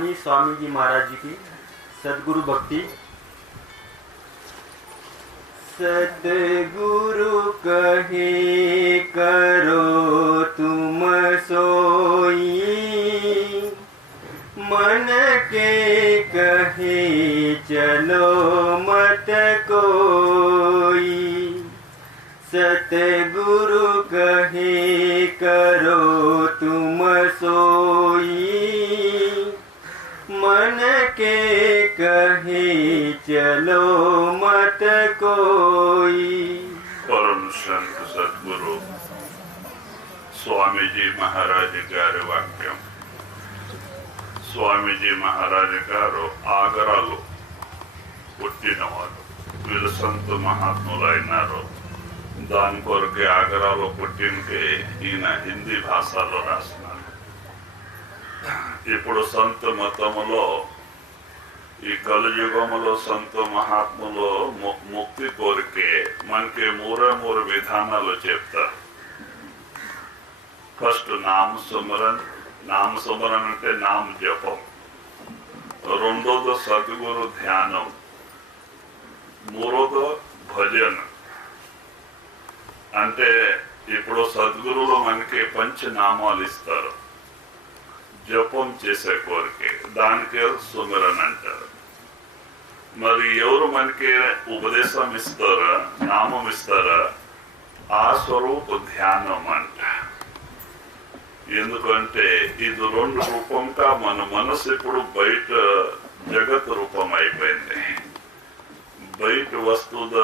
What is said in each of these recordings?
वाणी स्वामी जी महाराज जी की सदगुरु भक्ति। सतगुरु कहे करो तुम सोई, मन के कहे चलो मत कोई। सतगुरु कहे करो तुम सोई, मन के कहे चलो मत कोई। परम संत सद्गुरु स्वामीजी महाराज गाరి వాక్యం. స్వామీజీ మహారాజు గారు ఆగరాలో పుట్టినవారు. వీళ్ళు సంత మహాత్ములు అయినారు. దాని కొరకే ఆగరాలో పుట్టినకే ఈయన హిందీ భాషలో రాసినారు. ఇప్పుడు సంత మతములో ఈ కలియుగములో సంత మహాత్ములు ముక్తి కోరికే మనకి మూడు విధానాలు చెప్తారు. ఫస్ట్ నామస్మరణ. నామస్మరణ అంటే నామ జపం. రెండోది సద్గురు ధ్యానం. మూడోది భజన. అంటే ఇప్పుడు సద్గురులు మనకి పంచనామాలు ఇస్తారు జపం చేసే కోరికే, దానికే సుమరణ అంటారు. మరి ఎవరు మనకి ఉపదేశం ఇస్తారా, నామం ఇస్తారా? ఆ స్వరూప ధ్యానం అంట. ఎందుకంటే ఇది రెండు రూపంగా మన మనసు ఇప్పుడు బయట జగత్ రూపం అయిపోయింది. బయట వస్తువు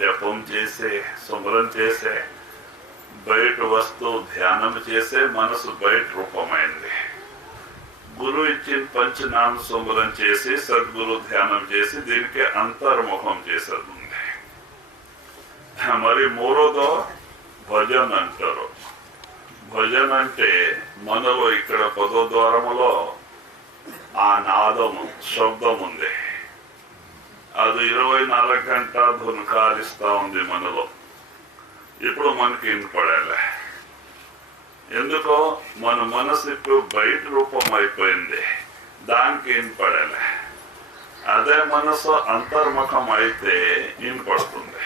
జపం చేసే, సుమరణ చేసే, బయట వస్తువు ధ్యానం చేసే మనసు బయట రూపమైంది. గురు ఇచ్చిన పంచనామ సుమరణ చేసి సద్గురు ధ్యానం చేసి దీనికి అంతర్ముఖం చేసేది ఉంది. మరి మూడోదో భజన అంటారు. భజన అంటే మనలో ఇక్కడ పదోద్వారములో ఆ నాదము శబ్దం ఉంది. అది 24 గంటల ధునకారిస్తా ఉంది మనలో. ఇప్పుడు మనకి వినపడాలి. ఎందుకో మన మనసు ఇప్పుడు బయట రూపం అయిపోయింది, దానికి వినపడాలి. అదే మనసు అంతర్ముఖం అయితే వినపడుతుంది.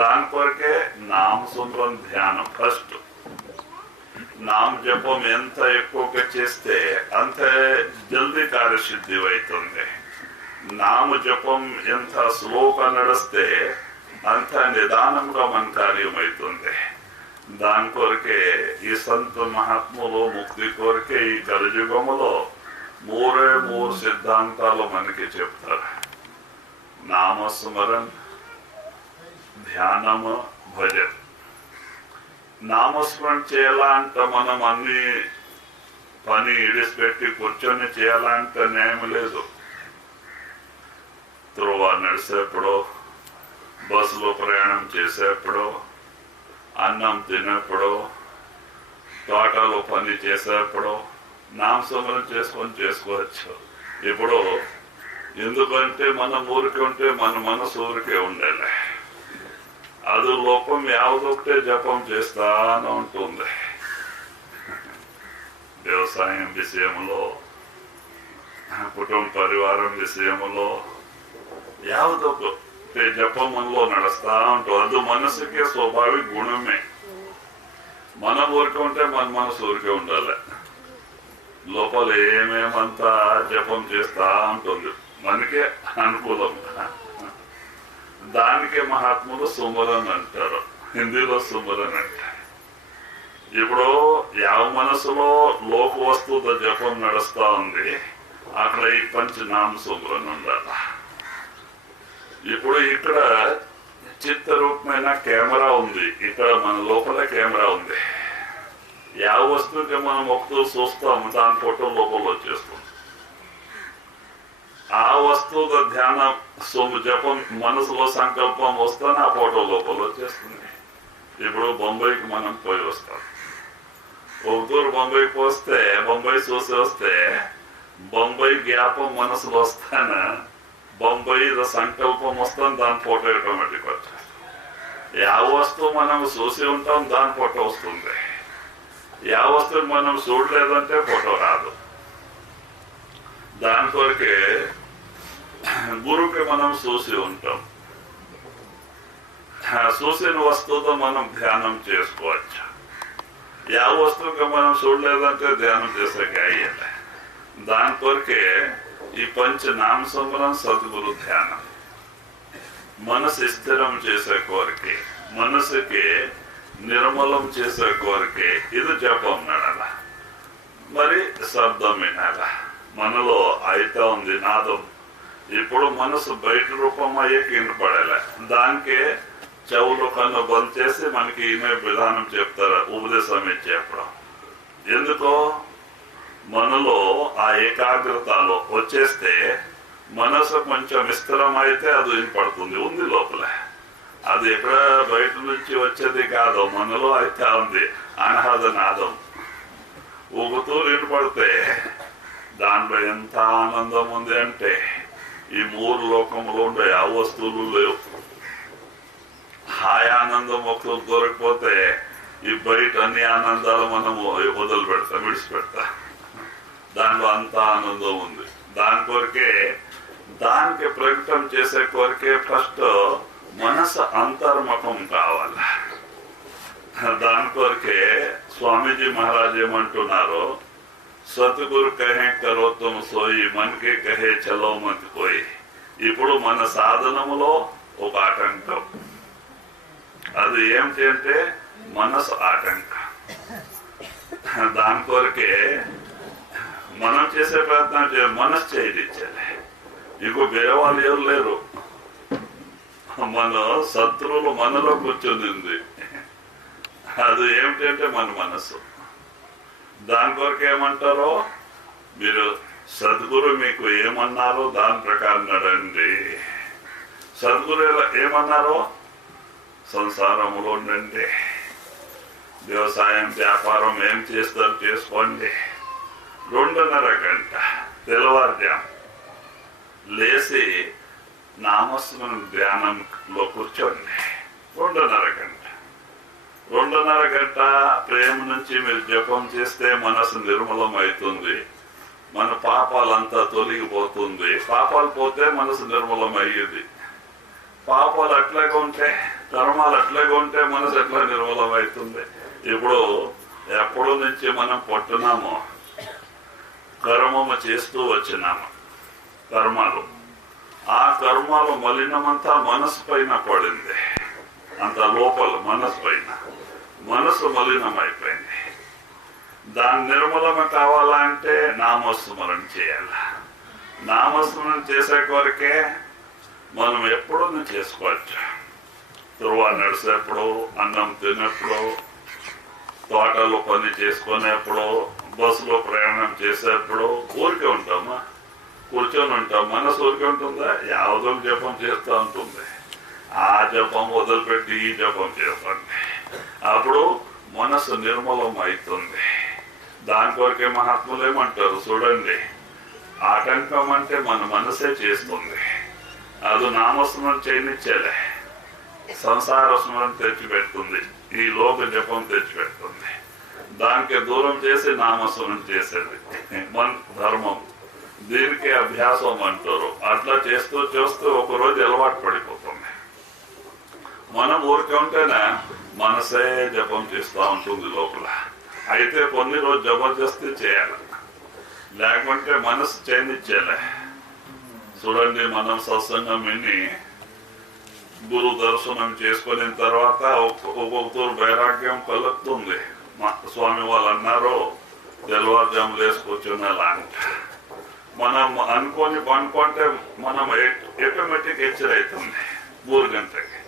దాని కొరకే నామసుమరణ ధ్యానం ఫస్ట్. నామ జపం ఎంత ఎక్కువగా చేస్తే అంత జల్దీ కార్యసిద్ధి అవుతుంది. నామ జపం ఎంత స్లోగా నడిస్తే అంత నిదానంగా మన కార్యం అవుతుంది. దాని కొరకే ఈ సంత మహాత్ములు ముక్తి కొరకే ఈ కలియుగములో మూడు సిద్ధాంతాలు మనకి చెప్తారు. నామస్మరణ, ధ్యానము, భజన. నామస్మరణ చేయాలంటే మనం అన్ని పని ఇడిసిపెట్టి కూర్చొని చేయాలంటే న్యాయం లేదు. త్రోవ నడిసేప్పుడు, బస్సులో ప్రయాణం చేసేప్పుడు, అన్నం తినేప్పుడు, తోటలో పని చేసేప్పుడు నామస్మరణ చేసుకోవచ్చు. ఇప్పుడు ఎందుకంటే మనం ఊరికే ఉంటే మన మనసు ఊరికే ఉండాలి. అది లోపం యావదొకటే జపం చేస్తానే ఉంటుంది. వ్యవసాయం విషయంలో, కుటుంబ పరివారం విషయంలో యావదొకటే జపం మనలో నడుస్తా ఉంటుంది. అది మనసుకే స్వాభావిక గుణమే. మనం ఊరికే ఉంటే మన మనసు ఊరికే ఉండాలి. లోపల ఏమేమంతా జపం చేస్తా ఉంటుంది, మనకే అనుకూలం. దానికే మహాత్ములు సుమరణ అంటారు. హిందీలో సుమరణ అంటారు. ఇప్పుడు యావ మనసులో లోక వస్తువు జపం నడుస్తా ఉంది, అక్కడ ఈ పంచనామ సుమరణ ఉండాలి. ఇప్పుడు ఇక్కడ చిత్తరూపమైన కెమెరా ఉంది. ఇక్కడ మన లోపల కెమెరా ఉంది. యావ వస్తువుకి మనం ఒకటో చూస్తాము, దాని ఫోటో లోపల వచ్చేస్తుంది. ఆ వస్తువు ధ్యానం జపం మనసులో సంకల్పం వస్తానే ఆ ఫోటో లోపల వచ్చేస్తుంది. ఇప్పుడు బొంబాయికి మనం పోయి వస్తాం. ఒక దూరం బొంబాయికి వస్తే, బొంబాయి చూసి వస్తే బొంబాయి జ్ఞాపం మనసులో వస్తానే బొంబాయి సంకల్పం వస్తాను, దాని ఫోటో ఆటోమేటిక్ వచ్చేస్తుంది. ಯಾವ ವಸ್ತು మనం చూసి ఉంటాం దాని ఫోటో వస్తుంది. ಯಾವ వస్తువు మనం చూడలేదంటే ఫోటో రాదు. దాని కొరకే గురువుకి మనం చూసి ఉంటాం. చూసిన వస్తువుతో మనం ధ్యానం చేసుకోవచ్చు. యా వస్తువుకి మనం చూడలేదంటే ధ్యానం చేసేకి అయ్యేది. దాని కొరకే ఈ పంచనామ సంబరం సద్గురు ధ్యానం. మనసు స్థిరం చేసే కోరికే, మనసుకి నిర్మలం చేసే కోరికే. ఇది జపం నడాల. మరి శబ్దం వినాల. మనలో అయితే ఉంది నాదం. ఇప్పుడు మనసు బయట రూపం అయ్యేకి వినపడాలి. దానికే చెవులు కన్ను బంద్ చేసి మనకి ఈమె విధానం చెప్తారు, ఉపదేశం చెప్పడం. ఎందుకో మనలో ఆ ఏకాగ్రతలో వచ్చేస్తే మనసు కొంచెం విస్తరం అయితే అది వినపడుతుంది, ఉంది లోపల. అది ఎక్కడ బయట నుంచి వచ్చేది కాదు, మనలో అయితే ఉంది. అనాహద నాదం ఊగుతూ వినపడితే దాంట్లో ఎంత ఆనందం ఉంది అంటే ఈ మూడు లోకంలో ఉండే ఆ వస్తువులు లేవు. హాయ్ ఆనందం ఒకరు దొరకపోతే ఈ బయట అన్ని ఆనందాలు మనము వదిలి పెడతాం, విడిచిపెడతాం. దాంట్లో అంత ఆనందం ఉంది. దాని కొరకే దానికి ప్రకటన చేసే కొరకే ఫస్ట్ మనసు అంతర్ముఖం కావాలి. దాని కొరకే స్వామీజీ మహారాజ్ ఏమంటున్నారు, సద్గురు కహే కరో తుమ్ సోయి, మనకే కహే చలో మత్ కోయి. ఇప్పుడు మన సాధనములో ఒక ఆటంకం. అది ఏమిటి అంటే మనసు ఆటంకం. దాని కొరకే మనం చేసే ప్రయత్నం మనసు చేయించాలి. ఇంకో వేరే వాళ్ళు ఎవరు లేరు. మన శత్రువులు మనలో కూర్చొని. అది ఏమిటంటే మన మనసు. దాని కొరకు ఏమంటారో, మీరు సద్గురు మీకు ఏమన్నారో దాని ప్రకారం నడండి. సద్గురు ఏమన్నారో సంసారంలో ఉండండి, వ్యవసాయం వ్యాపారం ఏం చేస్తారు చేసుకోండి. 2:30 గంట తెల్లవారుజాము లేచి నామస్మరణ ధ్యానంలో కూర్చోండి. 2:30 గంట. 2:30 గంట ప్రేమ నుంచి మీరు జపం చేస్తే మనసు నిర్మలం అవుతుంది. మన పాపాలంతా తొలగిపోతుంది. పాపాలు పోతే మనసు నిర్మలం అయ్యేది. పాపాలు అట్లాగే ఉంటే, కర్మాలు అట్లాగే ఉంటే మనసు ఎట్లా నిర్మలం అవుతుంది? ఇప్పుడు ఎప్పటి నుంచి మనం పట్టున్నామో కర్మము చేస్తూ వచ్చినాము. కర్మాలు, ఆ కర్మాలు మలినమంతా మనసు పైన పడింది. అంత లోపల మనసు పైన మనసు మలినం అయిపోయింది. దాని నిర్మూలన కావాలంటే నామస్మరణ చేయాల. నామస్మరణ చేసే కొరకే మనం ఎప్పుడూ చేసుకోవచ్చు. తురువా నడిచేప్పుడు, అన్నం తినేప్పుడు, తోటలో పని చేసుకునేప్పుడు, బస్సులో ప్రయాణం చేసేప్పుడు ఊరికే ఉంటామా? కూర్చొని ఉంటాం. మనసు ఊరికే ఉంటుందా? యావదో జపం చేస్తూ ఉంటుంది. ఆ జపం వదిలిపెట్టి ఈ జపం చేస్తుంది. అప్పుడు మనసు నిర్మలం అవుతుంది. దాని కొరకే మహాత్ములు ఏమంటారు చూడండి, ఆటంకం అంటే మన మనసే చేస్తుంది. అది నామస్మరణ చేయనిచ్చేలే, సంసార స్మరణ తెచ్చిపెడుతుంది, ఈ లోక జపం తెచ్చిపెడుతుంది. దానికి దూరం చేసి నామస్మరణ చేసేది మన ధర్మం. దీనికి అభ్యాసం అంటారు. అట్లా చేస్తూ చేస్తూ ఒకరోజు అలవాటు పడిపోతుంది. మనం ఊరికే ఉంటేనే మనసే జపం చేస్తూ ఉంటుంది లోపల. అయితే కొన్ని రోజు జబర్దస్తి చేయాలి, లేకుంటే మనసు చేయనిచ్చేలే. చూడండి, మనం సత్సంగం విని గురు దర్శనం చేసుకున్న తర్వాత ఒక్కొక్కరు వైరాగ్యం కలుగుతుంది. స్వామి వాళ్ళు అన్నారు, తెల్లవారుజాము లేసుకొచ్చున్నలా అంట. మనం అనుకొని పండుకుంటే మనం ఆటోమేటిక్ హెచ్చరవుతుంది. 3 గంటలకి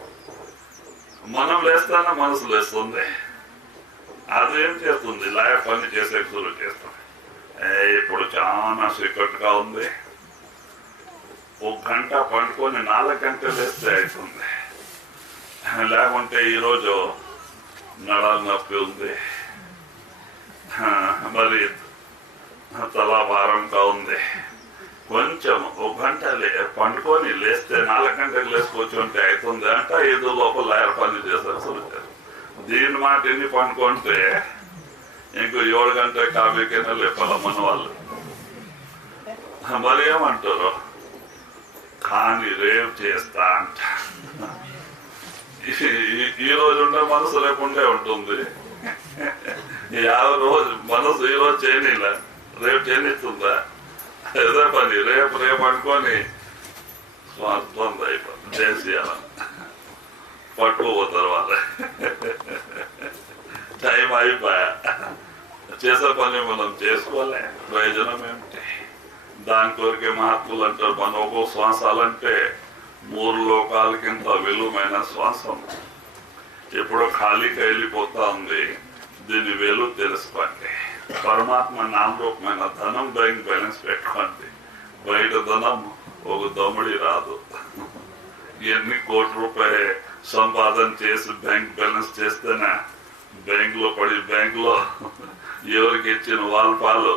మనం లేస్తానే మనసు లేస్తుంది. అదేం చేస్తుంది? లాయ పని చేసే షురు చేస్తుంది. ఇప్పుడు చాలా చీకట్టుగా ఉంది, 1 గంట పండుకొని 4 గంటలు వేస్తే అవుతుంది. లేకుంటే ఈరోజు నడాలు నొప్పి ఉంది, మరి తల భారంగా ఉంది, కొంచెం 1 గంట పండుకొని లేస్తే 4 గంటలకు లేసుకొచ్చి ఉంటే అవుతుంది అంట. ఏదో లోపల లాయర్ పని చేస్తారు చూసారు. దీని మాట ఎన్ని పండుకుంటే ఇంకో 7 గంటల కావ్యకైనా లేపాల మన వాళ్ళు. మరి ఏమంటారు? కానీ రేపు చేస్తా అంట. ఈ రోజు ఉండే మనసు లేకుండే ఉంటుంది. రోజు మనసు ఈ రోజు చేయనిలా, రేపు చేయనిస్తుందా? ఏదో పని రేపు అనుకొని స్వార్థం అయిపోతుంది, చేసేయాలని పట్టుకుపోతారు వాళ్ళు. టైం అయిపోయా, చేసే పని మనం చేసుకోలే, ప్రయోజనం ఏమిటి? దాని కొరికే మహాత్ములు అంటారు, మన ఒక్కో శ్వాసాలంటే 3 లోకాలకింత విలువైన శ్వాసం. ఎప్పుడో ఖాళీకి వెళ్ళిపోతా ఉంది, దీని విలువ తెలుసుకోండి. పరమాత్మ నామరూపమైన ధనం బ్యాంక్ బ్యాలెన్స్ పెట్టుకోండి. బయట ధనం ఒక దమ్ముడి రాదు. ఎన్ని కోట్ల రూపాయలు సంపాదన చేసి బ్యాంక్ బ్యాలెన్స్ చేస్తేనే బ్యాంక్ లో పడి బ్యాంక్ లో ఎవరికి ఇచ్చిన వాళ్ళ పాలు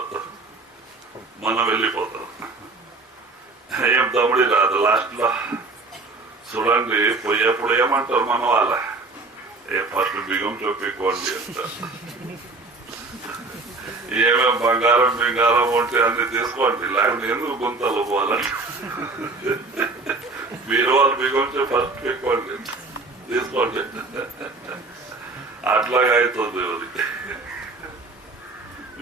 మనం వెళ్ళిపోతాం. ఏం దమ్ముడి రాదు. లాస్ట్ లో చూడండి, పోయేప్పుడు ఏమంటారు మన వాళ్ళ, ఫస్ట్ బిగం చూపించుకోండి అంటారు. ఏమేం బంగారం ఉంటే అన్ని తీసుకోండి, లేకపోతే ఎందుకు గుంతలు పోవాలని. మీరు వాళ్ళు బిగం ఫస్ట్ పెట్టుకోండి, తీసుకోండి. అట్లాగే అవుతుంది.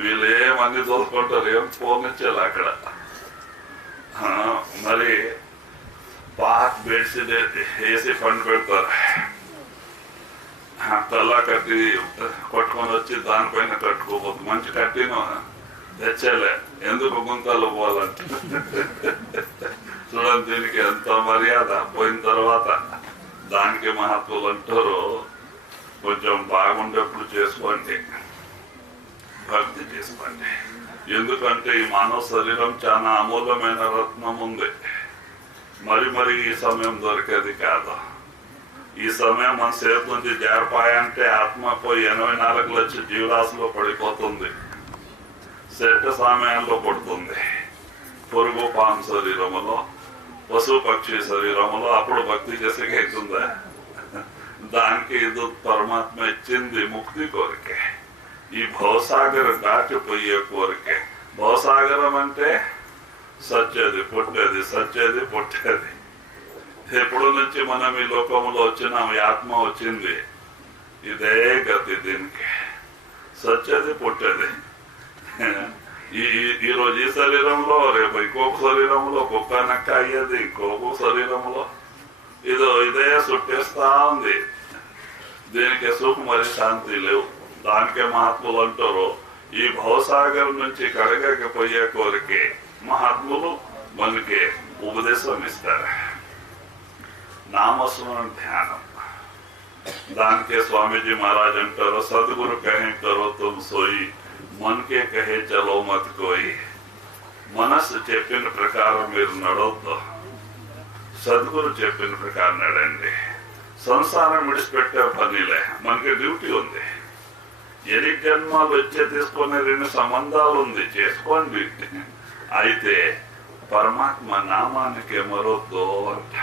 వీళ్ళు ఏమన్నీ చూసుకుంటారు, ఏం పోనిచ్చారు అక్కడ. మరి పాక్ బెడ్షీట్ వేసి ఫండ్ పెడతారు. తల్లా కట్టి కొట్టుకొని వచ్చి దానిపైన కట్టుకోపోతుంది. మంచి కట్టిన తెచ్చేలే, ఎందుకు గుంతలు పోవాలంటే. చూడండి, దీనికి ఎంత మర్యాద. పోయిన తర్వాత దానికి మహత్వాలు అంటారు, కొంచెం బాగుండేప్పుడు చేసుకోండి, భక్తి చేసుకోండి. ఎందుకంటే ఈ మానవ శరీరం చాలా అమూల్యమైన రత్నం ఉంది. మరి ఈ సమయం దొరికేది కాదు. ఈ సమయం మన చేతి నుంచి జారిపాయంటే ఆత్మ పోయి 84 లక్షల జీవరాశిలో పడిపోతుంది. చెట్టు సమయంలో పడుతుంది. పురుగు పాము శరీరములో, పశు పక్షి శరీరములో. అప్పుడు భక్తి చేసేకైతుందా? దానికి ఇది పరమాత్మ ఇచ్చింది ముక్తి కోరికే, ఈ భవసాగర దాటిపోయే కోరికే. భవసాగరం అంటే సచ్చేది పుట్టేది, సచ్చేది పుట్టేది. ఎప్పుడు నుంచి మనం ఈ లోకంలో వచ్చినాం, ఈ ఆత్మ వచ్చింది, ఇదే గతి. దీనికి సచ్చేది పుట్టేది. ఈరోజు ఈ శరీరంలో, రేపు ఇంకొక శరీరంలో కుక్క నక్క అయ్యేది, ఇంకొక శరీరంలో ఇదే చుట్టేస్తా ఉంది. దీనికి సుఖం మరి శాంతి లేవు. దానికే మహాత్ములు అంటారు, ఈ భవసాగరం నుంచి కడగకపోయే కోరికే మహాత్ములు మనకి ఉపదేశం ఇస్తారు. నామస్మరణ ధ్యానం. దానికే స్వామీజీ మహారాజ్ అంటారు, సద్గురు కహే కరో తుమ్ సోయి, మనకే కహే చలో మత్ కోయి. మనస్సు చెప్పిన ప్రకారం మీరు నడవద్దు, సద్గురు చెప్పిన ప్రకారం నడండి. సంసారం విడిచిపెట్టే పనిలే, మనకి డ్యూటీ ఉంది. ఎన్ని జన్మాలు వచ్చే తీసుకునే 2 సంబంధాలు ఉంది, చేసుకోండి. అయితే పరమాత్మ నామానికి మరొద్దు అంట.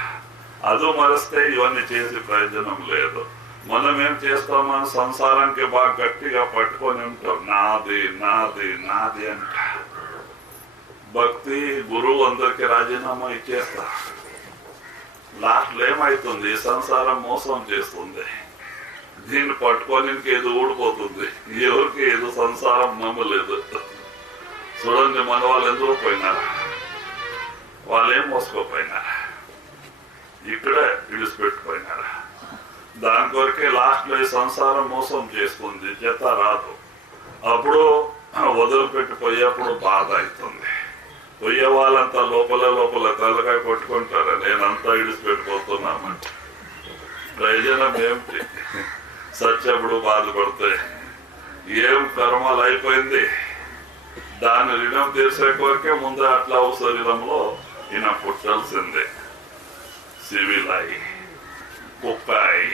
అది మరిస్తే ఇవన్నీ చేసి ప్రయోజనం లేదు. మనం ఏం చేస్తామని సంసారానికి బాగా గట్టిగా పట్టుకొని ఉంటాం, నాది నాది నాది అంట. భక్తి గురువు అందరికి రాజీనామా ఇచ్చేస్తా. లాస్ట్ ఏమైతుంది, ఈ సంసారం మోసం చేస్తుంది. దీన్ని పట్టుకొని ఏదో ఊడిపోతుంది. ఎవరికి ఏదో సంసారం నమ్మలేదు. చూడండి, మన వాళ్ళు ఎందుకు పోయినారా, వాళ్ళు ఏం మోసుకోపోయినారా, ఇక్కడే విడిచిపెట్టిపోయినారా. దాని కొరకే లాస్ట్ లో ఈ సంసారం మోసం చేస్తుంది, జత రాదు. అప్పుడు వదిలిపెట్టిపోయేప్పుడు బాధ అవుతుంది. పోయే వాళ్ళంతా లోపల తలకాయ కొట్టుకుంటారు, నేనంతా విడిచిపెట్టిపోతున్నామంటే ప్రయోజనం ఏమిటి? సత్యప్పుడు బాధపడితే ఏం కర్మలు అయిపోయింది. దాని రుణం తీర్చే కోరికే ముందే అట్లా శరీరంలో ఈయన పుట్టాల్సిందే. సివిలాయి, కుక్కాయి,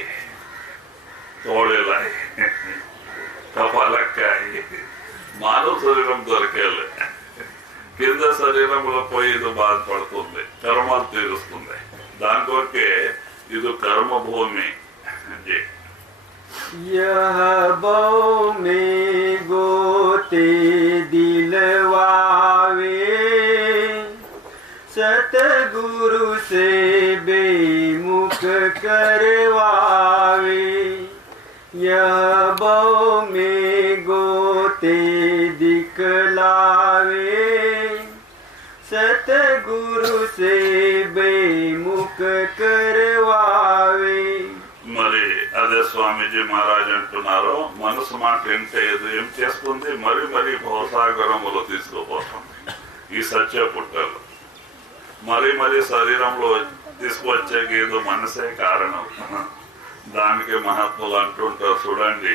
తోడేలాయి, కపాలక్కాయి, మానవ శరీరం దొరికేలే. కింద శరీరంలో పోయి ఇది బాధపడుతుంది, కర్మలు తీరుస్తుంది. దాని కొరకే ఇది కర్మభూమి. यह बौ में गोते दिलवावे, यह बहु में गोते दिखलावे सतगुरु से बेमुख करवावे. మరి అదే స్వామీజీ మహారాజ్ అంటున్నారు, మనసు మాట వింటే ఏం చేస్తుంది, మరి మరి భవసాగరములో తీసుకుపోతుంది. ఈ సత్య పుట్టలు మరి మరి శరీరంలో తీసుకువచ్చేకి ఏదో మనసే కారణం. దానికి మహాత్ములు అంటుంటారు, చూడండి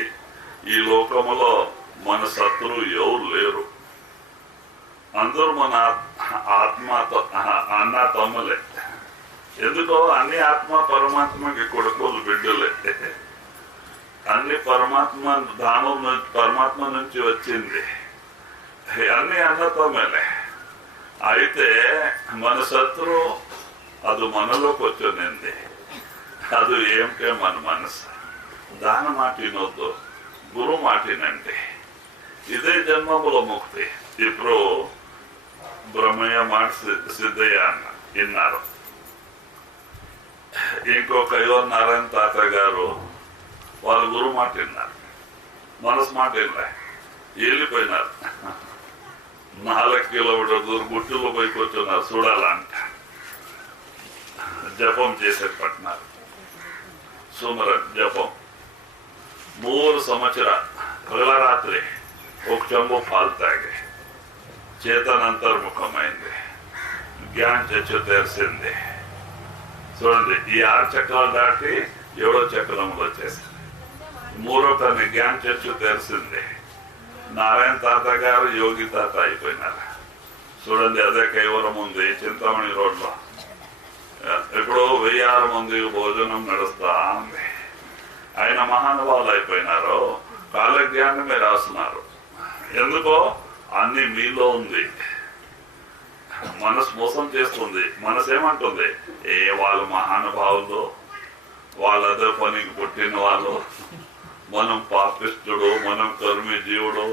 ఈ లోకములో మన శత్రువు ఎవరు లేరు, అందరూ మన ఆత్మ అన్న తమ్ములే. ఎందుకో అన్ని ఆత్మ పరమాత్మకి కొడుకులు బిడ్డలే. అన్ని పరమాత్మ దానం పరమాత్మ నుంచి వచ్చింది, అన్ని అన్నతమ్మలే. అయితే మన శత్రువు అది మనలోకి వచ్చింది, అది ఏమిటే మన మనసు. దాని మాట వినొద్దు, గురు మాటినండి. ఇదే జన్మములో ముక్తి. ఇప్పుడు బ్రహ్మయ్య మాట సిద్ధయ్య అన్న విన్నారు. ఇంకొక యువర్ నారాయణ తాత గారు వాళ్ళ గురు మాట విన్నారు, మనసు మాట వినలే, వెళ్ళిపోయినారు. 4 కిలోమీటర్ దూరం గుట్టులో పోయి కూర్చున్నారు చూడాలంట. జపం చేసే పట్టినారు, సుమరన్ జపం 3 సంవత్సరాలు పగలరాత్రి ఒక చెంబు పాలు తాగి చేతనంతర్ముఖమైంది, జ్ఞాన చచ్చు తెరిసింది. చూడండి ఈ 6 చక్రాలు దాటి 7వ చక్రంలో వచ్చేసింది. 3వ కన్నా జ్ఞాన చచ్చు తెరిసింది. నారాయణ తాత గారు యోగి తాత అయిపోయినారు. చూడండి అదే కైవరం ఉంది చింతామణి రోడ్లో. ఇప్పుడు 1006 మంది భోజనం నడుస్తా ఉంది. ఆయన మహానుభావులు అయిపోయినారు, కాలజ్ఞానమే రాస్తున్నారు. ఎందుకో అన్ని మీలో ఉంది. మనసు మోసం చేస్తుంది. మనసు ఏమంటుంది, వాళ్ళు మహానుభావులు, వాళ్ళదే పనికి పుట్టిన వాళ్ళు, మనం పాపిస్తుడు, మనం కర్మి జీవుడు,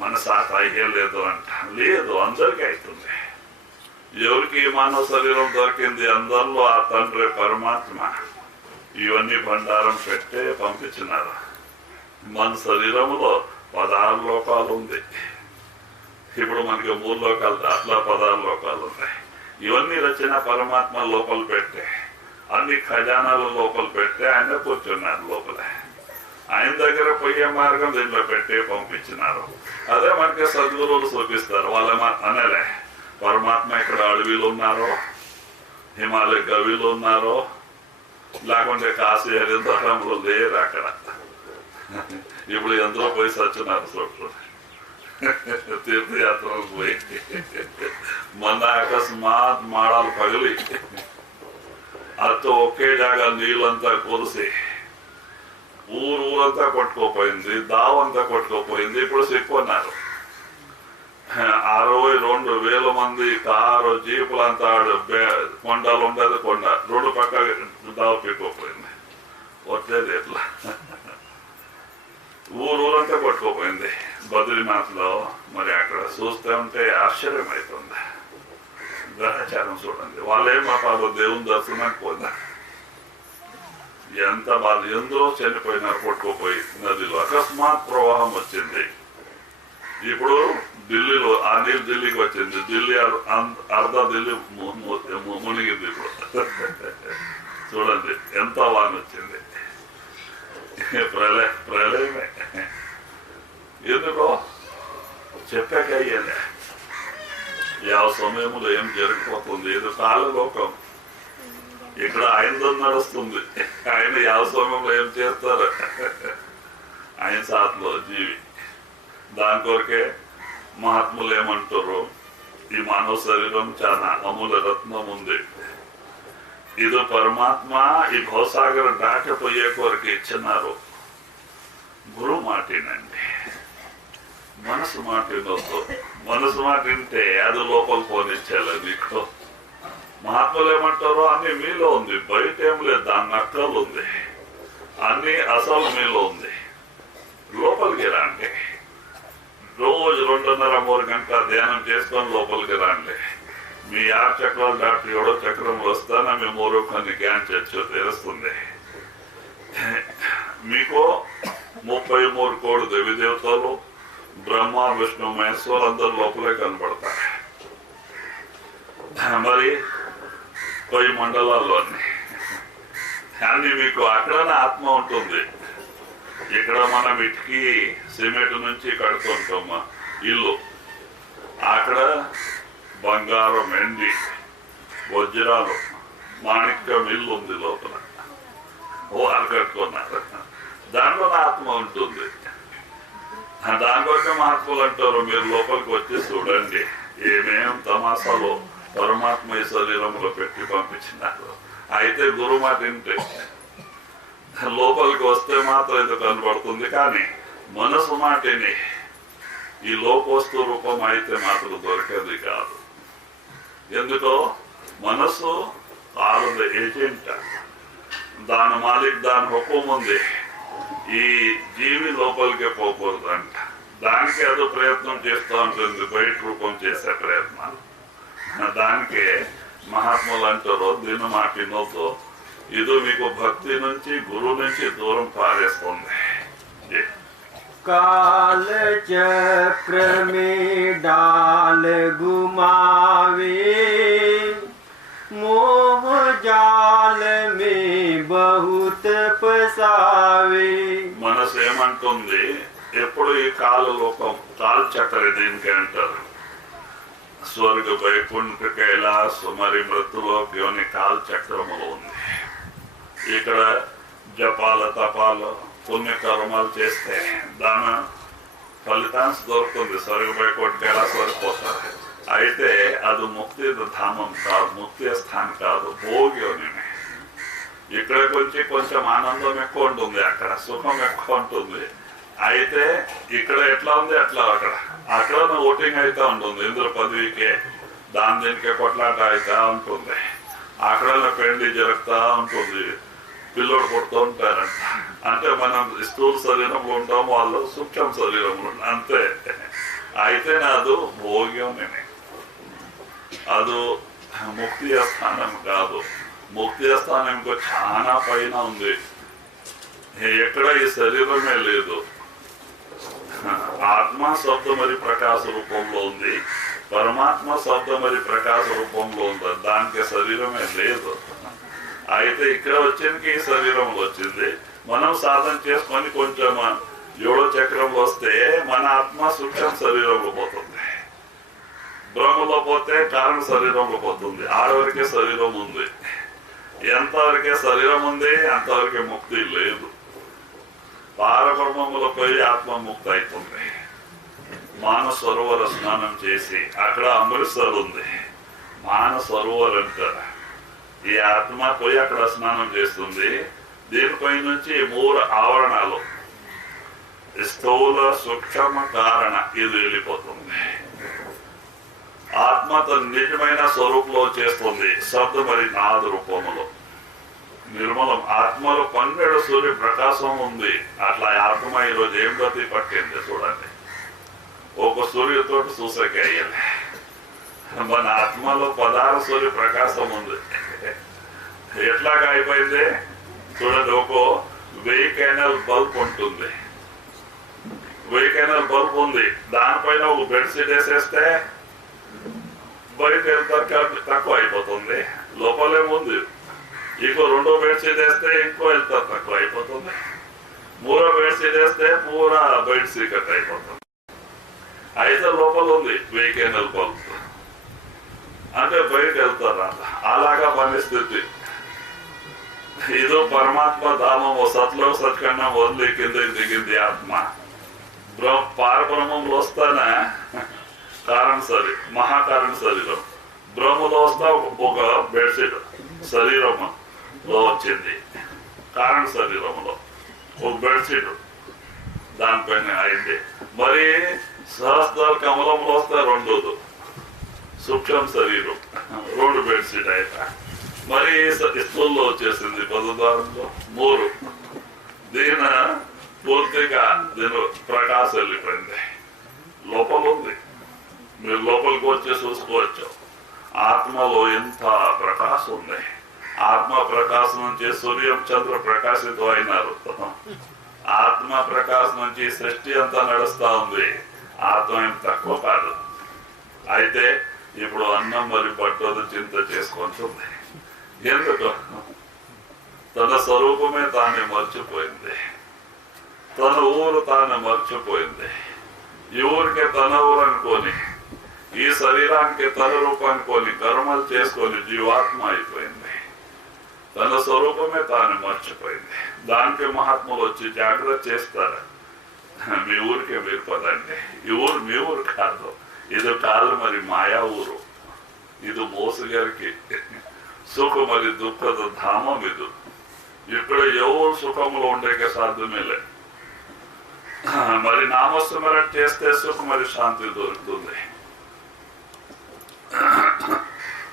మన సాకు అయ్యలేదు అంట. లేదు, అందరికీ అవుతుంది. ఎవరికి మానవ శరీరం దొరికింది, అందరిలో ఆ తండ్రి పరమాత్మ ఇవన్నీ బండారం పెట్టే పంపించినారు. మన శరీరంలో 16 లోకాలు ఉంది. ఇప్పుడు మనకి 3 లోకాలు, అట్లా 16 లోకాలు ఉన్నాయి. ఇవన్నీ రచన పరమాత్మ లోపల పెట్టే, అన్ని ఖజానాల లోపల పెట్టే ఆయన కూర్చున్నారు లోపల. ఆయన దగ్గర పోయే మార్గం దీంట్లో పెట్టే పంపించినారు. అదే మనకి సద్గురువులు చూపిస్తారు. వాళ్ళ అనలే పరమాత్మ ఇక్కడ అడవిలో ఉన్నారో, హిమాలయ గవిలో ఉన్నారో, లేకుంటే కాశీ హరిద్వారంలో లేరు అక్కడ. ఇప్పుడు ఎందులో పోయి సచ్చినారు చూడండి, తీర్థయాత్రలు పోయి మొన్న అకస్మాత్ మాడాలు పగిలి అతో ఒకే జాగా నీళ్ళంతా కొలిసి ఊరంతా కొట్టుకోపోయింది, దావంతా కొట్టుకోపోయింది. ఇప్పుడు సిక్కున్నారు. 62,000 మంది కారు జీపులంతా కొండలు ఉండదు, కొండ 2 పక్క దావ పిక్కోపోయింది. వచ్చేది ఎట్లా ఊరంతా కొట్టుకోపోయింది బద్రీనాథ్ లో. మరి అక్కడ చూస్తే ఉంటే ఆశ్చర్యం అవుతుంది. గ్రహచారం చూడండి, వాళ్ళేమో పాప దేవుని దర్శనానికి పోయినా ఎంత బాధ. ఎందులో చనిపోయినారు కొట్టుకోపోయి నదిలో. అకస్మాత్ ప్రవాహం వచ్చింది. ఇప్పుడు ఢిల్లీలో ఆ నీళ్ళు ఢిల్లీకి వచ్చింది. ఢిల్లీ అర్ధ ఢిల్లీ మునిగింది. ఇప్పుడు చూడండి ఎంత వాన వచ్చింది. ప్రళయమే. ఎందుకో చెప్పాక అయ్యేది. ಯಾವ సమయంలో ఏం జరిగిపోతుంది, ఇది కాలలోకం. ఇక్కడ ఆయనతో నడుస్తుంది. ఆయన ಯಾವ సమయంలో ఏం చేస్తారు, ఆయన సాత్లో జీవి. దాని కొరకే మహాత్ములు ఏమంటారు, ఈ మానవ శరీరం చాలా అమూల్య రత్నం ఉంది. ఇది పరమాత్మ ఈ భవసాగర దాటిపోయే కొరకు ఇచ్చినారు. గురు మాటినండి, మనసు మాట వినొద్దు. మనసు మాట వింటే అది లోపల పోనిచ్చేలా మీకు. మహాత్ములు ఏమంటారో అన్ని మీలో ఉంది, బయట ఏం లేదు. దాని నక్కలు ఉంది, అన్ని అసలు మీలో ఉంది. లోపలికి రండి. రోజు 2.5-3 గంటల ధ్యానం చేసుకొని లోపలికి రండి. మీ 6 చక్రాలు దాటి 7వ చక్రం వస్తానా మీ 3 కొన్ని జ్ఞాన చర్చ తెలుస్తుంది. మీకు 33 కోటి దేవి దేవతలు, బ్రహ్మ విష్ణు మహేశ్వరు అందరు లోపలే కనబడతారు. మరి 10 మండలాల్లోని కానీ మీకు అక్కడనే ఆత్మ ఉంటుంది. ఇక్కడ మనం ఇటుకి సిమెంట్ నుంచి కడుతుంటాం ఇల్లు, అక్కడ బంగారం, వెండి, వజ్రాలు, మాణిక్యం ఇల్లు ఉంది లోపల, వాళ్ళు కట్టుకున్నారు. దాంట్లో ఆత్మ ఉంటుంది. దానికొక మహాత్ములు అంటారు, మీరు లోపలికి వచ్చి చూడండి ఏమేం తమాసాలు పరమాత్మ ఈ శరీరంలో పెట్టి పంపించినారు. అయితే గురుమాట వింటే లోపలికి వస్తే మాత్రం ఇది కనబడుతుంది. కానీ మనసు మాటని ఈ లోకవస్తు రూపం అయితే మాత్రం దొరికేది కాదు. ఎందుకో మనసు వాళ్ళది ఏజెంట్, దాని మాలిక్, దాని హుకుం ఉంది. ఈ జీవి లోపలికి పోకూడదంట. దానికి ఏదో ప్రయత్నం చేస్తూ ఉంటుంది, బయట రూపం చేసే ప్రయత్నాలు. దానికే మహాత్ములు అంటారు, దీని మాట వినొద్దు, ఇది మీకు భక్తి నుంచి గురువు నుంచి దూరం పారేస్తుంది. काल चक्र में डाल घुमावे, मोह जाल में बहुत फसावे. మనసు ఏమంటుంది, ఎప్పుడు ఈ కాలలోకం, కాల్ చక్ర దీనికి అంటారు. స్వర్గ, వైకుంఠ, కైలాస, మరి మృత్యులోకి అని కాల్ చక్రములు ఉంది. ఇక్కడ జపాల తపాలు పుణ్యకర్మాలు చేస్తే దాని ఫలితాంశ దొరుకుతుంది. స్వర్గ, వైకుంఠ, కైలాస సరిపోతారు. అయితే అది ముక్తి ధామం కాదు, ముక్తి స్థానం కాదు, భోగి అని. ఇక్కడ కొంచెం ఆనందం ఎక్కువ ఉంటుంది, అక్కడ సుఖం ఎక్కువ ఉంటుంది. అయితే ఇక్కడ ఎట్లా ఉంది అట్లా అక్కడ ఓటింగ్ అయితే ఉంటుంది. ఇంద్ర పదవికే దీనికే కొట్లాట అయితే ఉంటుంది. అక్కడ పెళ్లి జరుగుతూ ఉంటుంది, పిల్లలు కొడుతూ ఉంటారంట. అంటే మనం స్థూల శరీరంలో ఉంటాం, వాళ్ళు సూక్ష్మ శరీరంలో అంతే. అయితే నాదు భోగ్యం, అది ముక్తి స్థానం కాదు. ముక్తి స్థానం ఇంకో చాలా పైన ఉంది. ఎక్కడ ఈ శరీరమే లేదు. ఆత్మ శబ్ద మరి ప్రకాశ రూపంలో ఉంది, పరమాత్మ శబ్ద మరి ప్రకాశ రూపంలో ఉంది. దానికి శరీరమే లేదు. అయితే ఇక్కడ వచ్చేందుకు ఈ శరీరంలో వచ్చింది. మనం సాధన చేసుకొని కొంచెం 7వ చక్రంలో వస్తే మన ఆత్మ సూక్ష్మ శరీరంలో పోతుంది, బ్రహ్మలో పోతే కారణ శరీరంలో పోతుంది. ఆడవరకే శరీరం ఉంది. ఎంతవరకే శరీరం ఉంది అంతవరకే ముక్తి లేదు. పారబ్రహ్మములో పోయి ఆత్మ ముక్తి అవుతుంది. మానస సరోవర స్నానం చేసి, అక్కడ అమృత్సర్ ఉంది, మానస సరోవర్ అంటారు. ఈ ఆత్మ పోయి అక్కడ స్నానం చేస్తుంది. దీనిపై నుంచి 3 ఆవరణాలు, స్థూల, సూక్ష్మ, కారణ, ఇది వెళ్ళిపోతుంది. ఆత్మ తన నిజమైన స్వరూపంలో చేస్తుంది, శబ్ద మరి నాద రూపములో నిర్మలం. ఆత్మలో 12 సూర్య ప్రకాశం ఉంది. అట్లా ఆత్మ ఈరోజు ఏం గతి పట్టింది చూడండి. ఒక సూర్యుతో చూసకే అయ్యాలి. మన ఆత్మలో 16 సూర్య ప్రకాశం ఉంది. ఎట్లాగా అయిపోయింది చూడండి. ఒక 1000 క్యాండల్ బల్బ్ ఉంటుంది, 1000 క్యాండల్ బల్బ్ ఉంది. దానిపైన ఒక బెడ్షీట్ వేసేస్తే బయట వెళ్తారు, తక్కువ అయిపోతుంది. లోపలేముంది. ఇంకో 2వ బెడ్షీట్ వేస్తే ఇంకో వెళ్తారు, తక్కువ అయిపోతుంది. 3వ బెడ్షీట్ వేస్తే పూరా బయట సీకట్ అయిపోతుంది. అయితే లోపల ఉంది 1000 క్యాండల్ బల్బ్. అంటే బయట వెళ్తారు. అలాగా పరిస్థితి. ఇదో పరమాత్మ ధామము, సత్లో సత్కన్నం వదిలి కింద దిగింది ఆత్మ. పారబ్రహ్మంలో వస్తానే కారణ మహాకారణ శరీరం, బ్రహ్మలో వస్తా ఒక బెడ్షీట్ శరీరంలో వచ్చింది. కారణ శరీరంలో ఒక బెడ్షీట్ దానిపైన అయింది. మరి సహస్రాల కమలంలో వస్తే 2 సూక్ష్మ శరీరం, 2 బెడ్షీట్ అయితే. మరి స్థూల్లో వచ్చేసింది 10 3. దీని పూర్తిగా దీని ప్రకాశం వెళ్ళిపోయింది. లోపల ఉంది, మీరు లోపలికి వచ్చి చూసుకోవచ్చు. ఆత్మలో ఎంత ప్రకాశం ఉంది. ఆత్మ ప్రకాశం నుంచి సూర్యం చంద్ర ప్రకాశితం అయినారు. ఆత్మ ప్రకాశం నుంచి సృష్టి అంతా నడుస్తా ఉంది. ఆత్మ ఏం తక్కువ కాదు. అయితే ఇప్పుడు అన్నం మరి పట్టదు చింత చేసుకుంటుంది. ఎందుకు? తన స్వరూపమే తానే మర్చిపోయింది. తన ఊరు తాను మర్చిపోయింది. ఈ ఊరికే తన ఊరు అనుకొని, ఈ శరీరానికి తన రూపం అనుకొని కర్మలు చేసుకొని జీవాత్మ అయిపోయింది. తన స్వరూపమే తాను మర్చిపోయింది. దానికి మహాత్ములు వచ్చి జాగ్రత్త చేస్తారు. మీ ఊరికే మీరు పదండి. ఈ ఊరు మీ ఊరు కాదు, ఇది కాదు మరి మాయా ఊరు. ఇది మోసగారికి సుఖ మరి దుఃఖದ ధామం. ఇది ఇక్కడ ఎవరు సుఖంలో ఉండేకే సాధ్యమే లేదు. మరి నామస్మరణ చేస్తే సుఖం మరి శాంతి దొరుకుతుంది.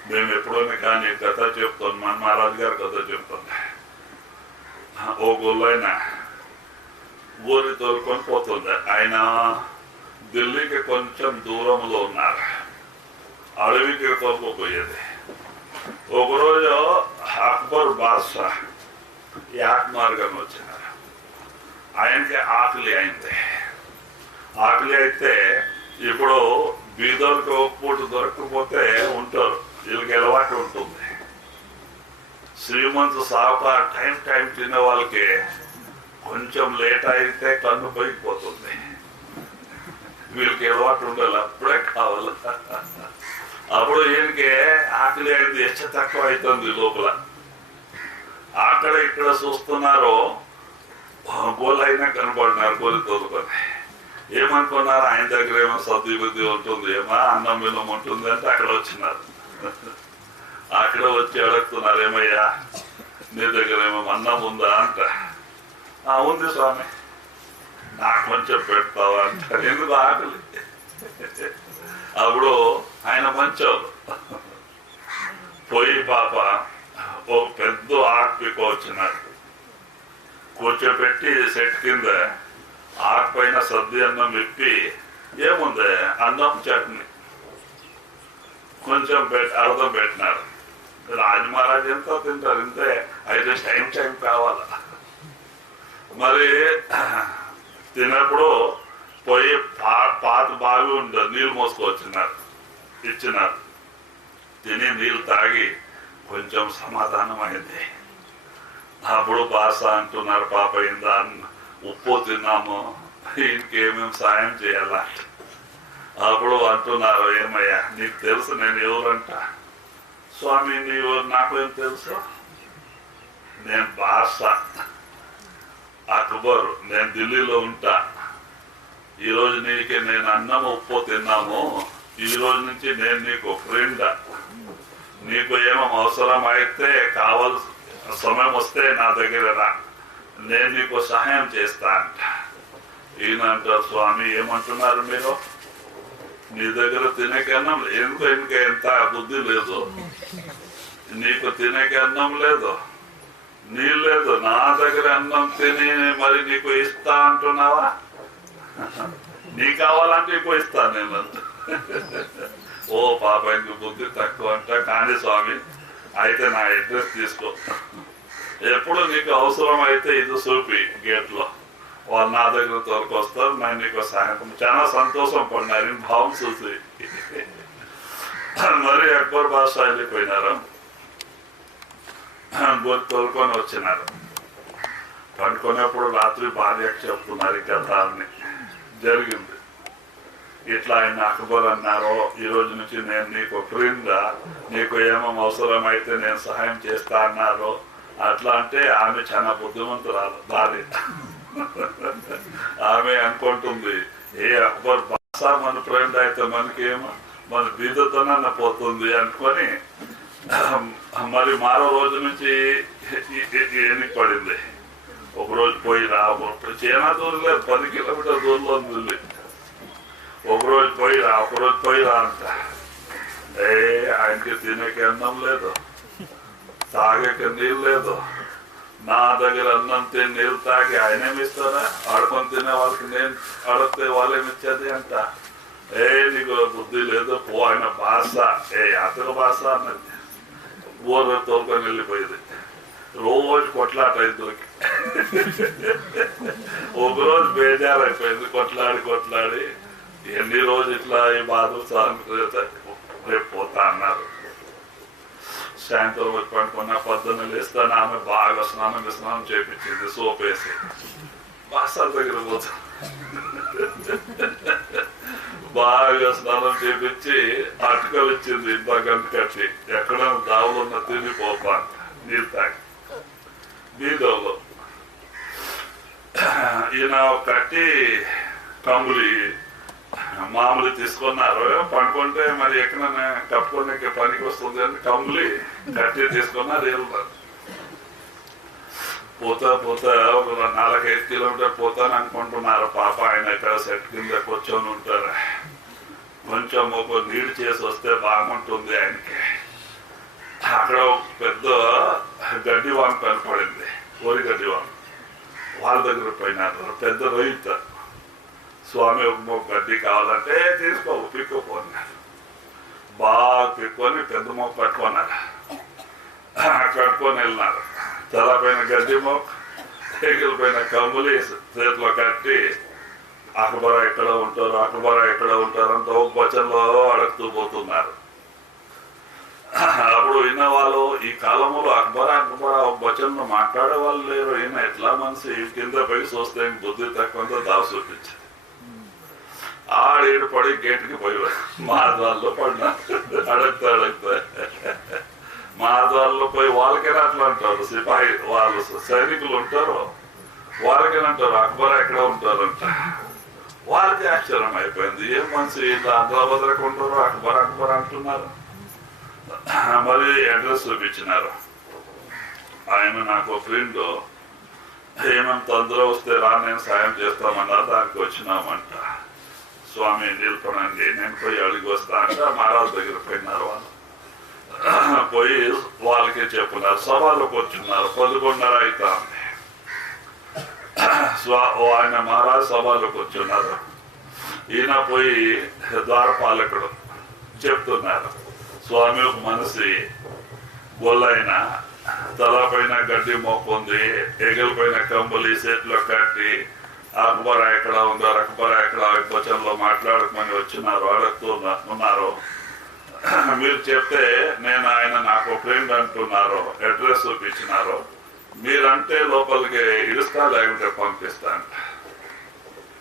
మేము ఎప్పుడోనే కానీ కథ చెప్తాం. మన మహారాజు గారు కథ చెప్తాం. ఓ గొల్లైన ఊరి తోలుకొని పోతుంది. ఆయన ఢిల్లీకి కొంచెం దూరంలో ఉన్నారు. అడవికి తోలుకుపోయేది. ఒకరోజు అక్బర్ బాద్షా యాక్ మార్గం వచ్చినారు. ఆయనకి ఆకలి అయింది. ఆకలి అయితే ఇప్పుడు బీదర్కి ఒక పూట దొరకకపోతే ఉంటారు, వీళ్ళకి అలవాటు ఉంటుంది. శ్రీమంతు సాహుకారు టైం తినే వాళ్ళకి కొంచెం లేట్ అయితే కన్ను పైకిపోతుంది. వీళ్ళకి అలవాటు ఉండాలి, అప్పుడే కావాలి. అప్పుడు ఈయనకి ఆకలి అయింది, హెచ్చ తక్కువ అవుతుంది లోపల. అక్కడ ఇక్కడ చూస్తున్నారు, గోల్ అయినా కనపడినారు. గోలి తోలుకొని ఏమనుకున్నారు, ఆయన దగ్గర ఏమో సర్ది బుద్ధి ఉంటుంది, ఏమో అన్నం విన్నం ఉంటుంది అంటే అక్కడ వచ్చినారు. అక్కడ వచ్చి అడుగుతున్నారు, ఏమయ్యా నీ దగ్గర ఏమో అన్నం ఉందా అంట. ఉంది స్వామి, నాకు కొంచెం పెడతావా అంటారు. ఎందుకు ఆకలి. అప్పుడు ఆయన మంచోడు పోయి పాప ఒక పెద్ద ఆకు వచ్చినారు. కూర్చోపెట్టి సెట్ కింద ఆకు పైన సద్ది అన్నం విప్పి, ఏముంది అన్నం చట్నీ కొంచెం అర్థం పెట్టినారు. రాజు మహారాజు ఎంతో తింటారు, ఇంతే. అయితే టైం కావాల. మరి తిన్నప్పుడు పోయి పాత బావి ఉండదు, నీళ్ళు మోసుకొచ్చినారు, ఇచ్చినారు. తిని నీళ్ళు తాగి కొంచెం సమాధానం అయింది. అప్పుడు భాష అంటున్నారు, పాప ఇందా ఉప్పు తిన్నాము, ఇంకేమేమి సాయం చేయాలా. అప్పుడు అంటున్నారు, ఏమయ్యా నీకు తెలుసు నేను ఎవరంట. స్వామి నీవు నాకేం తెలుసు, నేను భాష అక్బరు, నేను ఢిల్లీలో ఉంటా. ఈరోజు నీకే నేను అన్నం ఉప్పు తిన్నాము, ఈ రోజు నుంచి నేను నీకు ఫ్రెండ్. నీకు ఏమో అవసరం అయితే కావాల్సి సమయం వస్తే నా దగ్గర రా, నేను నీకు సహాయం చేస్తా అంట. ఈయన అంటారు, స్వామి ఏమంటున్నారు మీరు, నీ దగ్గర తినేకి అన్నం ఎందుకు ఎంత బుద్ధి లేదు, నీకు తినేకి అన్నం లేదు, నీళ్ళు లేదు, నా దగ్గర అన్నం తిని మరి నీకు ఇస్తా అంటున్నావా, నీ కావాలంటే ఇంకో ఇస్తాను నేను. ఓ పాప ఇంక బుద్ధి తక్కువ అంట. కానీ స్వామి అయితే నా అడ్రస్ తీసుకో, ఎప్పుడు నీకు అవసరం అయితే ఇది చూపి గేట్లో, వాళ్ళు నా దగ్గర తోలుకొస్తారు, నేను నీకు సహాయం. చాలా సంతోషం పడినారు భావం చూసి. మరి అక్బర్ బాద్షా వెళ్ళిపోయినారు, తోలుకొని వచ్చినారు. పండుకునేప్పుడు రాత్రి భార్యకు చెప్తున్నారు ఈ కథాన్ని జరిగింది. ఇట్లా ఆయన అక్బర్ అన్నారు, ఈ రోజు నుంచి నేను నీకు ఫ్రెండ్, నీకు ఏమో అవసరం అయితే నేను సహాయం చేస్తా అన్నారు. అట్లా అంటే ఆమె చాలా బుద్ధిమంతురాలు భార్య. ఆమె అనుకుంటుంది, ఏ అక్బర్ బాద్షా మన ఫ్రెండ్ అయితే మనకేమో మన బీదతోనన్న పోతుంది అనుకొని మరి మరో రోజు నుంచి ఎన్నిక పడింది. ఒకరోజు పోయి రా, చాలా దూరం లేదు, 10 కిలోమీటర్ దూరంలో ఉంది. ఒకరోజు పోయి రా అంట. ఆయనకి తినేకి అన్నం లేదు, తాగేకి నీళ్ళు లేదు. నా దగ్గర అన్నం తిని నీళ్ళు తాగి ఆయనేమిస్తారా, ఆడుకొని తినే వాళ్ళకి నేను అడిగితే వాళ్ళేమిచ్చేది అంట. నీకు బుద్ధి లేదు, పో. ఆయన భాష అతని భాష అన్నది. ఊరు తోలుకొని వెళ్ళిపోయేది. రోజు కొట్లాట ఇద్దరికి. ఒకరోజు బేజారైపోయింది, కొట్లాడి ఎన్ని రోజు ఇట్లా ఈ బాధలు రేపు పోతా అన్నారు. సాయంత్రం వచ్చి పడుకున్న పొద్దున్న లేస్తాను, ఆమె బాగా స్నానం చేపించింది, సోప్ వేసి బాసాల దగ్గర పోతా బాగా స్నానం చేపించి అటుకలు ఇచ్చింది, ఇంత గంట కట్టి ఎక్కడ దావులు ఉన్న తిని పోపా నీళ్ళు తాగి బీదోళ్ళు. ఈయన కట్టి కంబులి మామూలు తీసుకున్నారు. పండుకుంటే మరి ఎక్కడైనా కప్పుకోనికి పనికి వస్తుంది అని కంబులి కట్టి తీసుకున్నారు. వెళ్తారు పోతా ఒక 4-5 కిలోమీటర్ పోతాను అనుకుంటున్నారు. పాప ఆయన ఇక్కడ సెట్ కింద కూర్చొని ఉంటారు. కొంచెం ఒక నీళ్ళు చేసి వస్తే బాగుంటుంది ఆయనకి. అక్కడ పెద్ద గడ్డివాన్ కనపడింది, ఓరి గడ్డివాన్. వాళ్ళ దగ్గర పోయినారు. పెద్ద రైతు, స్వామి ఒక గడ్డి కావాలంటే తీసుకో పిక్కుపోన్నారు. బాగా పిక్కొని పెద్ద మొక్క పట్టుకున్నారు. కట్టుకొని వెళ్ళినారు. తల పైన గడ్డి మొక్క, ఎగిల పైన కంబులి చేతిలో కట్టి అక్బరా ఎక్కడ ఉంటారు అంత ఒక వచనంలో అడుగుతూ పోతున్నారు. అప్పుడు విన్న వాళ్ళు ఈ కాలంలో అక్బరా ఒక వచనంలో మాట్లాడే వాళ్ళు లేరు. ఈయన ఎట్లా మనసు కింద పై చూస్తే బుద్ధి తక్కువ దావ చూపించింది. ఆడేడు పడి గేటుకి పోయేవాడు. మాధవాల్లో పడినా అడుగుతా మాధవాల్లో పోయి వాళ్ళకైనా అట్లా అంటారు. సిపాయి వాళ్ళు సైనికులు ఉంటారు, వాళ్ళకైనా అంటారు అక్బరా ఎక్కడ ఉంటారంట. వాళ్ళకి ఆశ్చర్యం అయిపోయింది. ఏం మనిషి ఇట్లా అంతభద్రకు ఉంటారు, అక్బర్ అంటున్నారు. మరి అడ్రస్ చూపించినారు. ఆయన నాకు ఫ్రెండ్ ఏమేమి తొందర వస్తే రా నేను సాయం చేస్తామన్నా, దానికి వచ్చినామంట. స్వామి నిలపనండి, నేను పోయి అడిగి వస్తా అంటే మహారాజు దగ్గర పోయినారు. వాళ్ళు పోయి వాళ్ళకి చెప్పున్నారు. సభలోకి వచ్చిన్నారు. 11:30 అవుతా ఉంది. ఆయన మహారాజు సభలోకి వచ్చున్నారు. ఈయన పోయి ద్వారపాలకుడు చెప్తున్నారు, స్వామి ఒక మనిషి గొల్లైన తల పైన గడ్డి మొక్కుంది, ఎగల పైన కంబులి చేతిలో కట్టి అక్బరా ఎక్కడ వచనంలో మాట్లాడుకొని వచ్చినారు, అడుగుతున్నారు. మీరు చెప్తే నేను ఆయన నాకు ఫ్రెండ్ అంటున్నారు, అడ్రస్ చూపించినారు. మీరంటే లోపలికి ఇడుస్తా లేకుంటే పంపిస్తా అంట.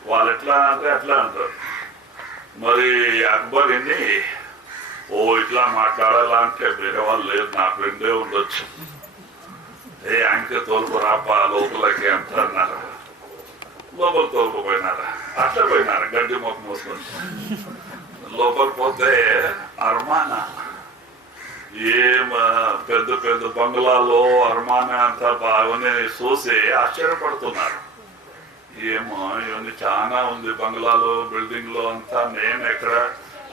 వాళ్ళు ఎట్లా అంటే అట్లా అంటారు. మరి అక్బర్ ఇన్ని ఇట్లా మాట్లాడాలంటే వేరే వాళ్ళు లేదు, నా ఫ్రెండే ఉండొచ్చు, ఆయనకే తోలుకు రాపా లోపలికి అంటున్నారు. లోపల తోలుకుపోయినారా? అట్లా పోయినారు గడ్డి మొక్క మూసుకొని. లోపల పోతే అర్మానా ఏం పెద్ద పెద్ద బంగ్లాలో అర్మానా అంతా బాగానే చూసి ఆశ్చర్యపడుతున్నారు. ఏమో ఇవన్నీ చాలా ఉంది బంగ్లాలో, బిల్డింగ్ లో అంతా. నేను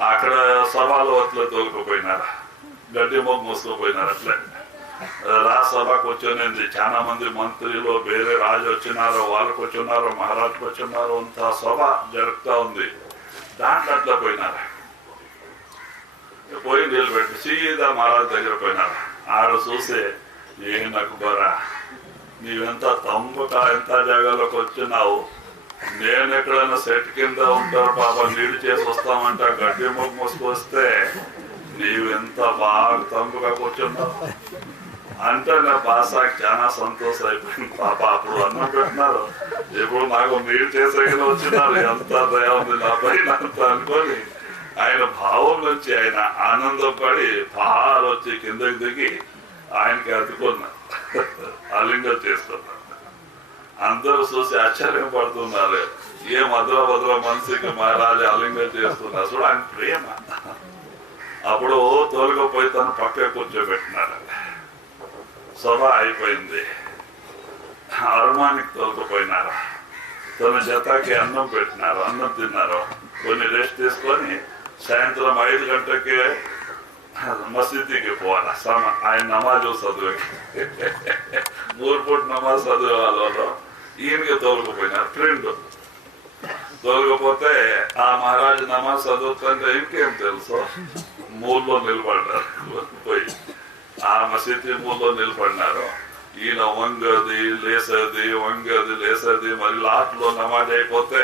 అక్కడ సభలో అట్లా తోలుకుపోయినారా, గడ్డి మొక్క మూసుకుపోయినారు. అట్లా రాజ్యసభకు వచ్చింది. చాలా మంది మంత్రులు వేరే రాజు వచ్చినారు, వాళ్ళకి వచ్చినారు, మహారాజుకు వచ్చినారు. అంత సభ జరుగుతూ ఉంది. దాంట్లో అట్లా పోయినారు. పోయి నిలబెట్టి సీదా మహారాజు దగ్గర పోయినారు. ఆడ చూసి ఏం అక్బరా నీవెంత తమ్ముక ఎంత జాగాలోకి వచ్చినావు, నేను ఎక్కడైనా సెట్ కింద ఉంటారు పాప నీళ్ళు చేసి వస్తామంట, గడ్డి మొక్క మోసుకొస్తే నీవెంత బాగా తమ్ముగా కూర్చున్నావు అంటే నా భాషకి చాలా సంతోషం అయిపోయింది. పాప అప్పుడు అన్నం పెట్టినారు, ఇప్పుడు నాకు నీళ్ళు చేసే వచ్చినారు, ఎంత దయ ఉంది నా పైన అంత అనుకొని ఆయన భావం నుంచి ఆయన ఆనందం పడి పాలు వచ్చి కిందకి దిగి ఆయనకి అతుకున్నారు, ఆలింగం చేస్తున్నారు. అందరూ చూసి ఆశ్చర్యం పడుతున్నారు. ఏ భద్ర మనిషికి మహారాజు ఆలింగం చేస్తున్నారు చూడ, ఆయన ప్రేమ. అప్పుడు తోలుకపోయి తను పక్క కూర్చోబెట్టినారు. సభ అయిపోయింది. అర్మానికి తోలుకుపోయినారు. తన జతకి అన్నం పెట్టినారు, అన్నం తిన్నారు. కొన్ని రెస్ట్ తీసుకొని సాయంత్రం 5 గంటలకి మసీదుకి పోవాలి. ఆయన నమాజు చదివి 3 పూట నమాజ్ చదివే వాళ్ళు ఈయనకి తోలుకుపోయినారు. ఫ్రెండ్ తోలుకపోతే ఆ మహారాజు నమాజ్ చదువుతుంటే ఇంకేం తెలుసు, మూల్లో నిలబడ్డారు. పోయి ఆ మసీదు మూల్లో నిలబడినారు. ఈయన వంగది లేసేది వంగది లేసేది, మరి లాస్ట్ లో నమాజ్ అయిపోతే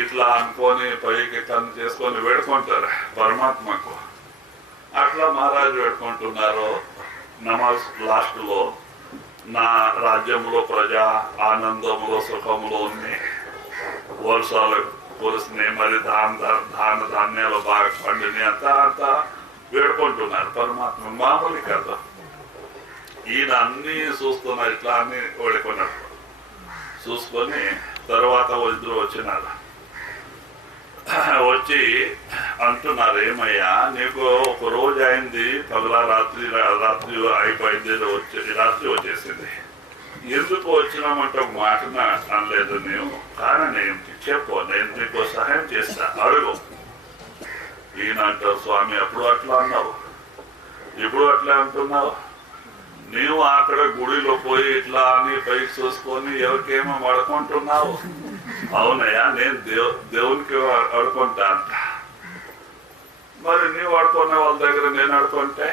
ఇట్లా అనుకొని పైకి కన్ను చేసుకొని వేడుకుంటారు పరమాత్మకు. అట్లా మహారాజు వేడుకుంటున్నారు నమాజ్ లాస్ట్ లో, నా రాజ్యంలో ప్రజా ఆనందములో సుఖములో ఉంది, వర్షాలు కురిసినాయి, మరి ధాన్యాలు బాగా పండినాయి, అంతా వేడుకుంటున్నారు పరమాత్మ. మామూలు కదా, ఈయన అన్ని చూస్తున్నారు, ఇట్లా అన్ని వేడుకున్నారు. చూసుకొని తర్వాత ఇద్దరు వచ్చినారు. వచ్చి అంటున్నారు, ఏమయ్యా నీకు ఒక రోజు అయింది, పగల రాత్రి అయిపోయింది, రాత్రి వచ్చేసింది, ఎందుకు వచ్చినామంటే ఒక మాట అనలేదు నీవు, కారణం ఏంటి చెప్పు, నేను నీకు సహాయం చేస్తా, అడుగు. ఈయన అంటారు, స్వామి అప్పుడు అట్లా అన్నావు, ఇప్పుడు అట్లా అంటున్నావు, నీవు అక్కడ గుడిలో పోయి ఇట్లా అని పైకి చూసుకొని ఎవరికేమో అడుకుంటున్నావు. అవునయ్యా, నేను దేవునికి అడుకుంటా అంట. మరి నీవు అడుకున్న వాళ్ళ దగ్గర నేను అడుకుంటే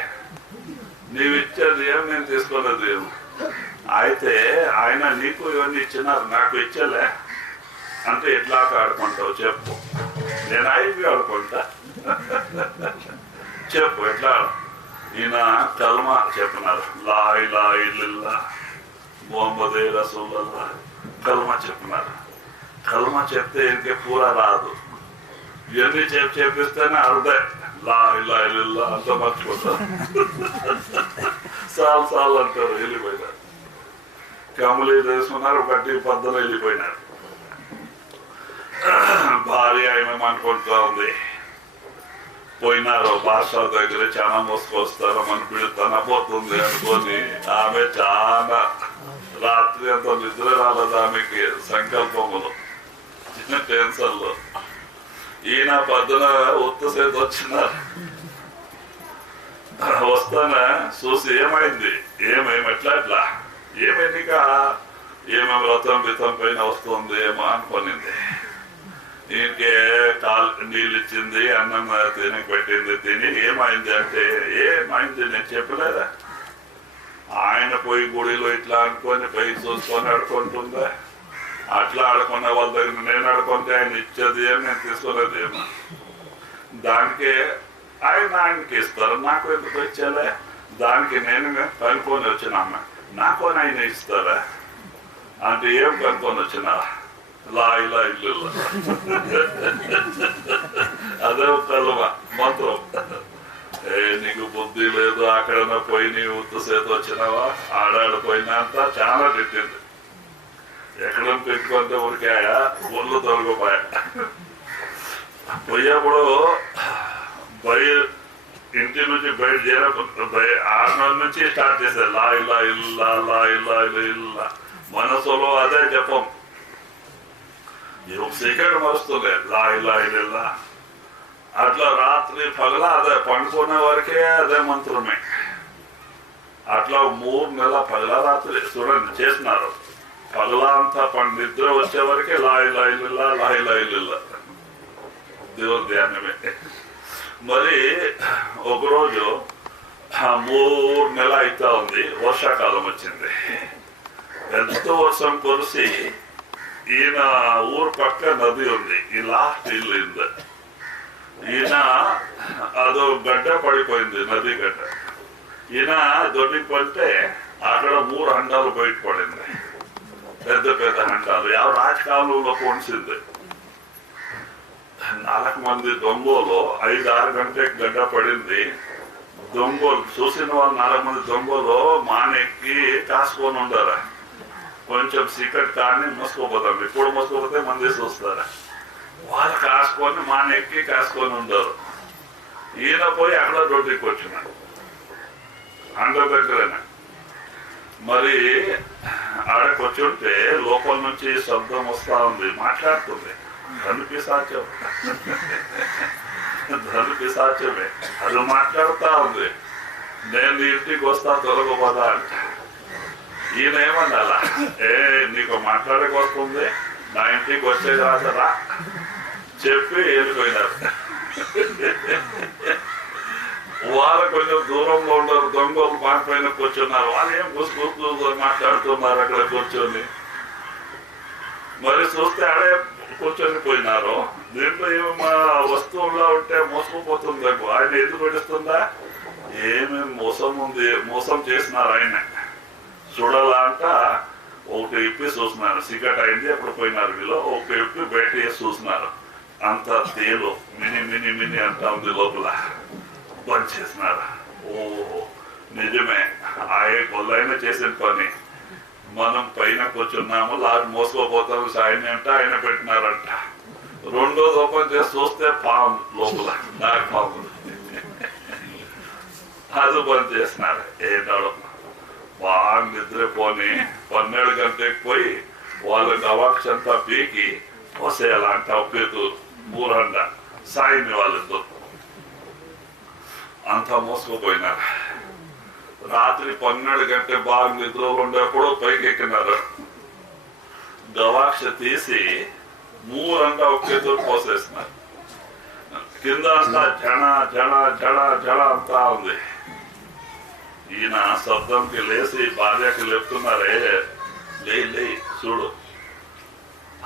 నీవు ఇచ్చేది ఏం, నేను తీసుకున్నది ఏం. అయితే ఆయన నీకు ఇవన్నీ ఇచ్చినారు, నాకు ఇచ్చలే అంటే ఎట్లా ఆడుకుంటావు చెప్పు, నేను అయిపోయి ఆడుకుంటా చెప్పు ఎట్లా. ఈయన కల్మా చెప్పినారు, లా ఇలాహ ఇల్లల్లాహ్ ముహమ్మదే రసూలుల్లాహ్ కల్మా చెప్పినారు. కల్మా చెప్తే ఇంకే పూరా రాదు, ఇవన్నీ చెప్పిస్తేనే అర్థం లా ఇలాహ ఇల్లల్లాహ్ అంత మర్చిపోతారు. సాల్ అంటారు, వెళ్ళిపోయినారు. కమలి చేసుకున్నారు, ఒకటి పద్దలు వెళ్ళిపోయినారు. భార్య ఏమేమనుకుంటా ఉంది, పోయినారు బాషా దగ్గర చాలా మోసుకొస్తారు, మన పిడుతాన పోతుంది అనుకొని ఆమె చాలా రాత్రి అంత నిద్ర రాలేదు ఆమెకి, సంకల్పములు చిన్న టెన్షన్లు. ఈయన పొద్దున ఉత్తసేత వచ్చినారు, వస్తానా చూసి ఏమైంది, ఎట్లా ఏమైంది, ఏమేమి వ్రతం బితం పైన వస్తుంది ఏమో అనుకునింది. ఈయనకే నీళ్ళు ఇచ్చింది, అన్నం తిని పెట్టింది, తిని ఏమైంది అంటే ఏమైంది నేను చెప్పలేదా, ఆయన పోయి గుడిలో ఇట్లా అనుకొని పైకి చూసుకొని ఆడుకుంటుందా, అట్లా ఆడుకున్న వాళ్ళ దగ్గర నేను ఆడుకుంటే ఆయన ఇచ్చేది ఏం, నేను తీసుకునేది ఏమో, దానికే ఆయనకి ఇస్తారు, నాకు ఎందుకు ఇచ్చేలే, దానికి నేను కనుక్కొని వచ్చినామా, నాకు ఆయన ఇస్తారా అంటే ఏం కనుక్కొని వచ్చినా, లా ఇలాహ ఇల్లల్లాహ్ అదే కల్మా మంత్రం. నీకు బుద్ధి లేదు, అక్కడ పోయి నీ ఉత్తసేత వచ్చినావా, ఆడాడిపోయినా అంతా చాలా తిట్టింది. ఎక్కడ పెట్టుకుంటే ఉరికాయా, ఒళ్ళు తొలగిపోయా. పోయేప్పుడు ఇంటి నుంచి బయట చేరకుండా 6 నెలల నుంచి స్టార్ట్ చేశారు, లా ఇలాహ ఇల్లల్లాహ్ లా ఇలాహ ఇల్లల్లాహ్. మనసులో అదే జపం, ఒక సెకండ్ వస్తుంది లా ఇలాహ ఇల్లల్లాహ్. అట్లా రాత్రి పగల అదే, పండుకునే వరకే అదే మంత్రమే. అట్లా 3 నెలల పగల రాత్రి చూడండి చేసినారు, పగల అంతా నిద్ర వచ్చే వరకే లా ఇలాహ ఇల్లల్లాహ్ లా ఇలాహ ఇల్లల్లాహ్ దేవుని ధ్యానమే. మరి ఒకరోజు 3 నెలలు అవుతా ఉంది, వర్షాకాలం వచ్చింది, ఎంత వర్షం కురిసి ఈయన ఊరు పక్క నది ఉంది, ఈ లాస్ట్ ఇల్లు ఉంది, ఈయన అదో గడ్డ పడిపోయింది, నది గడ్డ. ఈయన దొడ్డికి పడితే అక్కడ 3 హండాలు బయట పడింది, పెద్ద పెద్ద హండాలు, రాజకాలంలో పొడిచింది. 4 మంది దొంగలు 5-6 గంటలకు గడ్డ పడింది. దొంగలు చూసిన వాళ్ళు 4 మంది దొంగలు మానెక్కి కాసుకొని ఉండారా, కొంచెం సీక్రెట్ కానీ మోసుకోపోతాం, ఇప్పుడు మోసుకోపోతే మంది చూస్తారా, వాళ్ళు కాసుకొని మానెక్కి కాసుకొని ఉండరు. ఈయన పోయి అక్కడ దొడ్డికి వచ్చినాడు, అందరి దగ్గరైనా. మరి ఆడకు వచ్చి ఉంటే లోపల నుంచి శబ్దం వస్తా ఉంది, మాట్లాడుతుంది, ధను పిశాచమే, అది మాట్లాడుతా ఉంది, నేను ఇంటికి వస్తా తొలగపోదా అంట. ఈయన ఏమన్నాలా, నీకు మాట్లాడక వస్తుంది, నా ఇంటికి వచ్చేది రాసరా చెప్పి వెళ్ళిపోయినారు. వాళ్ళు కొంచెం దూరంలో ఉండరు, దొంగలు మాట పైన కూర్చున్నారు. వాళ్ళు ఏం గుసు మాట్లాడుతున్నారు అక్కడ కూర్చొని. మరి చూస్తే ఆడే కూర్చొని పోయినారు. దీంట్లో ఏమో వస్తువుల్లో ఉంటే మోసపోతుంది. ఆయన ఎదురు పడిస్తుందా? ఏమేమి మోసం ఉంది, మోసం చేసినారు ఆయన. చూడాలా అంట ఒకటి ఇప్పి చూస్తున్నారు. సిగరెట్ అయింది అప్పుడు పోయినారు వీళ్ళు. ఒకటి ఇప్పి బయట వేసి చూస్తున్నారు. అంత తేలు మిని మిని మిని అంతా ఉంది లోపల. బంద్ చేసినారు. ఓహో నిజమే, ఆయన కొల్లైనా చేసిన పని. మనం పైన కూర్చున్నాము, లాస్ట్ మోసుకోపోతాము. ఆయన అంటే ఆయన పెట్టినారంట. రెండోది ఓపెన్ చేసి చూస్తే పాము లోపల, నాకు పాము. అది బంద్ చేసినారు. ఏనాడు బాగా నిద్రపోని 12 గంటలకు పోయి వాళ్ళ గవాక్ష అంతా పీకి పోసేయాలంట. ఒకేతూ మూరండ సాయింది వాళ్ళతో. అంతా మోసుకుపోయినారు. రాత్రి 12 గంటల బాగా నిద్రలో ఉండేప్పుడు పైకి ఎక్కినారు. గవాక్ష తీసి మూరంతా ఒకేతూ పోసేసినారు. కింద అంతా జడ జడ జడ జడ అంతా ఉంది. ఈయన శబ్దంకి లేచి భార్యకి లేపుతున్నారే, లే చూడు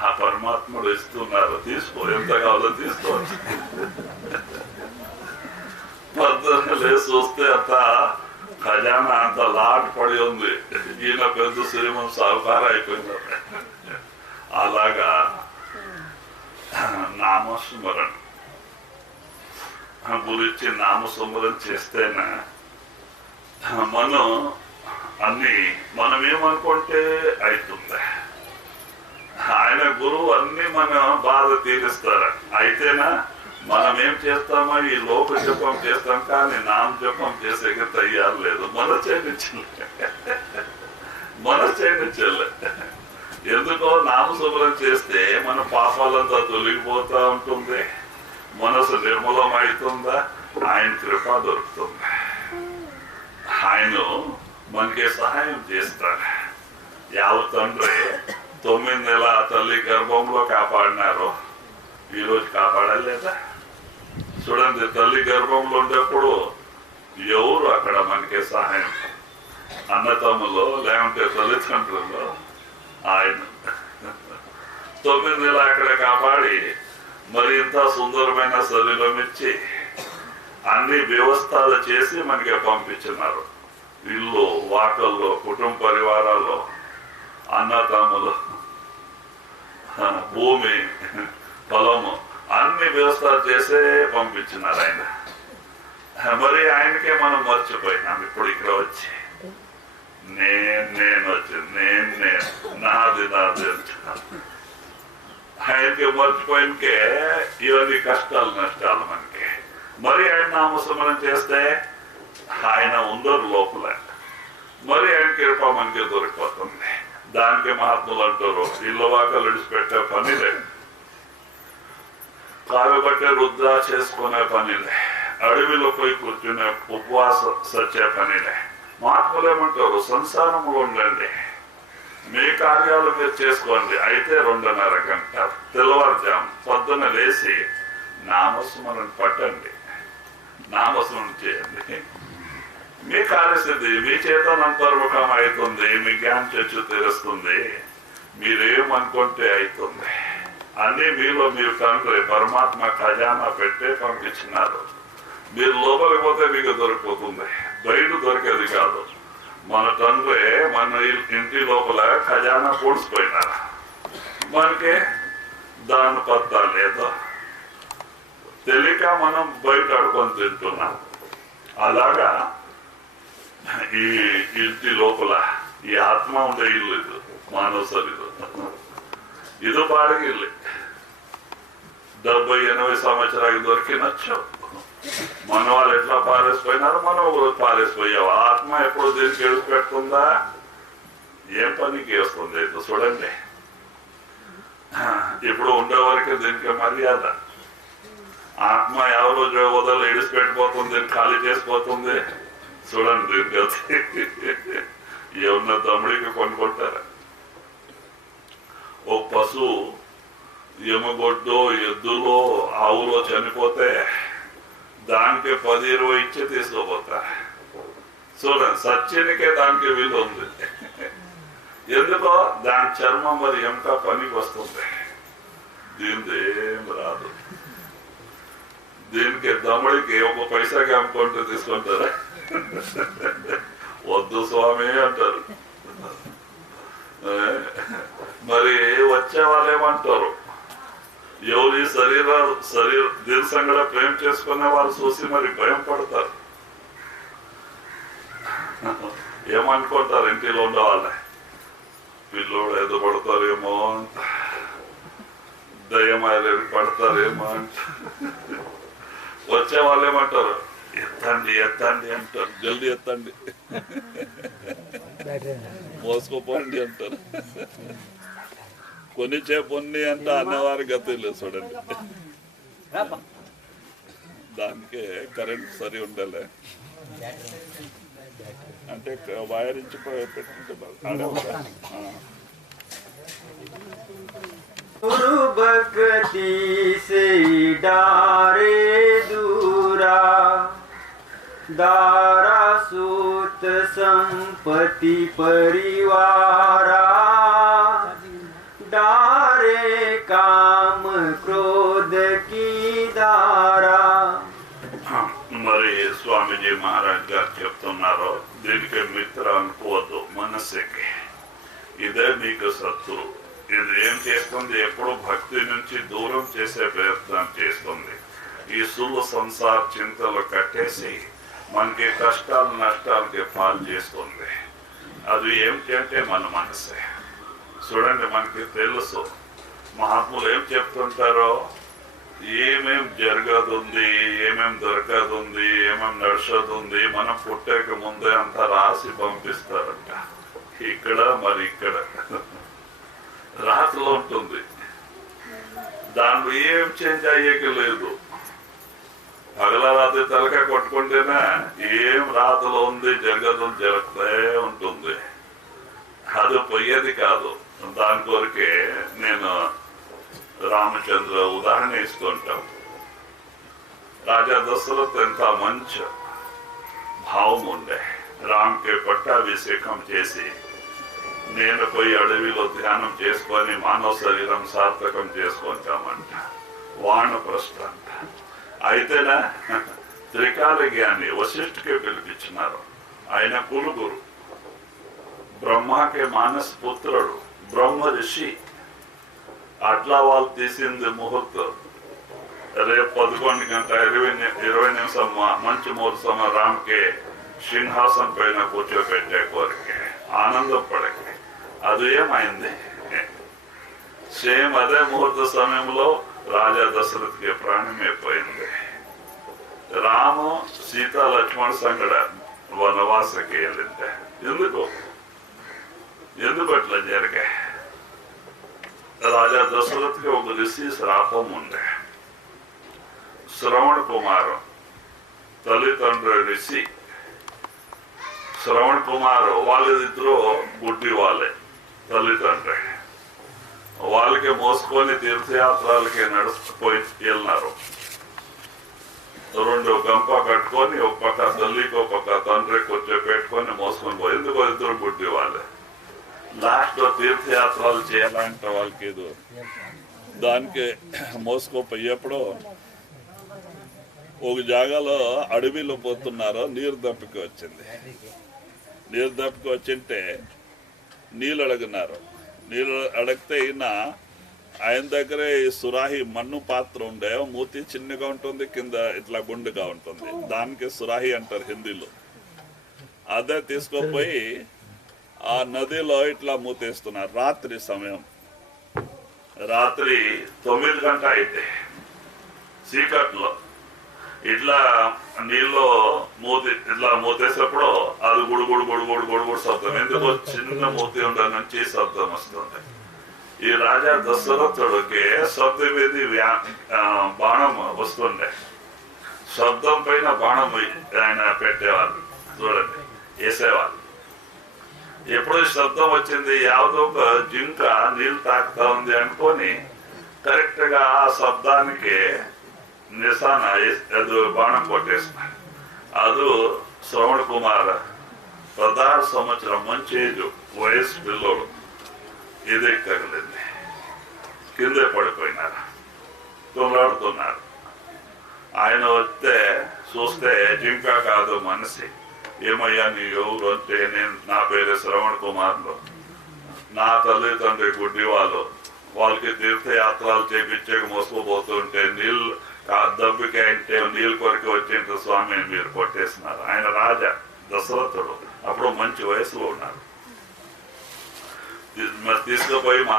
ఆ పరమాత్ముడు ఇస్తున్నారు, తీసుకో, ఎంత కావాలో తీసుకో. పొద్దున్న లేచి చూస్తే అంత ఖజానా అంత లాట్ పడి ఉంది. ఈయన పెద్ద శ్రీమం సాహుకార అయిపోయినారు. అలాగా నామస్మరణ గురించి నామస్మరణ చేస్తేనే మనం అన్ని మనం ఏమనుకుంటే అవుతుంది. ఆయన గురువు అన్ని మన బాధ తీరుస్తారు. అయితేనా మనం ఏం చేస్తామో ఈ లోక జపం చేస్తాం, కానీ నామ జపం చేసేకి తయ్యారు లేదు. మన చేయనిచ్చలే. ఎందుకో నామశుభ్రం చేస్తే మన పాపాలంతా తొలగిపోతా ఉంటుంది, మనసు నిర్మలం అవుతుందా, ఆయన కృప దొరుకుతుంది. ఆయన మనకి సహాయం చేస్తారు. యావ తండ్రి 9 నెలల తల్లి గర్భంలో కాపాడినారు, ఈరోజు కాపాడలేదా? చూడండి, తల్లి గర్భంలో ఉండేప్పుడు ఎవరు అక్కడ మనకి సహాయం? అన్నతమ్ములో లేకుంటే తల్లిదండ్రుల్లో ఆయన 9 నెలలు అక్కడ కాపాడి మరి ఇంత సుందరమైన శరీరం ఇచ్చి అన్ని వ్యవస్థలు చేసి మనకి పంపించినారు. ఇల్లు వాకల్లో, కుటుంబ పరివారాల్లో, అన్నతమ్ములు, భూమి, పొలము అన్ని వ్యవస్థలు చేసే పంపించినారు ఆయన. మరి ఆయనకే మనం మర్చిపోయినాం. ఇప్పుడు ఇక్కడ వచ్చి నేను నాది ఆయనకి మర్చిపోయినకే ఇవన్నీ కష్టాలు నష్టాలు మనకి. మరి ఆయన నామస్మరణ చేస్తే ఆయన ఉండరు లోపల, మరి ఆయన కృప మనకి దొరికిపోతుంది. దానికి మహాత్ములు అంటారు, ఇళ్ళ వాకలు విడిచిపెట్టే పని లేదు, కావ్యబట్టే రుద్ర చేసుకునే పనిలే, అడవిలో పోయి కూర్చునే ఉపవాస సచ్చే పనిలే. మహాత్ములు ఏమంటారు, సంసారంలో ఉండండి, మీ కార్యాలు మీరు చేసుకోండి. అయితే 2:30 గంట తెల్లవారుజాము పొద్దున్న లేచి నామస్మరణ పట్టండి, నామస్మరణ చేయండి. మీ కార్యసిద్ధి మీ చేత అంతర్ముఖం అవుతుంది, మీ జ్ఞానం చచ్చు తెలుస్తుంది. మీరేమనుకుంటే అవుతుంది. అన్ని మీలో మీరు తండ్రి పరమాత్మ ఖజానా పెట్టే పంపించినారు. మీరు లోపలికి పోతే మీకు దొరికిపోతుంది, బయట దొరికేది కాదు. మన తండ్రి మన ఇంటి లోపల ఖజానా పూడ్చిపోయినారు, మనకి దాని పత్తా లేదు. తెలియక మనం బయట అడుకొని తింటున్నాం. అలాగా ఈ ఇంటి లోపల ఈ ఆత్మ ఉండే ఇల్లు, ఇది మానవ శరీరం, ఇది బాడిగ ఇల్లు. 70-80 సంవత్సరాలకు దొరికినచ్చు. మన వాళ్ళు ఎట్లా పారేసిపోయినారు, మనం ఒకరోజు పారేసిపోయావు. ఆత్మ ఎప్పుడు దీనికి ఎడుపెడుతుందా, ఏం పనికి వస్తుంది? చూడండి, ఇప్పుడు ఉండేవరకు దీనికి మర్యాద. ఆత్మ ఎవరో వదలు ఎడిసిపెట్టిపోతుంది, ఖాళీ చేసిపోతుంది. చూడండి, దీనికి ఏమన్నా తమ్ముడికి కొనుక్కుంటారా? ఒక పశువు ఎమగొడ్డో ఎద్దులో ఆవులో చనిపోతే దానికి 10-20 ఇచ్చి తీసుకోపోతా. చూడండి, సత్యానికే దానికి విలువ ఉంది. ఎందుకో దాని చర్మం మరి ఎంత పనికి వస్తుంది, దీనిది ఏం రాదు. దీనికి దమ్ముడికి 1 పైసాకి అమ్ముకుంటూ తీసుకుంటారా? వద్దు స్వామి అంటారు. మరి వచ్చే వాళ్ళు ఏమంటారు? ఎవరి శరీర సంగడ ప్రేమ చేసుకునే వాళ్ళు చూసి మరి భయం పడతారు. ఏమనుకుంటారు? ఇంటిలో ఉండేవాళ్ళే, పిల్లోడు ఏదో పడతారేమో అంట, దయ్యమాయలు పడతారేమో అంట. వచ్చే వాళ్ళు ఏమంటారు? ఎత్తండి ఎత్తండి అంటారు, జల్దీ ఎత్తండి, మోసుకోపోండి అంటారు. కొనిచే పొన్ని అంట అన్నవారి గతి లేదు. చూడండి, దానికే కరెంట్ సరి ఉండాలి అంటే వైర్ ఇచ్చి పెట్టుకుంటే गुरु भक्ति से डारे दूरा, दारा सूत संपत्ति परिवारा, डारे काम क्रोध की दारा. మరి స్వామీజీ మహారాజ్ గారు చెప్తున్నారు, దీనికి మిత్ర అనుకోవద్దు, మనస్సుకి ఇదే మీకు శత్రు. ఇది ఏం చేస్తుంది? ఎప్పుడు భక్తి నుంచి దూరం చేసే ప్రయత్నం చేస్తుంది. ఈ సులు సంసార చింతలు కట్టేసి మనకి కష్టాలు నష్టాలకి పాలు చేస్తుంది. అది ఏమిటంటే మన మనసే. చూడండి, మనకి తెలుసు మహాత్ములు ఏం చెప్తుంటారో, ఏమేం జరగదుంది, ఏమేం దొరకదుంది, ఏమేం నడుచదుంది, మనం పుట్టక ముందే అంతా రాసి పంపిస్తారంట. ఇక్కడ మరి ఇక్కడ రాత్రిలో ఉంటుంది, దాంట్లో ఏం చేంజ్ అయ్యేకి లేదు. పగల రాత్రి తలకాయ కొట్టుకుంటేనే ఏం రాత్రిలో ఉంది, జరగదు, జరుగుతూ ఉంటుంది. అది పోయేది కాదు. దాని కొరకే నేను రామచంద్ర ఉదాహరణ ఇస్తుంటాం. రాజా దశరథ్ ఎంత మంచి భావం ఉండే. రామ్కి పట్టాభిషేకం చేసి నేను పోయి అడవిలో ధ్యానం చేసుకొని మానవ శరీరం సార్థకం చేసుకుంటామంట. వానప్రస్థ అంట. అయితేనా త్రికాల జ్ఞాని వశిష్ఠకి పిలిపించినారు. ఆయన కులుగురు, బ్రహ్మకి మానస పుత్రుడు, బ్రహ్మ ఋషి. అట్లా వాళ్ళు తీసింది ముహూర్తం. రేపు 11 గంటల 20 నిమిషం మంచి ముహూర్తం రామ్కి సింహాసనం పైన కూర్చోబెట్టే కోరికే, ఆనందం పడకే. అది ఏమైంది? సేమ్ అదే ముహూర్త సమయంలో రాజా దశరథ్కి ప్రాణమైపోయింది. రాము సీతా లక్ష్మణ సంగడ వనవాసకి వెళ్ళింది. ఎందుకు అట్లా జరిగాయి? రాజా దశరథ్కి ఒక ఋషి శ్రాపం ఉండే. శ్రవణ కుమారం తల్లిదండ్రుల ఋషి శ్రవణ కుమారు, వాళ్ళిద్దరూ గుడ్డి వాళ్ళే తల్లిదండ్రి. వాళ్ళకి మోసుకొని తీర్థయాత్రలకి నడుచుకుపోయి వెళ్ళినారు. 2 గంప కట్టుకొని ఒక పక్క తల్లికి ఒక పక్క తండ్రికి కూర్చోపెట్టుకొని మోసుకొని పోయి. ఎందుకో ఇద్దరు గుడ్డి వాళ్ళే. లాస్ట్ లో తీర్థయాత్రలు చేయాలంటే వాళ్ళకి ఏదో దానికి మోసుకోపోయేప్పుడు ఒక జాగాలో అడవిలో పోతున్నారు. నీరు దప్పికి వచ్చింది. నీరు దప్పికి వచ్చింటే నీళ్ళు అడిగినారు. నీళ్ళు అడిగితే ఆయన దగ్గర సురాహి మన్ను పాత్ర ఉండే, మూతి చిన్నగా ఉంటుంది, కింద ఇట్లా గుండుగా ఉంటుంది. దానికి సురాహి అంటారు హిందీలో. అదే తీసుకుపోయి ఆ నదిలో ఇట్లా మూతేస్తున్నారు. రాత్రి సమయం, రాత్రి 9 గంట అయితే చీకట్లో ఇట్లా నీళ్ళు ఇట్లా మూతేసినప్పుడు అది గుడుగుడు గుడుగుడు గుడుగుడు శబ్దం. ఎందుకో చిన్న మూతి ఉండే నుంచి శబ్దం వస్తుంది. ఈ రాజా దశరథుడికి శబ్దవేది బాణం వస్తుండే. శబ్దం పైన బాణం ఆయన పెట్టేవాళ్ళు, చూడండి, వేసేవాళ్ళు. ఎప్పుడు శబ్దం వచ్చింది, యావదో ఒక జింక నీళ్ళు తాకుతా ఉంది అనుకొని కరెక్ట్ గా ఆ శబ్దానికి నిశాన ಅದು ಬಾಣం కొట్టేసిన ಅದು శ్రవణ్ కుమార్ 16 సంవత్సరం మంచి ఏజ్ వయసు పిల్లోడు ఇదే తగిలింది కిందే పడిపోయినారు తొలాడుతున్నారు ఆయన వస్తే చూస్తే జింకా కాదు మనిషి ఏమయ్యా నీ ఎవరు అంటే నేను నా పేరు శ్రవణ్ కుమార్లు నా తల్లిదండ్రి గుడ్డి వాళ్ళకి తీర్థయాత్రలు చేపించే మోసుకుపోతుంటే నీళ్ళు దబ్బికి అంటే నీళ్ళు కొరికి వచ్చింటే స్వామిని మీరు కొట్టేసినారు ఆయన రాజా దశరథుడు అప్పుడు మంచి వయసులో ఉన్నారు మరి తీసుకుపోయి మా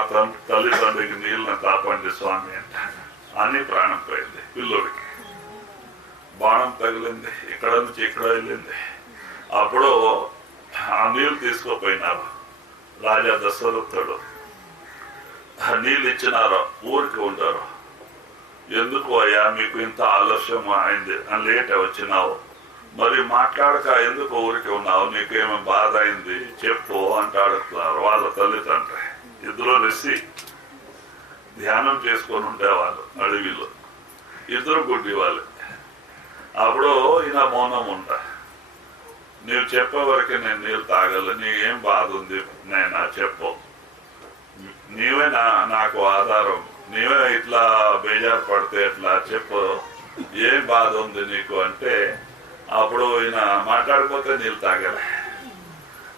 తల్లిదండ్రికి నీళ్ళని తాపండి స్వామి అంటే అన్ని ప్రాణం పోయింది పిల్లోడికి బాణం తగిలింది ఇక్కడ నుంచి ఇక్కడ వెళ్ళింది అప్పుడు ఆ నీళ్ళు తీసుకుపోయినారు రాజా దశరథుడు నీళ్ళు ఇచ్చినారు ఊరికి ఉండరు ఎందుకు అయ్యా మీకు ఇంత ఆలస్యం అయింది అని లేట్ వచ్చినావు మరి మాట్లాడక ఎందుకు ఊరికి ఉన్నావు నీకేమో బాధ అయింది చెప్పు అంటే అడుగుతున్నారు వాళ్ళ తల్లిదండ్రి ఇద్దరు రిసి ధ్యానం చేసుకొని ఉండేవాళ్ళు అడవిలో ఇద్దరు గుడ్డి వాళ్ళు అప్పుడు ఈయన మౌనం ఉంటా నీవు చెప్పే వరకు నేను నీళ్ళు తాగలను నీకేం బాధ ఉంది నేను చెప్పు నీవే నాకు ఆధారం నీవే ఇట్లా బేజారు పడితే ఎట్లా చెప్పు ఏం బాధ ఉంది నీకు అంటే అప్పుడు ఈయన మాట్లాడిపోతే నీళ్ళు తాగలే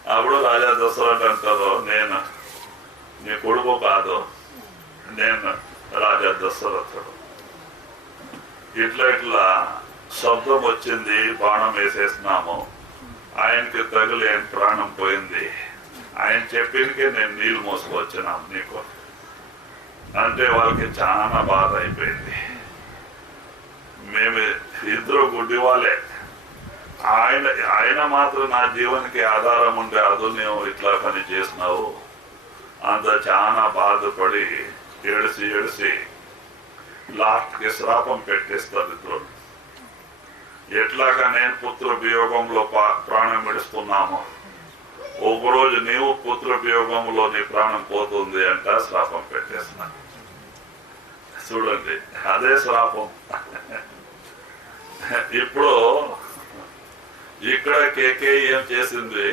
అప్పుడు రాజా దశరథుడు అంటారు నేను నీ కొడుకు కాదు నేను రాజా దశరథుడు ఇట్లా శబ్దం వచ్చింది బాణం వేసేసినాము ఆయనకి తగిలి ఆయన ప్రాణం పోయింది ఆయన చెప్పిందికే నేను నీళ్ళు మోసుకొచ్చినాము నీకు అంటే వాళ్ళకి చాలా బాధ అయిపోయింది మేము ఇద్దరు గుడ్డి వాళ్ళే ఆయన మాత్రం నా జీవనకి ఆధారం ఉండే అదు నువ్వు ఇట్లా పని చేసినావు అంత చాలా బాధపడి ఏడిసి లాస్ట్కి శ్రాపం పెట్టేస్తారు ఇద్దరు ఎట్లాగా నేను పుత్ర వియోగంలో ప్రాణం విడుస్తున్నాము ఒకరోజు నీవు పుత్ర వియోగంలో నీ ప్రాణం పోతుంది అంట శ్రాపం పెట్టేస్తున్నా చూడండి అదే శ్రాపం ఇప్పుడు ఇక్కడ కేకే ఏం చేసింది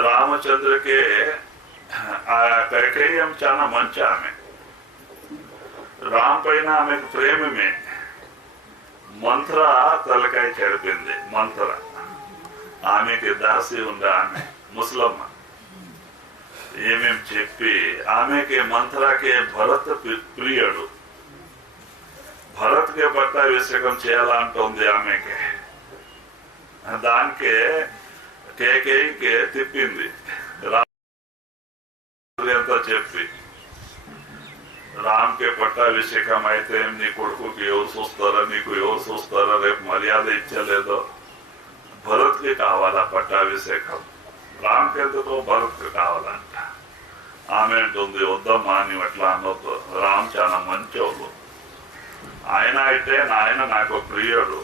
రామచంద్రకి ఆ కైకేయం చాలా మంచి ఆమె రామ్ పైన ఆమెకు ప్రేమమే మంత్ర తలకాయ చెడిపింది మంత్ర ఆమెకి దాసి ఉంది ఆమె ముసలమ్మ ఏమేం చెప్పి ఆమెకి మంత్రాకి భరత్ ప్రియుడు భరత్కి పట్టాభిషేకం చేయాలంటుంది ఆమెకి దానికే కేకేకి తిప్పింది అంతా చెప్పి రామ్కి పట్టాభిషేకం అయితే నీ కొడుకుకి ఎవరు చూస్తారా నీకు ఎవరు చూస్తారా రేపు మర్యాద ఇచ్చలేదో భరత్కి కావాలా పట్టాభిషేకం రామ్కి ఎందుకో భరత్కి కావాలంట ఆమె అంటుంది వద్దమ్మా నీవు ఎట్లా అనొద్దు రామ్ చాలా మంచోడు ఆయన అయితే ఆయన నాకు ప్రియుడు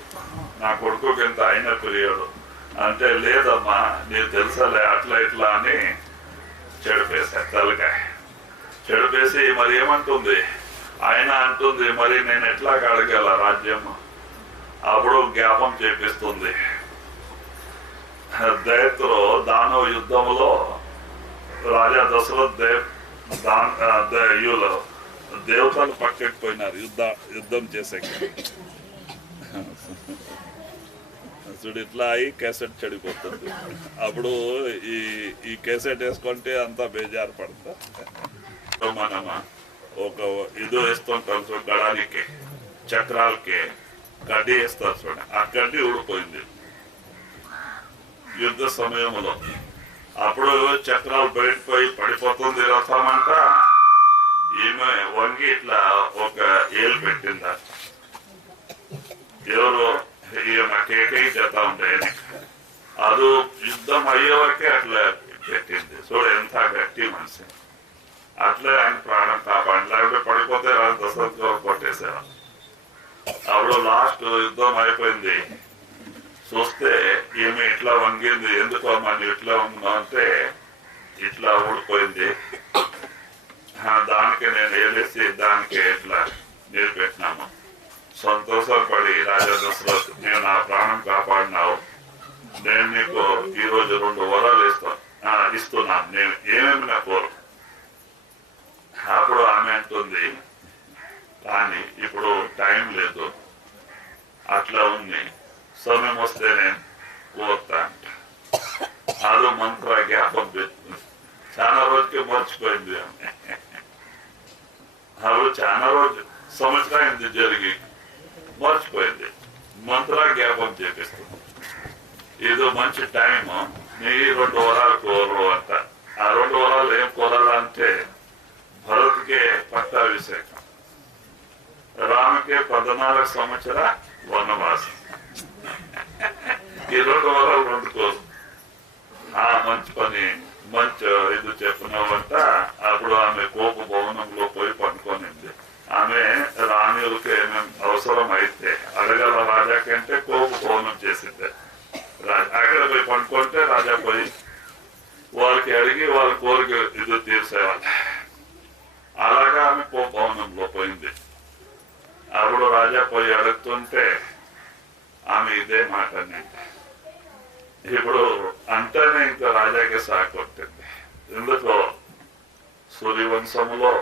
నా కొడుకుకి ఎంత ఆయన ప్రియుడు అంటే లేదమ్మా నీకు తెలుసలే అట్లా ఇట్లా అని చెడిపేశా తలకాయ చెడిపేసి మరి ఏమంటుంది ఆయన అంటుంది మరి నేను ఎట్లా అడగాల రాజ్యం అప్పుడు జ్ఞాపం చేపిస్తుంది దైత్రో దానవ యుద్ధంలో రాజా దశరథ్ దేవతలు పక్కకి పోయినారు యుద్ధం చేసే చూడు ఇట్లా అయి కేసెట్ చెడిపోతుంది అప్పుడు ఈ కేసెట్ వేసుకుంటే అంతా బేజారు పడతా మనమా ఒక ఇది వేస్తుంటాం చూడు గడానికి చక్రాలకి గడ్డి వేస్తారు చూడండి ఆ గడ్డి ఊడిపోయింది యుద్ధ సమయంలో అప్పుడు చక్రాలు బయటపోయి పడిపోతుంది రథం అంట ఈమె వంగి ఇట్లా ఒక ఏలు పెట్టిందా ఎవరు ఈమె కేకీ చేతా ఉంటే అది యుద్ధం అయ్యే వరకే అట్లా పెట్టింది చూడు ఎంత గట్టి మనిషి అట్లే ఆయన ప్రాణం కాపాడి లేకపోతే పడిపోతే దశరథ కొట్టేశారు అప్పుడు లాస్ట్ యుద్ధం అయిపోయింది చూస్తే ఈమె ఇట్లా వంగింది ఎందుకో మనం ఇట్లా ఉన్నాం అంటే ఇట్లా ఊడిపోయింది దానికి నేను వేలేసి దానికి ఇట్లా నీరు పెట్టినాము సంతోషపడి రాజా దశరథ్, నేను నా ప్రాణం కాపాడినావు, నేను నీకు ఈరోజు 2 వరాలు ఇస్తున్నాను, నేను ఏమేమి నా కోరు. అప్పుడు ఆమె అంటుంది, కానీ ఇప్పుడు టైం లేదు, అట్లా ఉంది, సమయం వస్తే నేను కోరుతా అంట. అదో మంత్ర జ్ఞాపం పెట్టుకుంది. చాలా రోజుకి మర్చిపోయింది ఆమె. అప్పుడు చాలా రోజు సంవత్సరం జరిగి మర్చిపోయింది. మంత్ర జ్ఞాపం చేపిస్తుంది. ఏదో మంచి టైము, నీ 2 వరాలు కోరు అంట. ఆ 2 వరాలు ఏం కోరాలంటే భరత్కే పట్టాభిషేకం, రాముకే 14 సంవత్సర వనవాసం. ఈ 2 వరాలు 2 కోరు. ఆ మంచి పని, మంచి ఇది చెప్పినావంట. అప్పుడు ఆమె కోప భవనంలో పోయి పడుకోనింది. ఆమె రాణులకి ఏమేమి అవసరం అయితే అడగల రాజా కంటే కోప భవనం చేసింది. అక్కడ పోయి పడుకుంటే రాజా పోయి వాళ్ళకి అడిగి వాళ్ళ కోరిక ఇది తీర్చేవాళ్ళు. అలాగా ఆమె కోప భవనంలో పోయింది. అప్పుడు రాజా పోయి అడుగుతుంటే ఆమె ఇదే మాట అన్నింది. ఇప్పుడు అంటేనే ఇంకా రాజాకి సాకొట్టింది. ఎందుకో సూర్యవంశంలో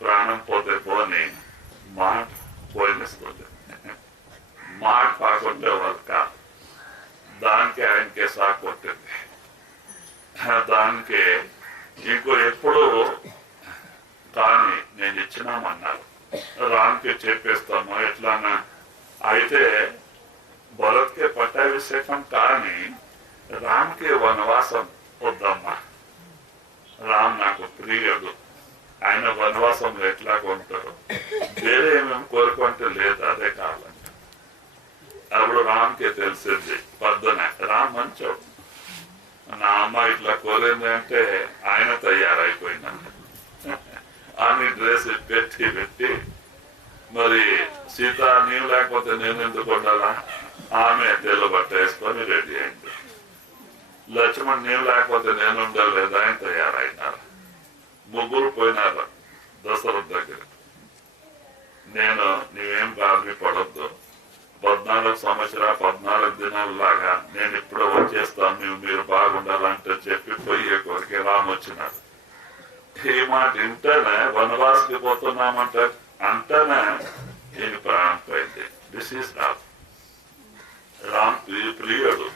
ప్రాణం పోతే పోని మాట పోయినిస్తుంది. మాట కాకుంటే వాళ్ళు కాదు. దానికి ఆయనకే సాకొట్టింది. దానికి ఇంకో ఎప్పుడు కానీ నేను ఇచ్చినామన్నారు. రామ్కి చెప్పేస్తాము ఎట్లానా. అయితే భరత్కే పట్టాభిషేకం, కానీ రామ్కి వనవాసం వద్దమ్మా. రామ్ నాకు ప్రియుడు, ఆయన వనవాసంలో ఎట్లా కొంటారు, వేరే ఏమేమి కోరుకుంటే లేదు, అదే కావాలంట. అప్పుడు రామ్కి తెలిసింది పొద్దున, రామ్ మంచోడు, నా అమ్మ ఇట్లా కోరింది అంటే ఆయన తయారైపోయినాడు. ఆమె డ్రెస్ పెట్టి మరి సీత నీవు లేకపోతే నేను ఎందుకు ఉండాలా, ఆమె తెల్ల బట్ట వేసుకొని రెడీ అయింది. లక్ష్మణ్ నీవు లేకపోతే నేను ఉండలేదా, ఆయన తయారైనారు. ముగ్గురు పోయినారు దశరథ్ దగ్గర. నేను నీవేం బాధని పడద్దు, 14 సంవత్సరాలు 14 దినాల లాగా నేను ఇప్పుడు వచ్చేస్తాను, మీరు బాగుండాలంటే చెప్పి పోయే కోరికే రామ్ వచ్చినాడు. ఈ మాట ఇంటనే వనవాసకి పోతున్నామంటే అంటనే ఈయన ప్రాణం పోయింది. దిస్ ఈస్ రామ్ ప్రియుడు.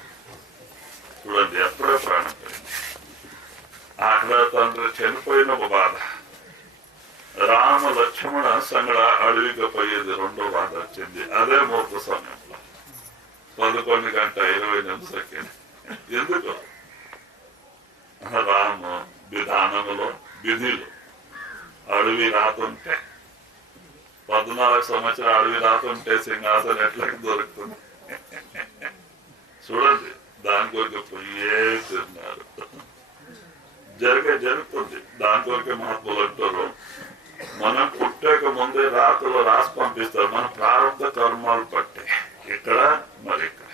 చూడండి ఎప్పుడే ప్రాణం పోయింది. అక్కడ తండ్రి చనిపోయిన ఒక బాధ. రామ లక్ష్మణ సంగడ అడవికి పోయేది 2వ బాధ వచ్చింది. అదే ముహూర్త సమయంలో 11:20 ఎందుకు రామ విధానములో విధిలో అడవి రాతుంటే 14 సంవత్సరాలు అడవి రాతుంటే సింహాసనం ఎట్లా దొరుకుతుంది చూడండి. దాని కొరకు పోయే తిన్నారు. జరుగుతుంది. దాని కొరకే మహాత్ములు అంటారు, మనం పుట్టక ముందే రాతలో రాసి పంపిస్తారు మన ప్రారంభ కర్మాలు పట్టే. ఇక్కడ మరి ఇక్కడ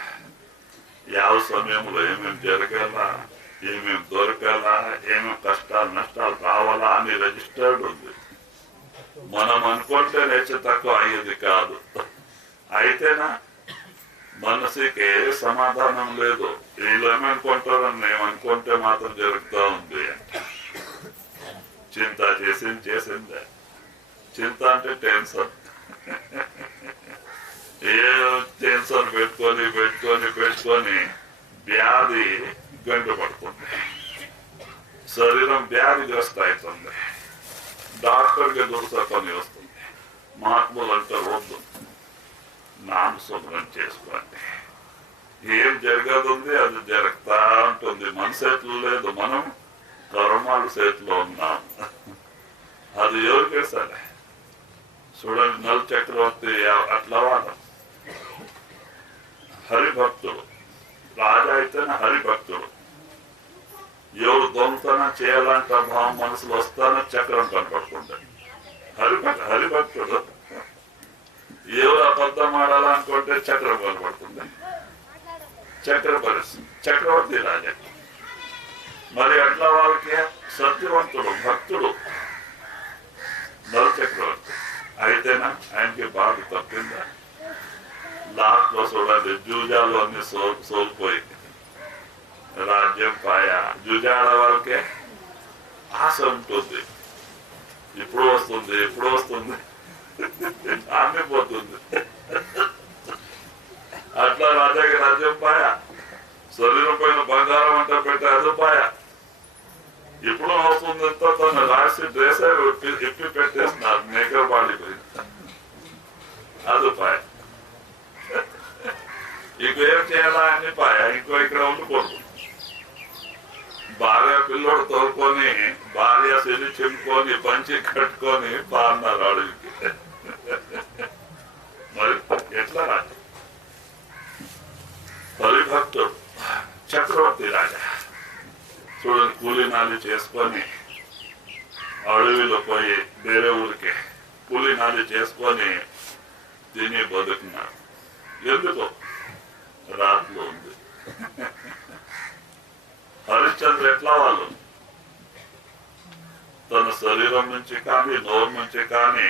ಯಾವ సమయంలో ఏమేమి జరగాలా, ఏమేమి దొరకాలా, ఏమేమి కష్టాలు నష్టాలు రావాలా అని రిజిస్టర్డ్ ఉంది. మనం అనుకుంటే నేర్చే తక్కువ అయ్యేది కాదు. అయితేనా మనసుకి ఏ సమాధానం లేదు. వీళ్ళు ఏమనుకుంటారని మేము అనుకుంటే మాత్రం జరుగుతూ ఉంది. చింత చేసిందే. చింత అంటే టెన్షన్. ఏ టెన్షన్ పెట్టుకొని వ్యాధి గంటు పడుతుంది. శరీరం వ్యాధిగ్రస్త అవుతుంది. డాక్టర్కి దుర్సపని వస్తుంది. మహాత్ములు అంటే వద్దు, నామస్మరణ చేసుకోండి. ఏం జరగదుంది అది జరుగుతా ఉంటుంది. మన చేతిలో లేదు, మనం కర్మాల చేతిలో ఉన్నాం. అది ఎవరికే సరే. చూడండి, నల్ చక్రవర్తి అట్లా వాడు హరిభక్తుడు. రాజా అయితేనే హరిభక్తుడు. ఎవరు దొంగతనం చేయాలంటే భావం మనసులో వస్తానో చక్రం కనపడుతుంది. హరిభక్తుడు. ఎవరు అబద్ధం ఆడాలనుకుంటే చక్రం కనపడుతుంది. చక్రవర్తి రాజా. మరి అట్లా వాళ్ళకి సత్యవంతుడు, భక్తుడు నల్ చక్రవర్తి. అయితేనా ఆయనకి బాధ తప్పిందా? లాస్ట్ లో చూడండి, జూజాలు అన్ని సోల్పోయి రాజ్యం పాయ. జూజాడ వాళ్ళకే ఆశ ఉంటుంది, ఇప్పుడు వస్తుంది ఎప్పుడు వస్తుంది ఆమె పోతుంది. అట్లా రాజాకి రాజ్యం పాయ, శరీరం పైన బంగారం అంట పెట్టారు పాయ. ఇప్పుడు వస్తుంది తను రాసి డ్రెస్ ఇప్పి పెట్టేస్తున్నారు, మేకర్ బాడిపోయింది, అది పాయ. ఇంకేం చేయాలా అని పాయ, ఇంకో ఇక్కడ ఉండిపోతుంది. భార్య పిల్లోడు తోలుకొని, భార్య శని చెంపుకొని, పంచి కట్టుకొని పాన్నారు అడవికి. మరి ఎట్లా రాజా? పరిభక్తుడు చక్రవర్తి రాజా చూడండి, కూలీనాలి చేసుకొని అడవిలో పోయి వేరే ఊరికి కూలీనాలి చేసుకొని తిని బతుకున్నాడు. ఎందుకు? రాత్రిలో ఉంది. హరిశ్చంద్ర ఎట్లా వాళ్ళు తన శరీరం నుంచి కానీ, నోరు నుంచి కానీ,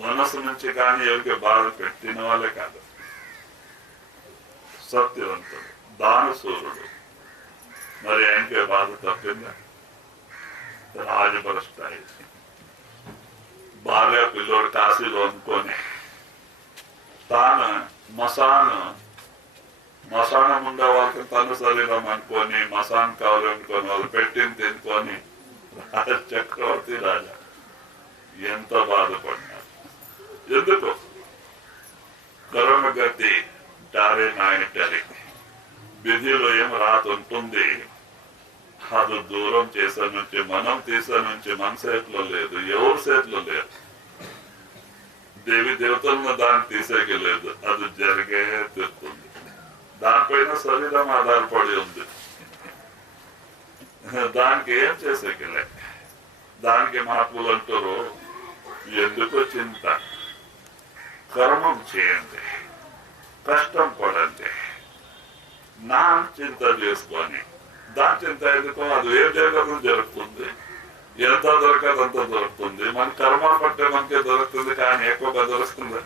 మనసు నుంచి కానీ ఎవరికి బాధ పెట్టిన వాళ్ళే కాదు. సత్యవంతుడు, దానశూరుడు, మరి ఆయనకే బాధ తప్పిందా? రాజభ్రష్టాయి. బాగా పిల్లోడు కాశీలో అనుకొని తాను మసానం ఉండే వాళ్ళకి తన శరీరం అనుకొని, మసాన్ కావాలనుకొని వాళ్ళు పెట్టింది తినుకొని చక్రవర్తి రాజా ఎంత బాధపడినారు. ఎందుకు? కరుణగతి టారే నాయటరి, విధిలో ఏం రాత ఉంటుంది, అది దూరం చేసే నుంచి, మనం తీసే నుంచి మన చేతిలో లేదు, ఎవరి చేతిలో లేదు. దేవి దేవతలను దాన్ని తీసేకి లేదు, అది జరిగే తీరుతుంది. దానిపైన శరీరం ఆధారపడి ఉంది, దానికి ఏం చేసేకిలే. దానికి మహాత్ములు అంటారు, ఎందుకు చింత, కర్మం చేయండి, కష్టం పడండి, నా చింత చేసుకొని. దాని చింత ఎందుకు? అది ఏం జరగదు జరుగుతుంది, ఎంత దొరకదు అంత దొరుకుతుంది. మన కర్మలు పట్టే మనకే దొరుకుతుంది, కానీ ఎక్కువగా దొరుకుతుంది.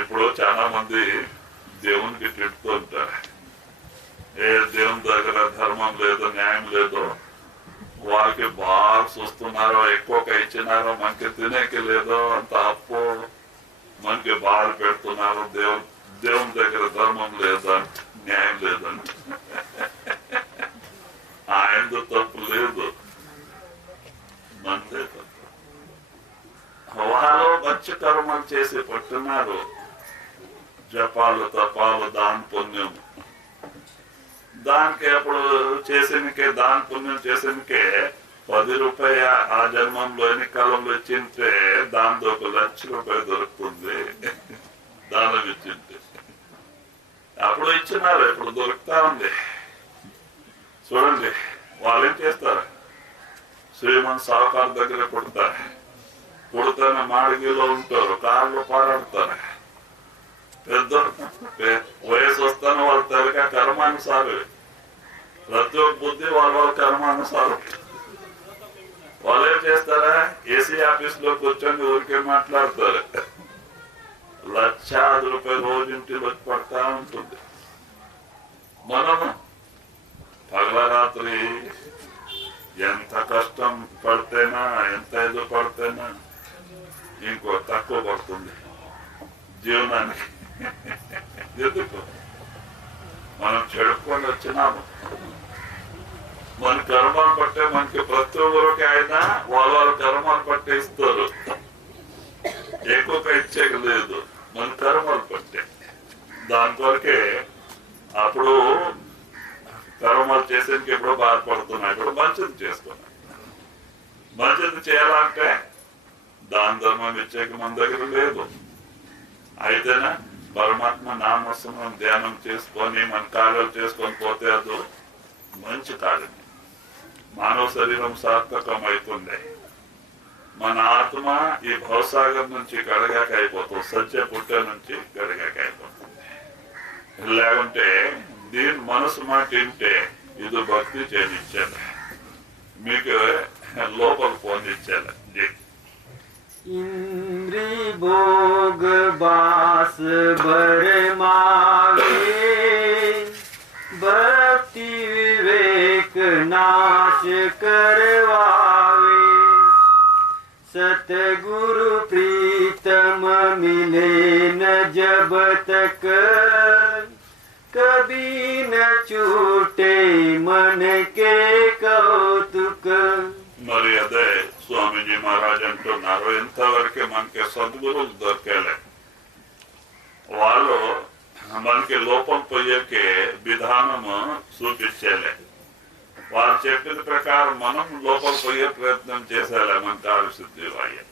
ఇప్పుడు చాలా మంది దేవునికి తిడుతూ ఉంటారు, ఏ దేవుని దగ్గర ధర్మం లేదు, న్యాయం లేదు, వాళ్ళకి బాగా చూస్తున్నారో, ఎక్కువగా ఇచ్చినారో, మనకి తినేకి లేదో, అంత అప్పు, మనకి బాధ పెడుతున్నారు, దేవుని దగ్గర ధర్మం లేదంట, న్యాయం లేదంట. ఆయనతో తప్పు లేదు, మనదే తప్పు. వాళ్ళు మంచి కర్మలు చేసి పట్టున్నారు, జపాలు తపాలు దాన పుణ్యం. దానికి అప్పుడు చేసినకే, దాన పుణ్యం చేసినకే 10 రూపాయ ఆ జన్మంలో ఎన్ని కాలంలో ఇచ్చింటే దాంతో 1 లక్ష రూపాయలు దొరుకుతుంది. దానం ఇచ్చింటే అప్పుడు ఇచ్చినారు, ఇప్పుడు దొరుకుతా ఉంది. చూడండి, వాళ్ళు ఏం చేస్తారు, శ్రీమంత్ సావుకారు దగ్గర పుడతారు, పుడతానే మాడిగిలో ఉంటారు, కారులో పారాడతారు. పెద్ద వయసు వస్తాను వాళ్ళ తరగా కర్మానుసారు, ప్రతి ఒక్క బుద్ధి వాళ్ళ కర్మానుసారం. వాళ్ళు ఏం చేస్తారా, ఏసీ ఆఫీస్ లో కూర్చొని ఊరికే మాట్లాడతారు. 1,00,000 రూపాయలు రోజుంటిలో పడతా ఉంటుంది. మనము పగల రాత్రి ఎంత కష్టం పడితేనా, ఎంత ఎదు పడితేనా ఇంకో తక్కువ పడుతుంది జీవనానికి. ఎందుకు? మనం చెడుకొని వచ్చినాము. మన కర్మాలు పట్టే మనకి ప్రతి ఒక్కరికి ఆయన వాళ్ళ కర్మాలు పట్టే ఇస్తారు, ఎక్కువగా ఇచ్చేకి లేదు, మన కర్మాలు పట్టే. దాని కొరకే అప్పుడు కర్మాలు చేసేందుకు ఎప్పుడో బాధపడుతున్నాయి, ఇప్పుడు మంచిది చేసుకున్నాయి. మంచిది చేయాలంటే దాన ధర్మం ఇచ్చేకి మన దగ్గర లేదు. అయితేనే పరమాత్మ నామస్మరణ ధ్యానం చేసుకొని మన కార్యాలు చేసుకొని పోతే అది మంచి కార్యం. మానవ శరీరం సార్థకం అవుతుంది. మన ఆత్మ ఈ భవసాగర్ నుంచి గడగాక అయిపోతుంది, సత్య పుట్ట నుంచి గడగాక అయిపోతుంది. లేకుంటే దీని మనసు మాట వింటే ఇది భక్తి చేయనిచ్చాలి, మీకు లోపల పొందించాలి. इंद्री भोग बास भरमावे भक्ति विवेक नाश करवावे सतगुरु प्रीतम मिले न जब तक कभी न छूटे मन के कौतुक మరి అదే స్వామీజీ మహారాజ్ అంటున్నారు, ఇంతవరకే మనకి సద్గురువులు దొరికేలే. వాళ్ళు మనకి లోపం పోయేకే విధానము చూపించేలే. వాళ్ళు చెప్పిన ప్రకారం మనం లోపల పోయే ప్రయత్నం చేసేలే, మన కార్యసిద్ధి అయ్యే.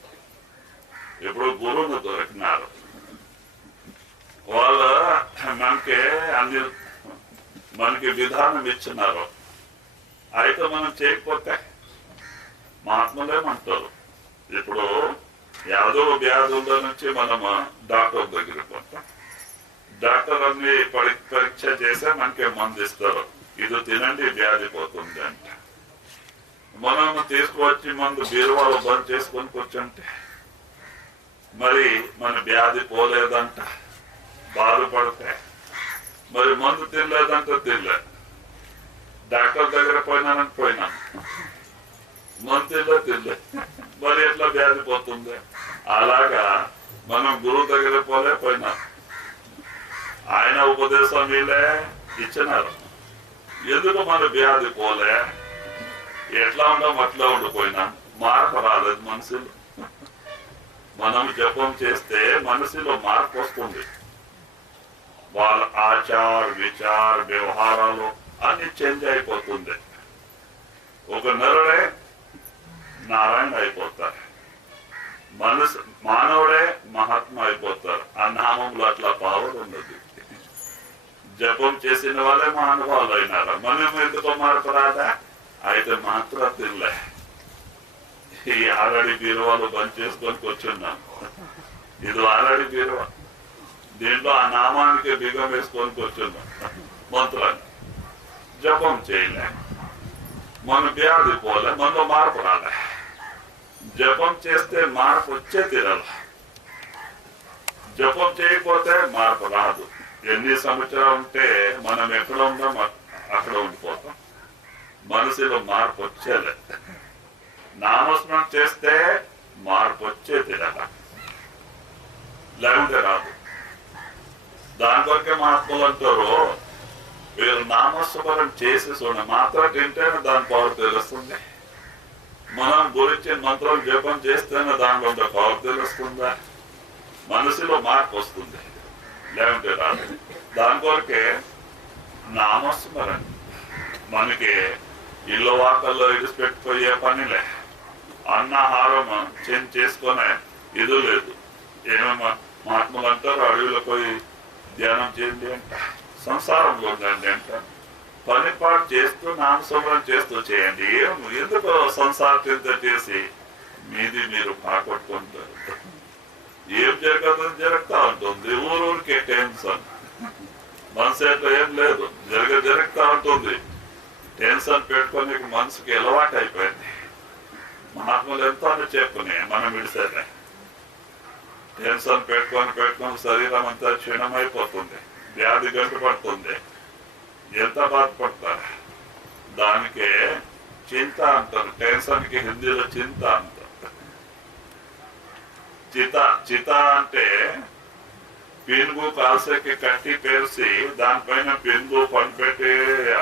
ఇప్పుడు గురువులు దొరికినారు, వాళ్ళు మనకి విధానం ఇచ్చినారు. అయితే మనం చేయకపోతే మహాత్ములేమంటారు, ఇప్పుడు యాదో వ్యాధుల నుంచి మనము డాక్టర్ దగ్గరికి పోతాం. డాక్టర్ అన్ని పరీక్ష చేస్తే మనకి మందు ఇస్తారు, ఇది తినండి వ్యాధి పోతుంది అంట. మనం తీసుకువచ్చి మందు బీరువాలో బంద్ చేసుకొని కూర్చుంటే మరి మన వ్యాధి పోలేదంట, బాధపడితే మరి మందు తినలేదంటే తినలేదు. డాక్టర్ దగ్గర పోయినానని పోయినాను, మందు తినలే, మరి ఎట్లా వ్యాధి పోతుంది? అలాగా మనం గురువు దగ్గర పోయినాం, ఆయన ఉపదేశం వీళ్ళే ఇచ్చినారు. ఎందుకు మన వ్యాధి పోలే? ఎట్లా ఉండం అట్లా ఉండిపోయినాం, మార్పు రాలేదు మనసులో. మనం జపం చేస్తే మనసులో మార్పు వస్తుంది. వాళ్ళ ఆచార విచార వ్యవహారాలు అన్ని చేంజ్ అయిపోతుంది. ఒక నెలడే నారాయణ అయిపోతారు, మానవుడే మహాత్మ అయిపోతారు. ఆ నామంలో అట్లా పవర్ ఉన్నది. జపం చేసిన వాళ్ళే మహానుభావులు అయినారు. మనం ఎందుకో మార్పు రాదా? అయితే మాత్రం తినలే. ఈ ఆల్రెడీ బీరువాలు బంద్ చేసుకొని కూర్చున్నాం. ఇది ఆల్రెడీ బీరువా, దీంట్లో ఆ నామానికి బిగం వేసుకొని కూర్చున్నాం. మంత్రాన్ని జపం చేయలే, మన వ్యాధి పోలే, మనలో మార్పు రాలే. జపం చేస్తే మార్పు వచ్చే తీరాలి, జపం చేయకపోతే మార్పు రాదు. ఎన్ని సంవత్సరాలు ఉంటే మనం ఎక్కడ ఉందాం అక్కడ ఉండిపోతాం. మనసులో మార్పు వచ్చేలే. నామస్మరణ చేస్తే మార్పు వచ్చే తీరాల, లేకుంటే రాదు. దాని కొరకే మహాత్ములు అంటారు, వీరు నామస్మరణ చేసి చూడ మాత్రం తింటేనే దాని పవర్ తెలుస్తుంది. మనం గురించి మంత్రం జపం చేస్తేనే దానిలో ఉండే పవర్ తెలుస్తుందా? మనసులో మార్పు వస్తుంది, లేకుంటే రాదు. దాని కొరకే నామస్మరణ. మనకి ఇల్లు వాకల్లో ఇడిచిపెట్టిపోయే పనిలే, అన్నాహారం చేసుకునే ఇది లేదు. ఏమేమో మహాత్ములు అంటారు, అడవిలో పోయి ధ్యానం చేయండి అంట, సంసారంలో ఉండండి అంట. పని పాటు చేస్తూ నామస్మరణ చేస్తూ చేయండి. ఎందుకు సంసార చింత చేసి మీది మీరు పాకొట్టుకుంటారు? ఏం జరగదని జరుగుతా ఉంటుంది. ఊరూరికే టెన్షన్, మనసు ఏం లేదు, జరుగుతా ఉంటుంది. టెన్షన్ పెట్టుకొని మనసుకి అలవాటు అయిపోయింది. మహాత్ములు ఎంతో చెప్పునే మనం విడిసేదే. టెన్షన్ పెట్టుకొని శరీరం అంతా క్షీణమైపోతుంది, వ్యాధి గంటు పడుతుంది. ఎంత బాధపడతారు? దానికే చింత అంటారు. టెన్షన్ కి హిందీలో చింత అంటారు. చిత అంటే పెనుగు కాల్సకి కట్టి పేర్చి దానిపైన పెనుగు పని పెట్టి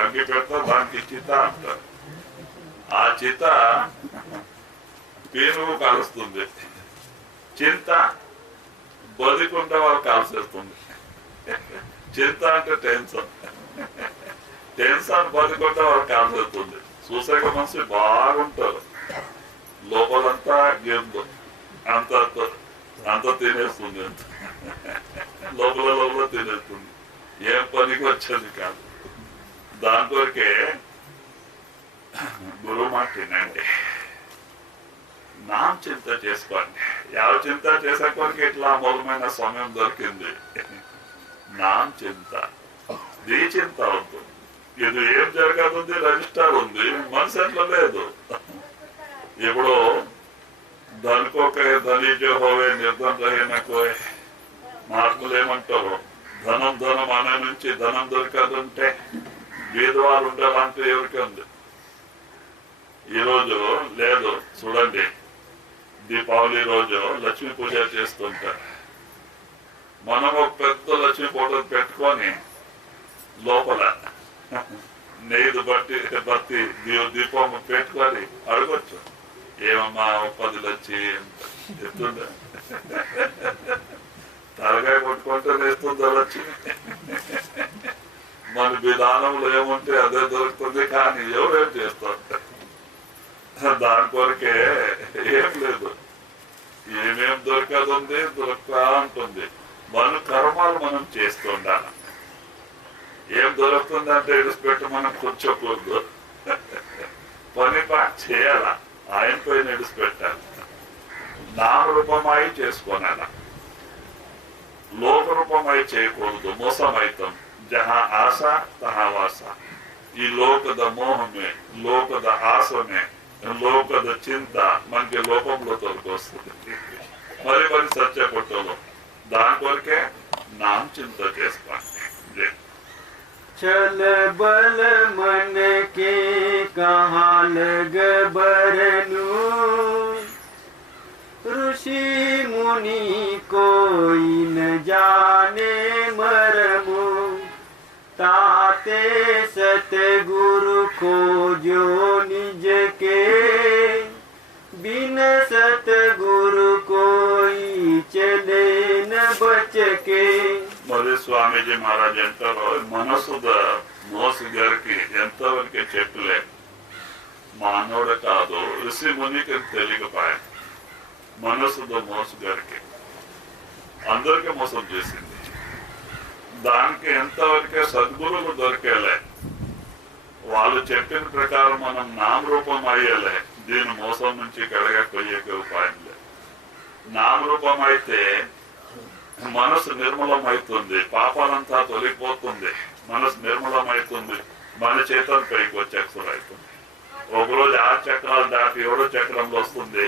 అగ్గి పెడతారు, దానికి చిత అంటారు. ఆ చిత పెనుగు కాలుస్తుంది, చింత బతికుంటే వాళ్ళు కాల్చేస్తుంది. చింత అంటే టెన్షన్, టెన్షన్ బతికుంటే వాళ్ళు కాల్చేస్తుంది. చూసాక మనసు బాగుంటారు, లోపలంతా గిందు అంత తినేస్తుంది, లోపల తినేస్తుంది. ఏం పనికి వచ్చేది కాదు. దాని కొరకే గురువు మాట తినండి, నామ చింత చేసుకోండి. ಯಾವ చింత చేసే కొరకు ఇట్లా అమూలమైన సమయం దొరికింది. నామ చింత, దీ చింత అవుతుంది. ఇది ఏం జరగదుంది, రిజిస్టర్ ఉంది, మనసు ఎట్లా లేదు. ఇప్పుడు धन को कहे धनी जो होवे निर्धन रहे न कोई మహాత్ములు ఏమంటారు ధనం ధనం అనే నుంచి ధనం దొరకదుంటే బీదవారు ఉండాలంటే ఎవరికి ఉంది ఈరోజు లేదు చూడండి దీపావళి రోజు లక్ష్మీ పూజ చేస్తుంటారు మనం ఒక పెద్ద లక్ష్మీ ఫోటో పెట్టుకొని లోపల నెయ్యి బట్టి దీపం పెట్టుకొని అడగొచ్చు ఏమమ్మా 10 లక్షి ఎత్తుండే తలకాయ కొట్టుకుంటే వేస్తుందా లక్ష్మి మన విధానంలో ఏముంటే అదే దొరుకుతుంది కానీ ఎవరేం చేస్తారు దాని కొరకే ఏం లేదు ఏమేం దొరకదుంది దొరక ఉంటుంది మన కర్మాలు మనం చేస్తుండాలి ఏం దొరుకుతుంది అంటే విడిచిపెట్టి మనం కూర్చోకూడదు పని పాటు చేయాలా ఆయన పైన విడిచిపెట్టాలి నామరూపమై చేసుకోనాలా లోక రూపమై చేయకూడదు మోసం అవుతాం జహా ఆశ తహా వాస ఈ లోకದ మోహమే లోకದ ఆశమే లోకದ చింత మనకి లోకంలో తొలగొస్తుంది మరి సత్య కొట్టలో దాని కొరకే నాम చింత చేసుకోండి चल बल मन के कहाँ लग बरनू ऋषि मुनि कोई न जाने मरमु ताते सतगुरु को जो निज के बिन सतगुरु कोई चले न बच के మరి స్వామీజీ మహారాజ్ అంటారు మనసుద మోసగారికి ఎంతవరకు చెట్టులే మానవుడు కాదు ఋషి మునికి తెలియకపోయా మనసుద మోసగారికి అందరికీ మోసం చేసింది దానికి ఎంతవరకే సద్గురువులు దొరికేలే వాళ్ళు చెప్పిన ప్రకారం మనం నామరూపం అయ్యేలే దీని మోసం నుంచి కడగకపోయే ఉపాయం లేదు నామరూపం అయితే మనసు నిర్మలమవుతుంది పాపాలంతా తొలగిపోతుంది మనసు నిర్మలమవుతుంది మన చేతుల పైకి వచ్చి ఎక్సర్ అవుతుంది ఒకరోజు 6 చక్రాలు దాటి 7వ చక్రంలో వస్తుంది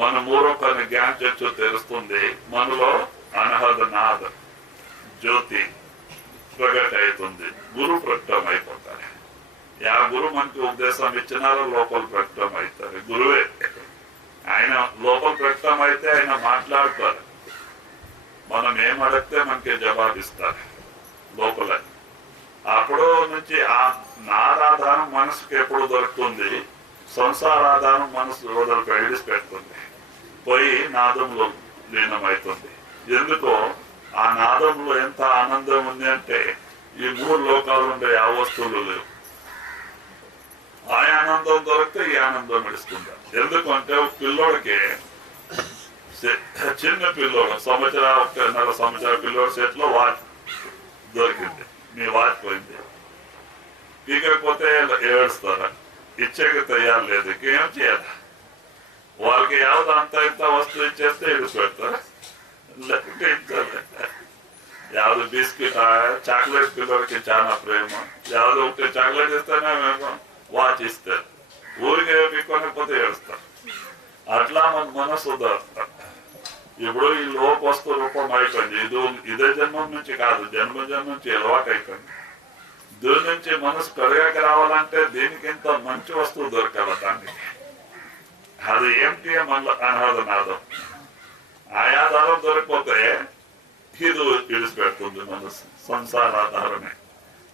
మన మూరొకని జ్ఞాన చక్షు తెలుస్తుంది మనలో అనహద నాద జ్యోతి ప్రకట అవుతుంది గురు ప్రకటం అయిపోతారు యా గురు మనకి ఉపదేశం ఇచ్చినారో లోపల ప్రకటం అవుతారు గురువే ఆయన లోపల ప్రకటం అయితే ఆయన మాట్లాడతారు మనం ఏం అడిగితే మనకి జవాబిస్తారు లోపల అప్పుడు నుంచి ఆ నారాధానం మనసుకి ఎప్పుడు దొరుకుతుంది సంసారాధానం మనసు విడిచిపెడుతుంది పోయి నాదంలో లీనమవుతుంది ఎందుకో ఆ నాదంలో ఎంత ఆనందం ఉంది అంటే ఈ 3 లోకాలు ఉండే ఆ వస్తువులు లేవు ఆ ఆనందం దొరికితే ఈ ఆనందం నడుస్తుంది ఎందుకంటే ఒక పిల్లోడికి చిన్న పిల్లోడు 1.5 సంవత్సరాల పిల్లోడు చేతిలో వాచ్ దొరికింది మీ వాచ్ పోయింది ఇకపోతే ఏడుస్తారా ఇచ్చేకి తయారు లేదు ఏం చేయాలి వాళ్ళకి యావదు అంత ఇంత వస్తువు ఇచ్చేస్తే విడిచిపెడతారు లేకుంటే ఇచ్చారు యావదు బిస్కెట్ చాక్లెట్ పిల్లలకి చాలా ప్రేమ యావదు ఒకటి చాక్లెట్ ఇస్తేనే మేము వాచ్ ఇస్తారు ఊరికే పిక్కొనకపోతే ఏడుస్తారు అట్లా మన మనసు ఇప్పుడు ఈ లోక వస్తు రూపం అయిపోయింది ఇదే జన్మం నుంచి కాదు జన్మ నుంచి అలవాటు అయిపోయింది దీని నుంచి మనసు కడగక రావాలంటే దీనికింత మంచి వస్తువు దొరకాల దానికి అది ఏమిటి మళ్ళీ అనాథ నాదం ఆయాధారం దొరికిపోతే ఇది విడిచిపెడుతుంది మనసు సంసారాధారమే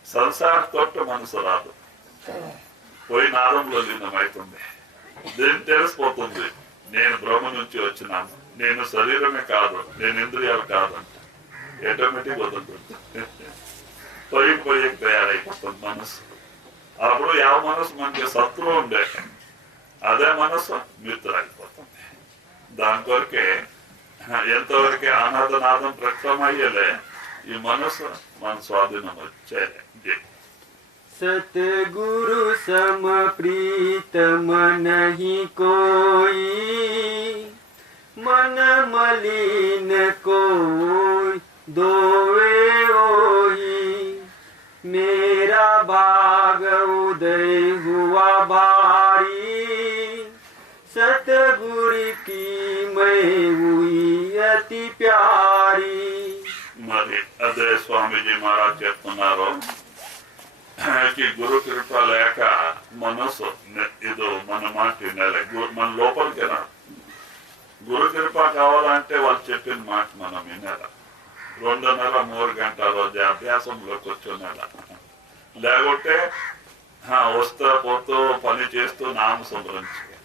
సంసారం తోటి మనసు రాదు పోయి నాదంలో లీనమవుతుంది దీన్ని తెలిసిపోతుంది నేను బ్రహ్మ నుంచి వచ్చినాను నేను శరీరమే కాదు నేను ఇంద్రియాలు కాదంట ఆటోమేటిక్ వదులుతుంది పోయి తయారైపోతుంది మనసు అప్పుడు ಯಾವ మనసు మనకి శత్రువు ఉండే అదే మనసు మిత్ర అయిపోతుంది దాని కొరకే ఎంతవరకే అనాథనాదం ప్రకటమయ్యలే ఈ మనసు మన స్వాధీనం వచ్చేలే सतगुरु सम प्रीतम नहीं कोई मन मलिन कोई दोवे ओही मेरा भाग उदय हुआ भारी सतगुरु की मैं हुई अति प्यारी। మరి అదే స్వామీజీ మహారాజ్ చెప్తున్నారు గురు కృప లేక మనసు ఇది మన మాట వినాలి, మన లోపలికి రా. గురు కృప కావాలంటే వాళ్ళు చెప్పిన మాట మనం వినాల. 2.5-3 గంటల అభ్యాసంలో కూర్చున్నాల. లేకుంటే వస్తా పోతూ పని చేస్తూ నామస్మరణ చేయాలి.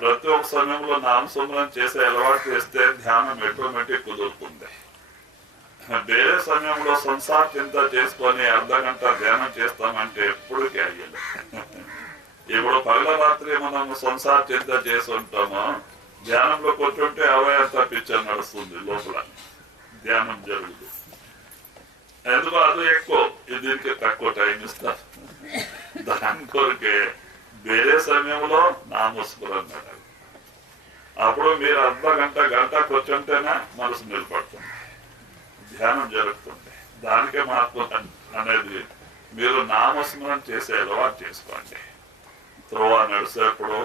ప్రతి ఒక్క సమయంలో నామస్మరణ చేసే అలవాటు చేస్తే ధ్యానం ఆటోమేటిక్ కుదురుతుంది. వేరే సమయంలో సంసార చింత చేసుకొని అర్ధగంట ధ్యానం చేస్తామంటే ఎప్పటికీ అయ్యలేదు. ఇప్పుడు పగల రాత్రి మనం సంసార చింత చేసి ఉంటామో ధ్యానంలో కూర్చుంటే అవయంతా పిక్చర్ నడుస్తుంది, లోపల ధ్యానం జరుగుతుంది. ఎందుకు అది ఎక్కువ, దీనికి తక్కువ టైం ఇస్తారు. దాని కొరకే వేరే సమయంలో నామస్మరణ. అప్పుడు మీరు గంట కూర్చుంటేనే మనసు నిలబడుతుంది, ధ్యానం జరుగుతుంది. దానికే మహత్వం అనేది మీరు నామస్మరణ చేసే అలవాటు చేసుకోండి. త్రోవా నడిసేప్పుడు,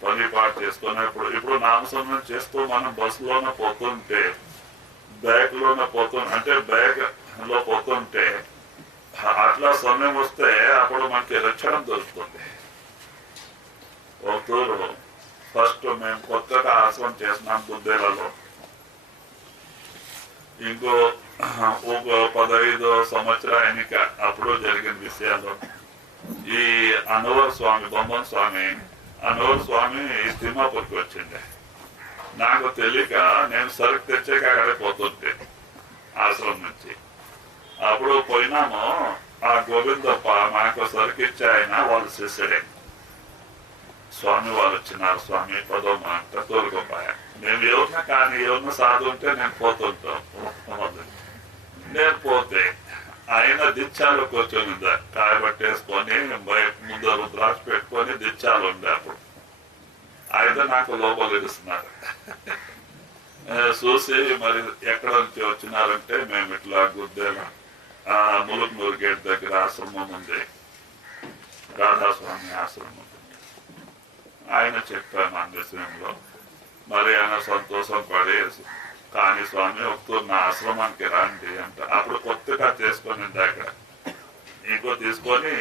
పని పాటు చేసుకునేప్పుడు. ఇప్పుడు నామస్మరణ చేస్తూ మనం బస్సులోనే పోతుంటే, బ్యాగ్ లోనే అంటే బ్యాగ్ లో పోతుంటే అట్లా సమయం వస్తే అప్పుడు మనకి రక్షణ దొరుకుతుంది. ఒకరు ఫస్ట్ మేము కొత్తగా ఆశ్రమం చేసినాం బుద్ధేలలో. ఇంకో ఒక 15 సంవత్సరానిక అప్పుడు జరిగిన విషయాలు. ఈ అనవర్ స్వామి, బొమ్మన్ స్వామి, అనవర్ స్వామి తిమ్మాపూర్కి వచ్చింది. నాకు తెలియక నేను సరుకు తెచ్చాక అక్కడే పోతుంటే ఆశ్రమం నుంచి. అప్పుడు పోయినాము. ఆ గోవిందప్ప మాకు సరుకు ఇచ్చే ఆయన వాళ్ళు శిష్యుడే. స్వామి వాళ్ళు వచ్చినారు. స్వామి పదమ్మ అంటే తోలుకోపాయ. మేము ఎవరిన కానీ ఎవరిన సాధు ఉంటే నేను పోతుంటాం. నేను పోతే ఆయన దిచ్చాలు కూర్చొని కాయబట్టేసుకొని ముందు రుద్రాక్ష పెట్టుకొని దిచ్చాలు ఉండే. అప్పుడు అయితే నాకు లోపల ఇస్తున్నారు. చూసి మరి ఎక్కడ నుంచి వచ్చినారంటే మేము ఇట్లా గుద్దేల ములుగునూరు గేట్ దగ్గర ఆశ్రమం ఉంది, రాధాస్వామి ఆశ్రమం. ఆయన చెప్పాను ఆ విషయంలో. మరి ఆయన సంతోషం పడి, కానీ స్వామి ఒకరు నా ఆశ్రమానికి రండి అంట. అప్పుడు కొత్తగా చేసుకొని అక్కడ ఇంకో తీసుకొని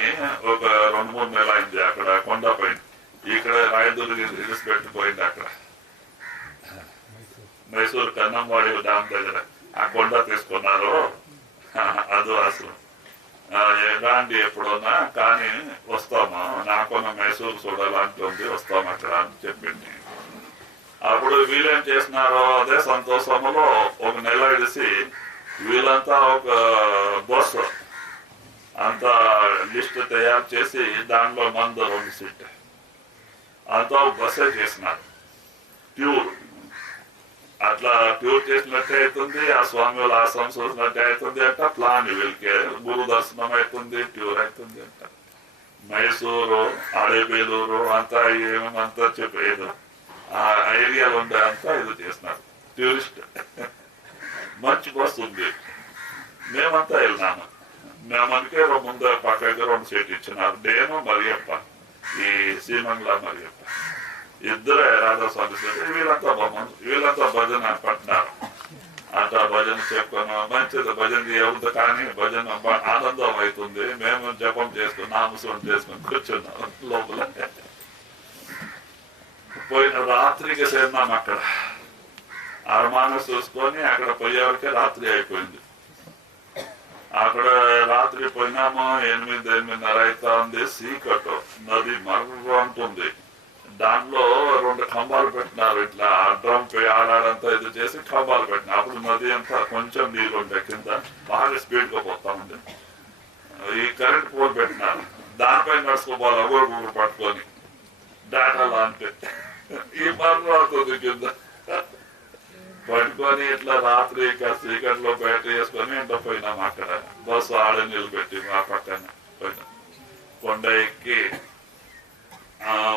ఒక 2-3 నెలలు అయింది. అక్కడ కొండపైన ఇక్కడ రాయదుర్గ విడిచిపెట్టిపోయింది. అక్కడ మైసూరు కన్నంవాడి డామ్ దగ్గర ఆ కొండ తీసుకున్నారు. అది ఆశ్రమం. రాండి ఎప్పుడన్నా, కానీ వస్తామా, నాకున్న మైసూరు చూడాలంటే ఉంది, వస్తాం అక్కడ అని చెప్పింది. అప్పుడు వీళ్ళేం చేసినారో అదే సంతోషంలో 1 నెల ఇడిసి వీళ్ళంతా ఒక బస్సు అంతా లిస్ట్ తయారు చేసి దాంట్లో మందు 2 సీట్ అంతా బస్సే చేసినారు. ట్యూర్ అట్లా ట్యూర్ చేసినట్టే అవుతుంది. ఆ స్వామి వాళ్ళ ఆశ్రమం చూసినట్టే అవుతుంది అంట. ప్లాన్ వీళ్ళకి గురు దర్శనం అవుతుంది, ట్యూర్ అవుతుంది అంట. మైసూరు, అడేబేలూరు అంతా ఏమేమంతా చెప్పేది ఆ ఏరియాలో ఉండే అంతా ఇది చేసినారు. టూరిస్ట్ మంచి బస్సు ఉంది. మేమంతా వెళ్ళినాము. మేమనికే ముందు పక్కకి 2 సీట్లు ఇచ్చినారు. నేను మరియప్ప, ఈ శ్రీమంగళ మరియప్ప ఇద్దరే రాధాస్వామి. వీళ్ళంతా భజన పట్టినారు. అంతా భజన చెప్పుకున్నాం. మంచిది భజన ఎవరితో కానీ భజన ఆనందం అవుతుంది. మేము జపం చేసుకుని నామస్మరణ చేసుకుని కూర్చున్నాం లోపల. పోయిన రాత్రికి చేరినాం. అక్కడ అరమానం చూసుకొని అక్కడ పోయేవరకే రాత్రి అయిపోయింది. అక్కడ రాత్రి పోయినాము. 8-8:30 అవుతా ఉంది. సీకట్టు నది మర్ర ఉంటుంది. దాంట్లో 2 కంబాలు పెట్టినారు. ఇట్లా డ్రమ్ ఆడాడంతా ఇది చేసి కంబాలు పెట్టినారు. అప్పుడు నది అంతా కొంచెం నీళ్ళు ఉండే, కింద బాగా స్పీడ్ గా పోతా ఉంది. ఈ కరెంట్ పోల్ పెట్టినారు. దానిపై నడుచుకోవాలి అగోరు పట్టుకొని డాటాలా అంటే ఈ మర్ర అవుతుంది కింద పట్టుకొని ఇట్లా రాత్రి చీకట్లో బ్యాటరీ వేసుకొని ఇంట పోయినాం. అక్కడ బస్సు ఆడ నిలబెట్టి మా పక్కన పోయినాం. కొండ ఎక్కి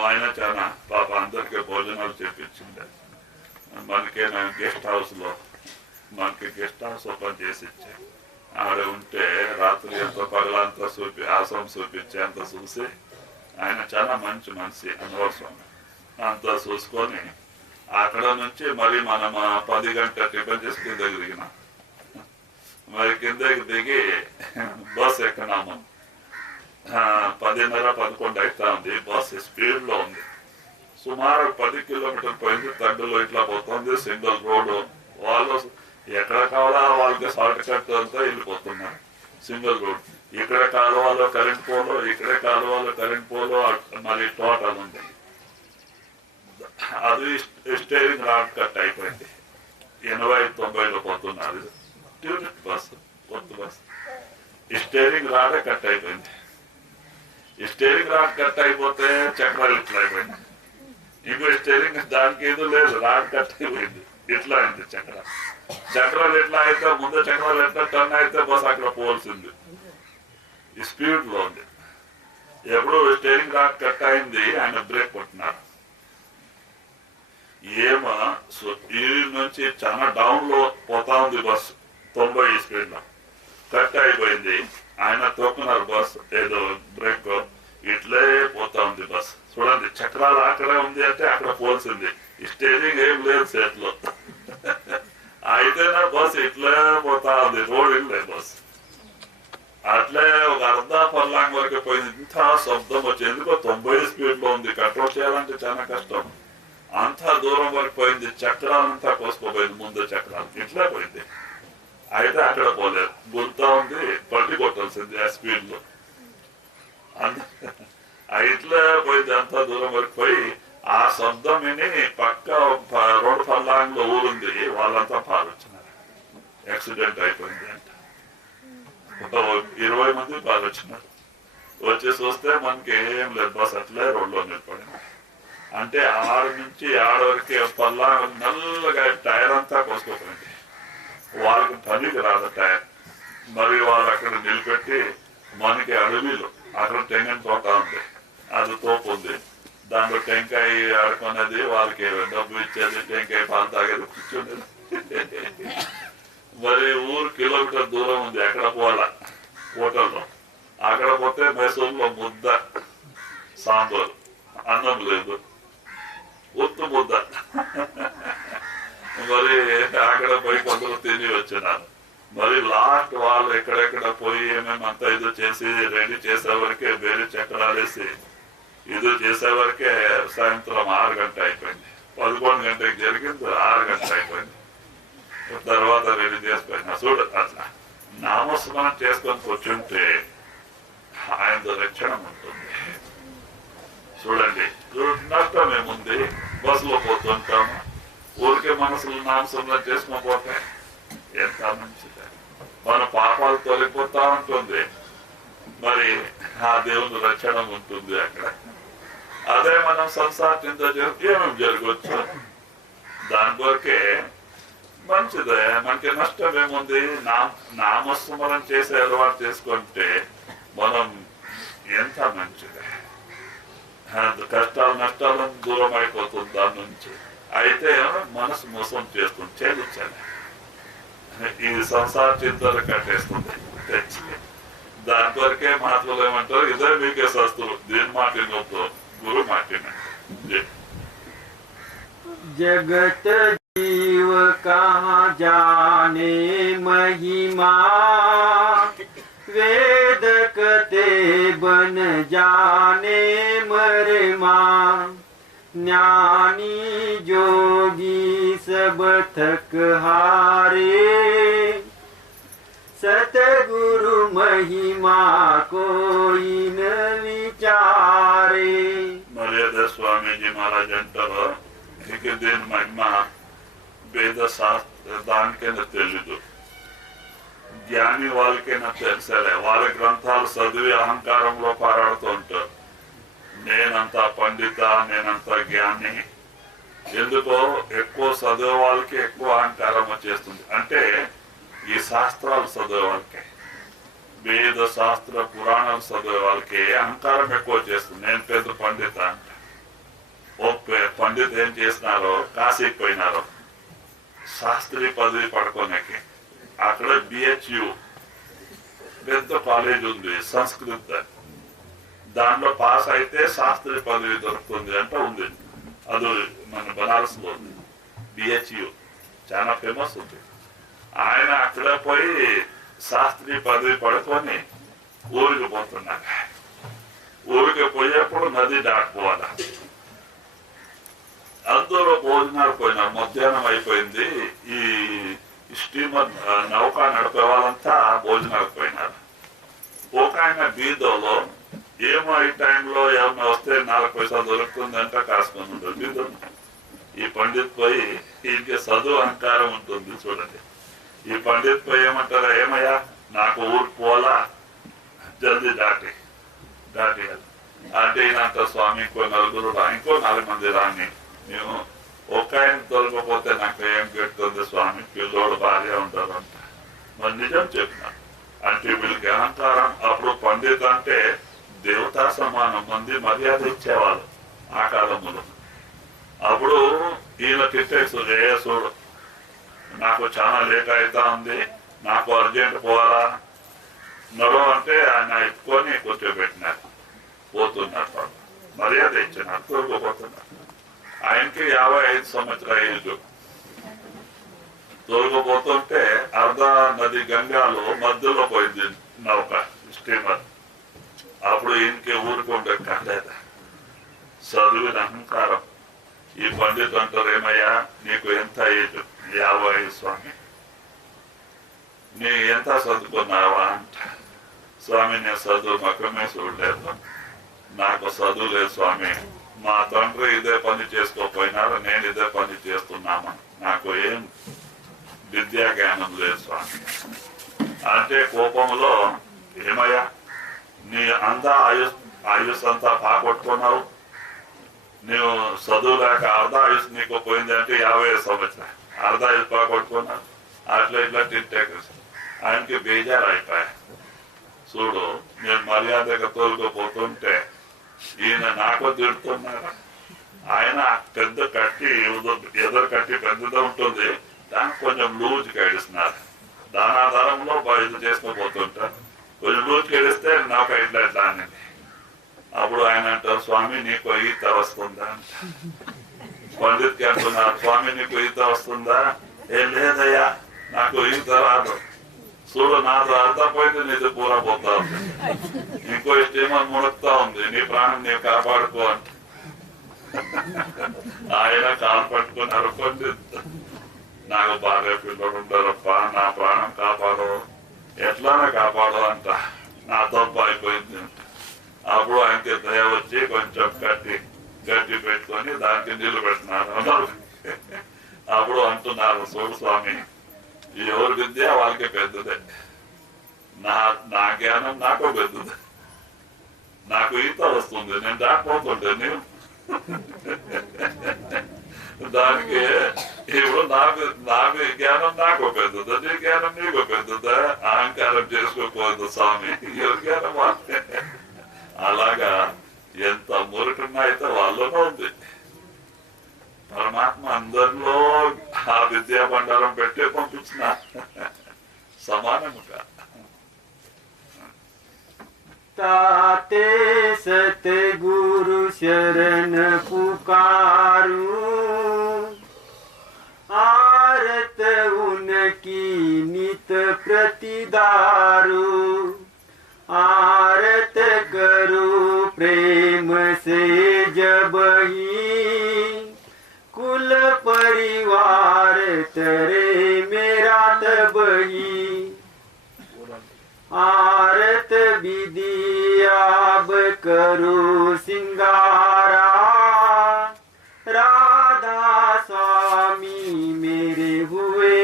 ఆయన చాలా పాప అందరికీ భోజనాలు చేపించింది. మనకే నేను గెస్ట్ హౌస్ లో ఓపెన్ చేసి ఇచ్చా. ఆడ ఉంటే రాత్రి అంతా పగలంతా ఆశ్రమం చూపించి అంతా చూసి, ఆయన చాలా మంచి మనిషి అనవసరం అంతా చూసుకొని అక్కడ నుంచి మరి మనం 10 గంటల టిఫిన్ చేసి కిందకి దిగినాం. మరి కిందకి దిగి బస్ ఎక్కినాము. 10:30, 11 అవుతా ఉంది. బస్ స్పీడ్ లో ఉంది. సుమారు 10 కిలోమీటర్లు పోయింది. తడ్డులో ఇట్లా పోతుంది. Single road. వాళ్ళు ఎక్కడ కావాలా వాళ్ళకి షార్ట్ కట్ అంతా వెళ్ళిపోతున్నారు. Single road. ఇక్కడ కాలువలో కరెంట్ పోలో, ఇక్కడే కాలువలో కరెంట్ పోలో, మరి టోటల్ ఉంది. అది స్టీరింగ్ రాడ్ కట్ అయిపోయింది. 80-90లో పోతున్నారు. ట్యూరిస్ట్ బస్, కొత్త బస్. స్టీరింగ్ రాడే కట్ అయిపోయింది. స్టీరింగ్ రాడ్ కట్ అయిపోతే చక్రాలు ఇట్లా అయిపోయింది. ఇంకో స్టీరింగ్ దానికి ఏదో లేదు, రాడ్ కట్ అయిపోయింది. ఇట్లా అయింది చక్రాలు. చక్రాలు ఎట్లా అయితే ముందు చక్రాలు ఎట్లా టర్న్ అయితే బస్ అక్కడ పోవాల్సింది. స్పీడ్ లో ఉంది. ఎప్పుడు స్టీరింగ్ రాడ్ కట్ అయింది, ఆయన బ్రేక్ కొట్టినారు. ఏమో ఈ నుంచి చాలా డౌన్ లో పోతా ఉంది బస్. 90 స్పీడ్ లో కట్ అయిపోయింది. ఆయన తొక్కున్నారు బస్. ఏదో బ్రేక్ ఇట్లే పోతా ఉంది బస్. చూడండి, చక్రాలు అక్కడే ఉంది అంటే అక్కడ పోల్సింది. స్టీరింగ్ ఏం లేదు చేతిలో. అయితేనే బస్ ఇట్లే పోతా ఉంది. రోడ్ ఇల్లే బస్. అట్లే ఒక అర్ధ పర్లాంగ్ వరకు పోయింది. ఇంత శబ్దం వచ్చి, ఎందుకో 90 స్పీడ్ లో ఉంది. కంట్రోల్ చేయాలంటే చాలా కష్టం. అంత దూరం వరకు పోయింది. చక్రాలంతా కోసుకోపోయింది. ముందు చక్రాలు ఇట్లా పోయింది. అయితే అక్కడ పోలేదు. గుర్తా ఉంది. పల్లి కొట్టాల్సింది ఆ స్పీడ్ లో. ఇట్లా పోయింది. అంత దూరం వరకు పోయి ఆ శబ్దం విని పక్క 2 పర్లాంగ్ లో ఊరుంది. వాళ్ళంతా పాలొచ్చినారు. యాక్సిడెంట్ అయిపోయింది అంట. 20 మంది పాలొచ్చినారు. వచ్చి చూస్తే మనకి ఏం లేదు. బస్ అట్లే రోడ్లో నిలబడింది. అంటే 6 నుంచి 6 వరకే పల్లా నల్లగా టైర్ అంతా కోసుకోపోయింది. వాళ్ళకి పనికి రాదు టైర్. మరి వాళ్ళు అక్కడ నిలబెట్టి మనకి అడవిలో అక్కడ టెంకాయ తోట ఉంది. అది తోపు ఉంది. దాంట్లో టెంకాయ ఆడుకునేది, వాళ్ళకి డబ్బు ఇచ్చేది, టెంకాయ పాలు తాగేది, కూర్చునేది. మరి ఊరు కిలోమీటర్ దూరం ఉంది. అక్కడ పోవాల హోటల్లో. అక్కడ పోతే మైసూరులో ముద్ద సాంబార్, అన్నం లేదు, ఉత్తు ముద్ద. మరి అక్కడ పోయి కొందరు తిని వచ్చినారు. మరి లాస్ట్ వాళ్ళు ఎక్కడెక్కడ పోయి ఏమేమంతా ఇది చేసి రెడీ చేసే వరకే, వేరే చక్రాలేసి ఇది చేసే వరకే సాయంత్రం 6 గంటలు అయిపోయింది. 11 గంటలకు జరిగింది, 6 గంటలు అయిపోయింది. తర్వాత రెడీ చేసిపోయినా. చూడు, అట్లా నామస్మరణ చేసుకొని కూర్చుంటే ఆయన రక్షణ ఉంటుంది. చూడండి, నష్టం ఏముంది? బస్సులో పోతుంటాము. ఊరికే మనసులో నామస్మరణ చేసుకుని పోతే ఎంత మంచిది. మన పాపాలు తొలగిపోతా ఉంటుంది. మరి ఆ దేవుని రక్షణ ఉంటుంది అక్కడ. అదే మనం సంసార చింత ఏమేమి జరగవచ్చు? దాని కొరకే మంచిదే. మనకి నష్టం ఏముంది? నామస్మరణ చేసే అలవాటు చేసుకుంటే మనం ఎంత మంచిదే. కష్టాలు నష్టాలను దూరం అయిపోతుంది దాని నుంచి. అయితే మనసు మోసం చేస్తుంది, చేయించాలి. ఇది సంసార చింతలు కట్టేస్తుంది తెచ్చి. దాని కొరకే మాటలు ఏమంటారు? ఇదే మీకే శాస్త్రులు. దీని మాటినతో గురు మాటిన. जगत जीव कहाँ जाने महिमा, वेद कते बन जाने मरमा, ज्ञानी जोगी सब थक हारे, सतगुरु महिमा कोई न विचारे. मर्यादा स्वामी जी महाराज अंटारो దీని మహిమ వేద శాస్త్ర దానికైనా తెలీదు. జ్ఞాని వాళ్ళకైనా తెలుసలే. వాళ్ళ గ్రంథాలు చదివి అహంకారంలో పారాడుతూ ఉంటారు. నేనంతా పండిత, నేనంతా జ్ఞాని. ఎందుకో ఎక్కువ చదివే వాళ్ళకి ఎక్కువ అహంకారం వచ్చేస్తుంది. అంటే ఈ శాస్త్రాలు చదివే వాళ్ళకి, వేద శాస్త్ర పురాణాలు చదివే వాళ్ళకి అహంకారం ఎక్కువ చేస్తుంది. నేను పెద్ద పండిత అంటే. పండిత్ ఏం చేసినారో, కాశీకి పోయినారో శాస్త్రి పదవి పడుకోనికి. అక్కడ BHU పెద్ద కాలేజ్ ఉంది, సంస్కృత. దాంట్లో పాస్ అయితే శాస్త్రి పదవి దొరుకుతుంది అంటే ఉంది. అది మన బనారస్ లో ఉంది, బిహెచ్యు చాలా ఫేమస్ ఉంది. ఆయన అక్కడ పోయి శాస్త్రి పదవి పడుకొని ఊరికి పోతున్నాడు. ఊరికి పోయేప్పుడు నది దాటిపోవాలా. అందరూ భోజనాలు పోయినారు, మధ్యాహ్నం అయిపోయింది. ఈ స్టీమర్ నౌక నడిపే వాళ్ళంతా భోజనాలకు పోయినారు. ఒక ఆయన బీదోలో ఏమో ఈ టైంలో ఏమన్నా వస్తే 4 పైసలు దొరుకుతుందంటే కాసుకొని ఉంటుంది బీదో. ఈ పండిత్ పోయి ఈయనకి చదువు అహంకారం ఉంటుంది చూడండి. ఈ పండిత్ పోయి ఏమంటారా, ఏమయ్యా నాకు ఊరికి పోవాలా, జల్దీ దాటి అంటే ఈయన అంటారు, స్వామి ఇంకో 4 మంది రాని, మేము ఒక ఆయన దొరకపోతే నాకు ఏం పెడుతుంది స్వామి, పిల్లోడు భార్య ఉంటారు అంట. మరి నిజం చెప్పిన అంటే వీళ్ళకి అహంకారం. అప్పుడు పండిత్ అంటే దేవతా సమానం, మంది మర్యాద ఇచ్చేవాళ్ళు ఆ కాలంలో. అప్పుడు ఈయన తిట్టేస్తుంది, చూడు నాకు చాలా లేట్ అవుతా ఉంది, నాకు అర్జెంట్ పోవాలా నడవ అంటే ఆయన ఎత్తుకొని కూర్చోబెట్టినారు. పోతున్నారు, మర్యాద ఇచ్చినారు, తోలుకుపోతున్నారు. ఆయనకి 55 సంవత్సరాల ఏజ్. తోలుకుపోతుంటే అర్ధా నది గంగాలో మధ్యలో పోయింది నౌక, స్టీమర్. అప్పుడు ఈయనకి ఊరుకుంటే కాలేదా, చదువుల అహంకారం. ఈ పండితు అంటారు, ఏమయ్యా నీకు ఎంత ఏజ్? 55 స్వామి. నీ ఎంత చదువుకున్నావా అంట. స్వామి నేను చదువు మకమే చూడలేదు, నాకు చదువు లేదు స్వామి, మా తండ్రి ఇదే పని చేసుకోపోయినారు, నేను ఇదే పని చేస్తున్నామా, నాకు ఏం విద్యా జ్ఞానం లేదు స్వామి అంటే కోపంలో, ఏమయ్యా నీ అంతా ఆయుష్ అంతా పాకొట్టుకున్నావు, నువ్వు చదువు లేక అర్ధ ఆయుష్ నీకు పోయింది అంటే 50 సంవత్సరాలు అర్ధ ఆయుష్ పాకొట్టుకున్నావు. అట్లా ఇట్లా తింటే ఆయనకి బేజారు అయిపోయా. చూడు నేను మర్యాదగా తోలుకుపోతుంటే ఈయన నాకు తిడుతున్నారు. ఆయన పెద్ద కట్టి ఎదురు కట్టి పెద్దగా ఉంటుంది, దానికి కొంచెం లూజ్ కడిస్తున్నారు. దానాధారంలో ఇది చేసుకోపోతుంటారు, కొంచెం లూజ్ కడిస్తే నాకు ఇట్లా ఇట్లా అని. అప్పుడు ఆయన అంటారు, స్వామి నీకు ఈత వస్తుందా అంట. పండిత్కి అంటున్నారు, స్వామి నీకు ఈత వస్తుందా? ఏం లేదయ్యా నాకు ఈత రాదు. చూడు నాతో అర్థపోయింది, నీది పూర పోతా ఉంది, ఇంకో స్టీమర్ మునుగుతా ఉంది, నీ ప్రాణం నీవు కాపాడుకో అంట. ఆయన కాలు పట్టుకున్నారు, పండిత్ నాకు బాగా పిల్లలు ఉంటారప్ప, నా ప్రాణం కాపాడు, ఎట్లానే కాపాడు అంట, నా తప్పు అయిపోయింది అంట. అప్పుడు ఆయనకి దయ వచ్చి కొంచెం గట్టి పెట్టుకొని దానికి నీళ్లు పెట్టినారు. అప్పుడు అంటున్నారు, చూడు స్వామి ఎవరి విద్య వాళ్ళకి పెద్దదే, నా జ్ఞానం నాకు పెద్దదే, నాకు ఈత వస్తుంది, నేను దాటిపోతుంటే నేను దానికి ఇప్పుడు నాకు జ్ఞానం నాకు పెద్దదా, నీ జ్ఞానం నీకు పెద్దదా, అహంకారం చేసుకోకూడదు స్వామి, ఎవరి జ్ఞానం వాళ్ళే. అలాగా ఎంత మురుటున్నా అయితే వాళ్ళలో ఉంది. పరమాత్మ అందరిలో ఆ విద్యా బండారం పెట్టే పంపించిన సమానముగా. ताते सतगुरु शरण पुकारू, आरत उनकी नित प्रतिदारू, आरत करो प्रेम से जबही, कुल परिवार तरे मेरा तबही, आरत विधियाब करो सिंगारा, राधा स्वामी मेरे हुए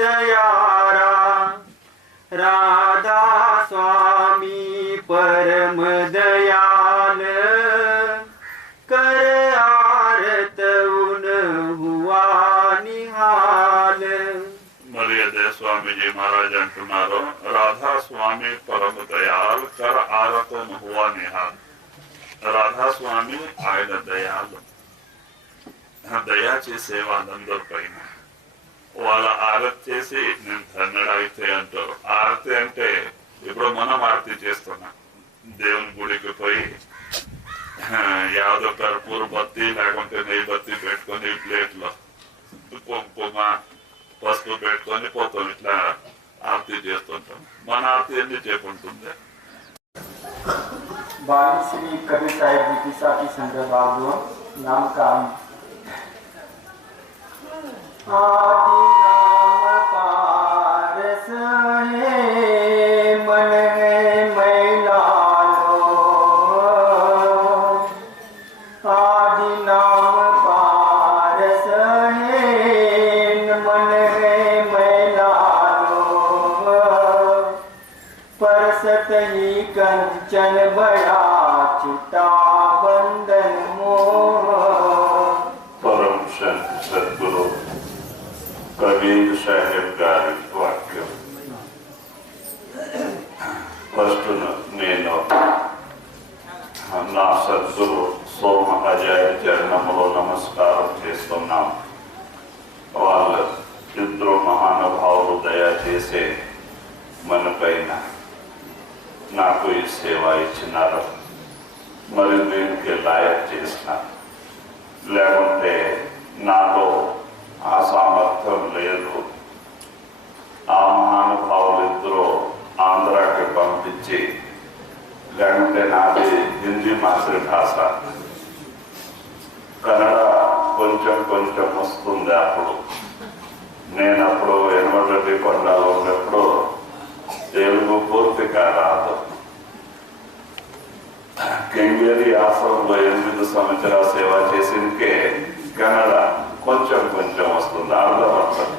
दयारा, राधा स्वामी परम दयाल, कर आरत उन हुआ निहाल. మర్యాద స్వామీజీ మహారాజ్ అంటున్నారు, రాధా స్వామి పరమ దయాల్ కర్ ఆరతం హువా నిహాల్. రాధా స్వామి ఆయన దయాలు, దయా చేసే వాళ్ళందరి పైన వాళ్ళ ఆరతి చేసి నేను ధన్యుడు అయితే అంటారు. ఆరతి అంటే ఇప్పుడు మనం ఆరతి చేస్తున్నాం, దేవుని గుడికి పోయి యావదో కర్పూర బత్తి లేకుంటే నెయ్యి బత్తి పెట్టుకొని ప్లేట్లో కుంకుమ పసుపు పెట్టుకొని పోతాం, ఇట్లా ఆరతి చేస్తుంటాం. మన ఆరతి ఎన్ని చేపడుతుంది? बानी श्री कबीर साहिब जी की साथी संग्रह बाबू नाम का आदि नाम पारस है मन है मैलालो, आदि नाम पारस है मन है मैलालो, परसत ही कंचन बड़ा छुटा बंधन मोह। परम संत सद्गुरु कबीर साहेब गारी वाक्యం. ఫస్ట్ నేను నా సద్గురు సోమ అజయ చరణములో నమస్కారం చేస్తున్నాం. వాళ్ళు ఇద్దరు మహానుభావులు దయచేసి మన పైన నాకు ఈ సేవ ఇచ్చినారు, మరి దీనికి లాయక్ చేసినారు. లేకుంటే నాలో ఆ సామర్థ్యం లేదు. ఆ మహానుభావులు ఇద్దరు ఆంధ్రాకి పంపించి, లేకుంటే నాది హిందీ మాతృభాష, కన్నడ కొంచెం కొంచెం వస్తుంది. అప్పుడు నేను అప్పుడు ఎనమరెడ్డి కొండలో ఉన్నప్పుడు తెలుగు పూర్తిగా రాదు. కెంగేరి ఆశ్రమంలో 8 సంవత్సరాల సేవ చేసింకే కన్నడ కొంచెం కొంచెం వస్తుంది, అర్థం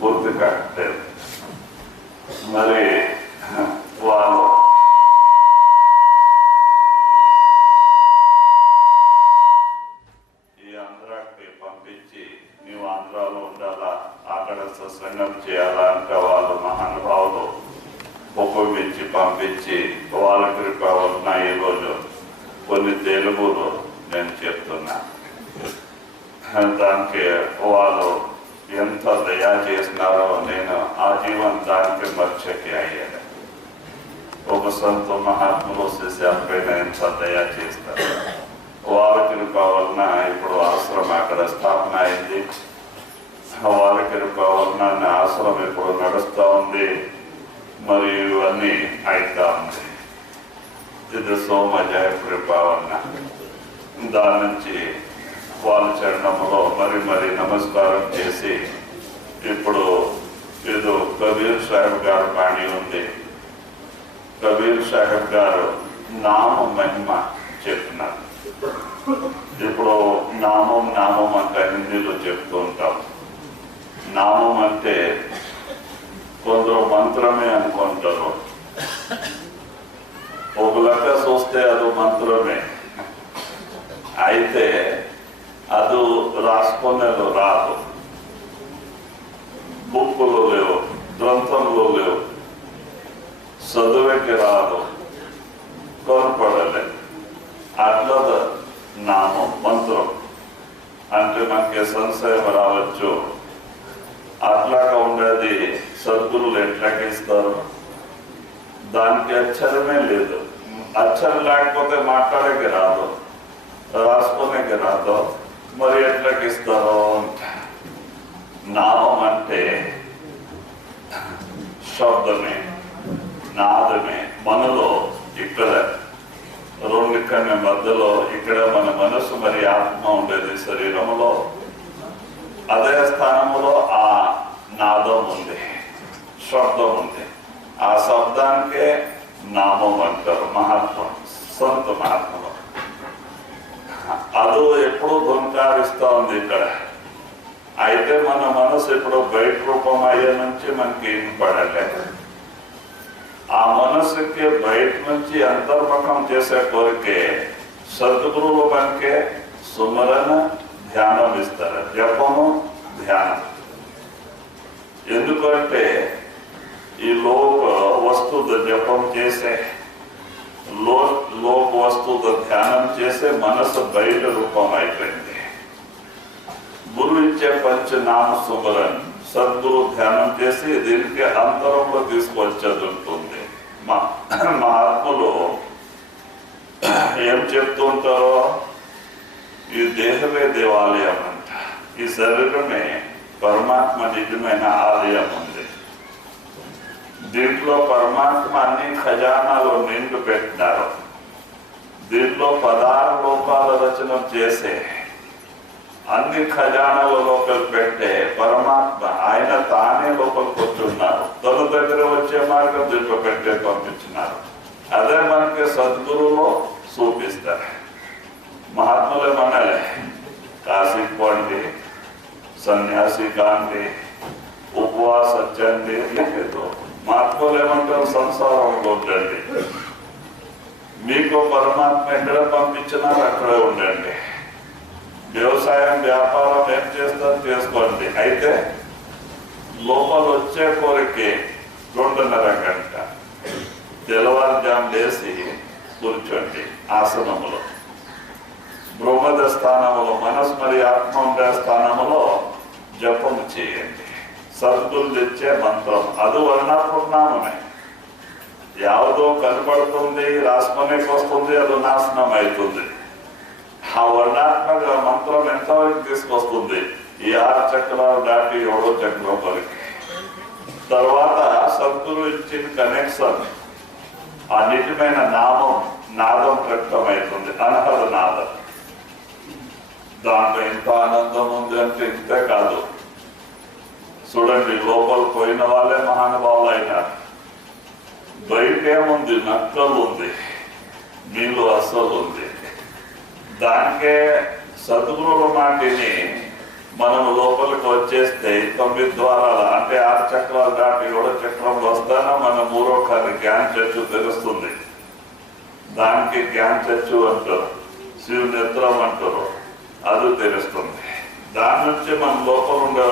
పూర్తిగా లేదు. మరి వాళ్ళు ఈ ఆంధ్రాకి పంపించి నీవు ఆంధ్రాలో ఉండాలా, అక్కడ సత్సంగం చేయాలా అంటే వాళ్ళు మహానుభావులు ఉపయోగించి పంపించి వాళ్ళ కృప వలన ఈరోజు కొన్ని తెలుగులో నేను చెప్తున్నా. దానికి వాళ్ళు ఎంత దయా చేసినారో నేను ఆ జీవంతానికి మర్చకి అయ్యాను. ఒక సంత మహాత్ములు శిష్యులపైన ఎంత దయా చేస్తారు. వాళ్ళ కృప వలన ఇప్పుడు ఆశ్రమం అక్కడ స్థాపన అయింది. వాళ్ళ కృప వలన నా ఆశ్రమం ఇప్పుడు నడుస్తూ ఉంది. మరి ఇవన్నీ అయితా ఉంది. ఇది సోమజయ కృప వలన. దాని నుంచి వాళ్ళ చరణంలో మరి మరి నమస్కారం చేసి ఇప్పుడు ఏదో కబీర్ సాహెబ్ గారు బాణి ఉంది. కబీర్ సాహెబ్ గారు నామ మహిమ చెప్పినారు. ఇప్పుడు నామం నామం అంటే హిందీలో చెప్తూ ఉంటాం. నామం అంటే కొందరు మంత్రమే అనుకుంటారు. ఒక లెక్క చూస్తే అది మంత్రమే, అయితే అది రాసుకునేది రాదు, బుక్కులో లేవు, గ్రంథంలో లేవు, చదువుకి రాదు, కోరపడలే. అట్లా నామం మంత్రం అంటే మనకి సంశయం రావచ్చు. అట్లాగా ఉండేది సద్గురులు ఎట్లాగిస్తారు? దానికి అక్షరమే లేదు. అక్షరం లేకపోతే మాట్లాడేకి రాదు, రాసుకునేకి రాదు, మరి ఎట్లాగిస్తారో. నామం అంటే శబ్దమే, నాదమే. మనలో ఇక్కడ రెండు కన్నా మధ్యలో ఇక్కడ మన మనసు మరి ఆత్మ ఉండేది శరీరంలో. అదే స్థానంలో ఆ నాదం ఉంది, శబ్దం ఉంది. ఆ శబ్దానికే నామం అంటారు మహాత్మ, సొంత మహాత్మలో. అది ఎప్పుడు దుంకారిస్తూ ఉంది ఇక్కడ. అయితే మన మనసు ఇప్పుడు బయట రూపం అయ్యే నుంచి మనకి ఏం పడలే. ఆ మనసుకి బయట నుంచి అంతర్ముఖం చేసే కోరికే సద్గురువులు మనకే సుమరణ ధ్యానం ఇస్తారు, జపము ధ్యానం. ఎందుకంటే ఈ లోక వస్తువు జపం చేసే, లోక వస్తువు ధ్యానం చేసే మనసు బయట రూపం అయిపోయింది. గురువు ఇచ్చే పంచనామ సుమరణ సద్గురు ధ్యానం చేసి దీనికి అంతరంలో తీసుకొచ్చేది ఉంటుంది. మహాత్ములు ఏం చెప్తుంటారో ఈ దేహమే దేవాలయం అంట. ఈ శరీరమే పరమాత్మ నిజమైన ఆలయం ఉంది. దీంట్లో పరమాత్మ అన్ని ఖజానాలు నిండు పెట్టినారు. దీంట్లో 16 రూపాయల రచన చేసే అన్ని ఖజానాలు లోపల పెట్టే పరమాత్మ ఆయన తానే లోపలికి కూర్చున్నారు. తన దగ్గర వచ్చే మార్గం దీంట్లో పెట్టే పంపించినారు. అదే మనకి సద్గురులో చూపిస్తారు. మహాత్ములే మనలే కాశీకి పోండి, సన్యాసి కాండి, ఉపవాసం చండి, లేదు మహాత్ములు ఏమంటారు సంసారంలో ఉండండి. మీకు పరమాత్మ ఎక్కడ పంపించినారు అక్కడే ఉండండి. వ్యవసాయం వ్యాపారం ఏం చేస్తారు చేసుకోండి. అయితే లోపల వచ్చే కోరికే 2:30 గంట తెల్లవారుజాము లేసి కూర్చోండి ఆసనములో. బృహద స్థానములో మనసు మరి ఆత్మ ఉండే స్థానములో జపము చేయండి. సద్గురు తెచ్చే మంత్రం అది వర్ణాపూర్ణామమే. ಯಾವುದೋ కనపడుతుంది రాసుకొనేకి వస్తుంది, అది నాశనం అవుతుంది. ఆ వర్ణాత్మక మంత్రం ఎంతవరకు తీసుకొస్తుంది? ఈ 6 చక్రాలు దాటి 7వ చక్రం వరకు. తర్వాత సద్గురు ఇచ్చిన కనెక్షన్ ఆ నిజమైన నాదం ప్రకటమవుతుంది. అనహద నాదం. దాంట్లో ఎంత ఆనందం ఉంది అంటే ఇంతే కాదు. చూడండి, లోపల పోయిన వాళ్ళే మహానుభావులు అయినారు. బయట ఏముంది? నక్కలు ఉంది, నీళ్ళు అస్సలు ఉంది. దానికే సద్గురుల మాటిని మనం లోపలికి వచ్చేస్తే 9 ద్వారాల అంటే 6 చక్రాలు దాటి 7వ చక్రం వస్తానో మన మూడోకారి జ్ఞాన చచ్చు తెలుస్తుంది. దానికి జ్ఞాన చచ్చు అంటారు, శివ నేత్రం అంటారు. అది తెలుస్తుంది. దాని నుంచి మన లోపల ఉండే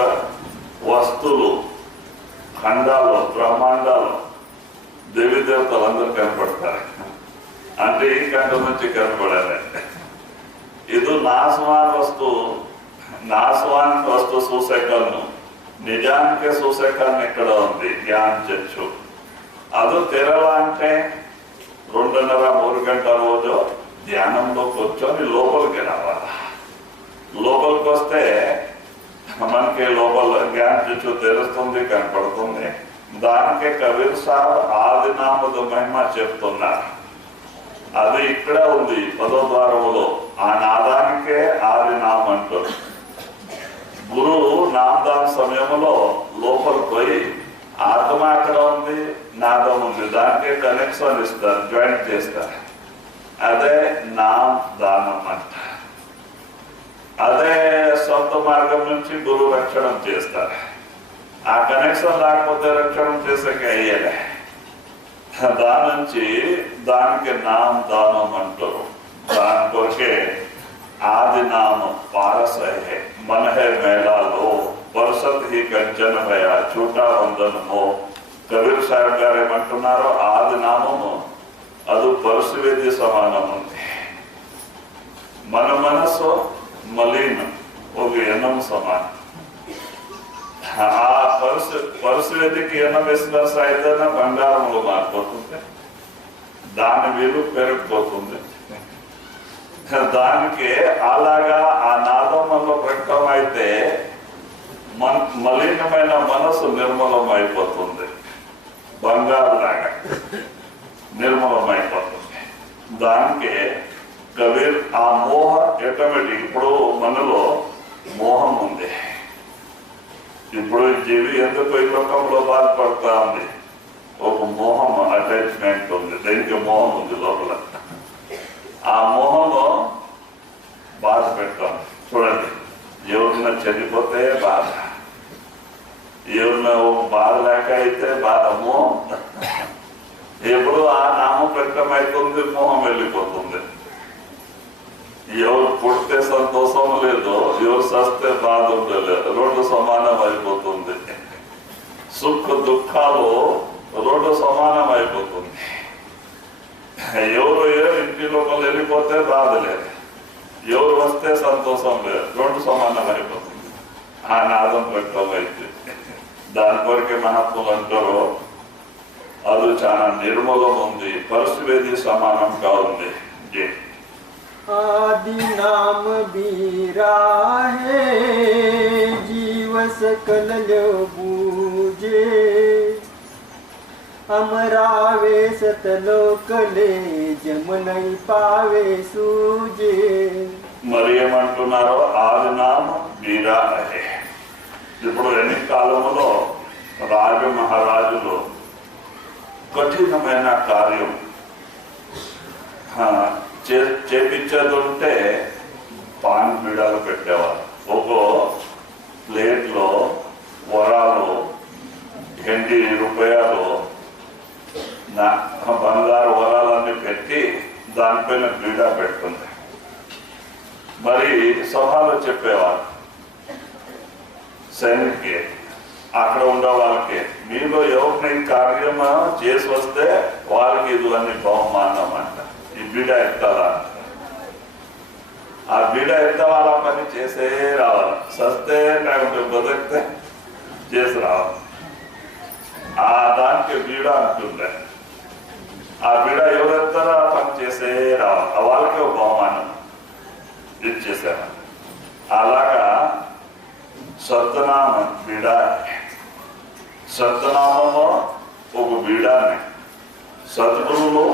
వస్తువులు, ఖండాలు, బ్రహ్మాండాలు, దేవి దేవతలు అందరూ కనపడతారు. అంటే ఈ కంట నుంచి కనపడాలి. ఇది నాశవానికి వస్తు చూసేకలను, నిజానికే చూసేకలను ఎక్కడ ఉంది? జ్ఞాన చచ్చు. అది తెరవాలంటే 2:30-3 గంటల రోజు ధ్యానంలో కూర్చొని లోపలికి రావాలి. లోపలికి వస్తే మనకి లోపల జ్ఞాన చచ్చు తెలుస్తుంది, కనపడుతుంది. దానికే కబీర్ సాహెబ్ ఆదినామద మహిమ చెప్తున్నారు. అది ఇక్కడ ఉంది 10వ ద్వారములో. ఆ నాదానికే ఆదినామం అంటారు. గురువు నామదాన సమయంలో లోపల పోయి ఆత్మ అక్కడ ఉంది, నాదం ఉంది, దానికే కనెక్షన్ ఇస్తారు, జాయింట్ చేస్తారు. అదే నామ్ దానం అంట. అదే సొంత మార్గం నుంచి గురువు రక్షణం చేస్తారు. ఆ కనెక్షన్ లేకపోతే రక్షణం చేసాక అయ్యేలే. దాని నుంచి దానికి నామ్ దానం అంటారు. దాని కొరకే ఆది నామం పారస హే మన హే మేళాలో వరుసత్ హి కంచన భయ చూటా వందనమో. కబీర్ సాహెబ్ గారు ఏమంటున్నారో ఆది నామము అది పరశువేది సమానం ఉంది. మన మనస్సు మలీనం ఒక ఎన్నం సమానం. ఆ పరశువేదికి ఎన్నం వేసిన సాయితేనే బంగారంలో మారిపోతుంది, దాని విలువ పెరిగిపోతుంది. దానికి అలాగా ఆ నాదమంలో ప్రకటన అయితే మలినమైన మనసు నిర్మలం అయిపోతుంది, బంగారు లాగా నిర్మలం అయిపోతుంది. దానికి కబీర్ ఆ మోహ ఆటోమేటిక్. ఇప్పుడు మనలో మోహం ఉంది. ఇప్పుడు జీవి ఎందుకు ఈ లోకంలో బాధపడతా ఉంది? ఒక మోహం, అటాచ్మెంట్ ఉంది. దీనికి మోహం ఉంది లోపల. ఆ మోహంలో బాధ పెడతాం. చూడండి, ఎవరిన చనిపోతే బాధ, ఎవరిన బాధ లేక అయితే బాధ. మోహం ఎప్పుడు ఆ నామం ప్రకటమైతుంది, మోహం వెళ్ళిపోతుంది. ఎవరు పుడితే సంతోషం లేదు, ఎవరు సస్తే బాధ ఉండలేదు, 2 సమానం అయిపోతుంది. సుఖ దుఃఖాలు 2 సమానం అయిపోతుంది. ఎవరు ఇంటి లోపల వెళ్ళిపోతే బాధ లేదు, ఎవరు వస్తే సంతోషం లేదు, 2 సమానం అయిపోతుంది. ఆ నాదం ప్రకటమైతే దాని కొరకే మహాత్ములు అంటారు అది చాలా నిర్మలం ఉంది, పరశువేది సమానంగా ఉంది. ये आदि नाम बीरा है जीव सकल बूझे अमरावे सतलोकले जम नहीं पावे सूझे మరి ఏమంటున్నారో ఆది నామం వీరా అహే. ఇప్పుడు ఎన్ని కాలములో రాజ మహారాజులు కఠినమైన కార్యం చేపించేది ఉంటే పాన్ బీడాలు పెట్టేవారు. ఒక ప్లేట్లో వరాలు వెండి రూపాయలు బంగారు వరాలన్నీ పెట్టి దానిపైన బీడా పెడుతుంది. మరి సభలో చెప్పేవారు సైనికులకి, అక్కడ ఉండే వాళ్ళకి, మీలో ఎవరిని కార్యం చేసి వస్తే వాళ్ళకి ఇవన్నీ బహుమానం అంట. ఈ బీడ ఎత్తాలా, ఆ బీడ ఎత్తవాళ్ళ పని చేసే రావాలి. సస్తే లేకుంటే బతికితే చేసి రావాలి. ఆ దానికి బీడ అంటుండే. ఆ బీడ ఎవరెత్తారో ఆ పని చేసే రావాలి. వాళ్ళకి ఒక బహుమానం ఇచ్చేసారు. అలాగా సత్యనామ బీడ, సత్యనామము ఒక బీడాన్ని సద్గురువులు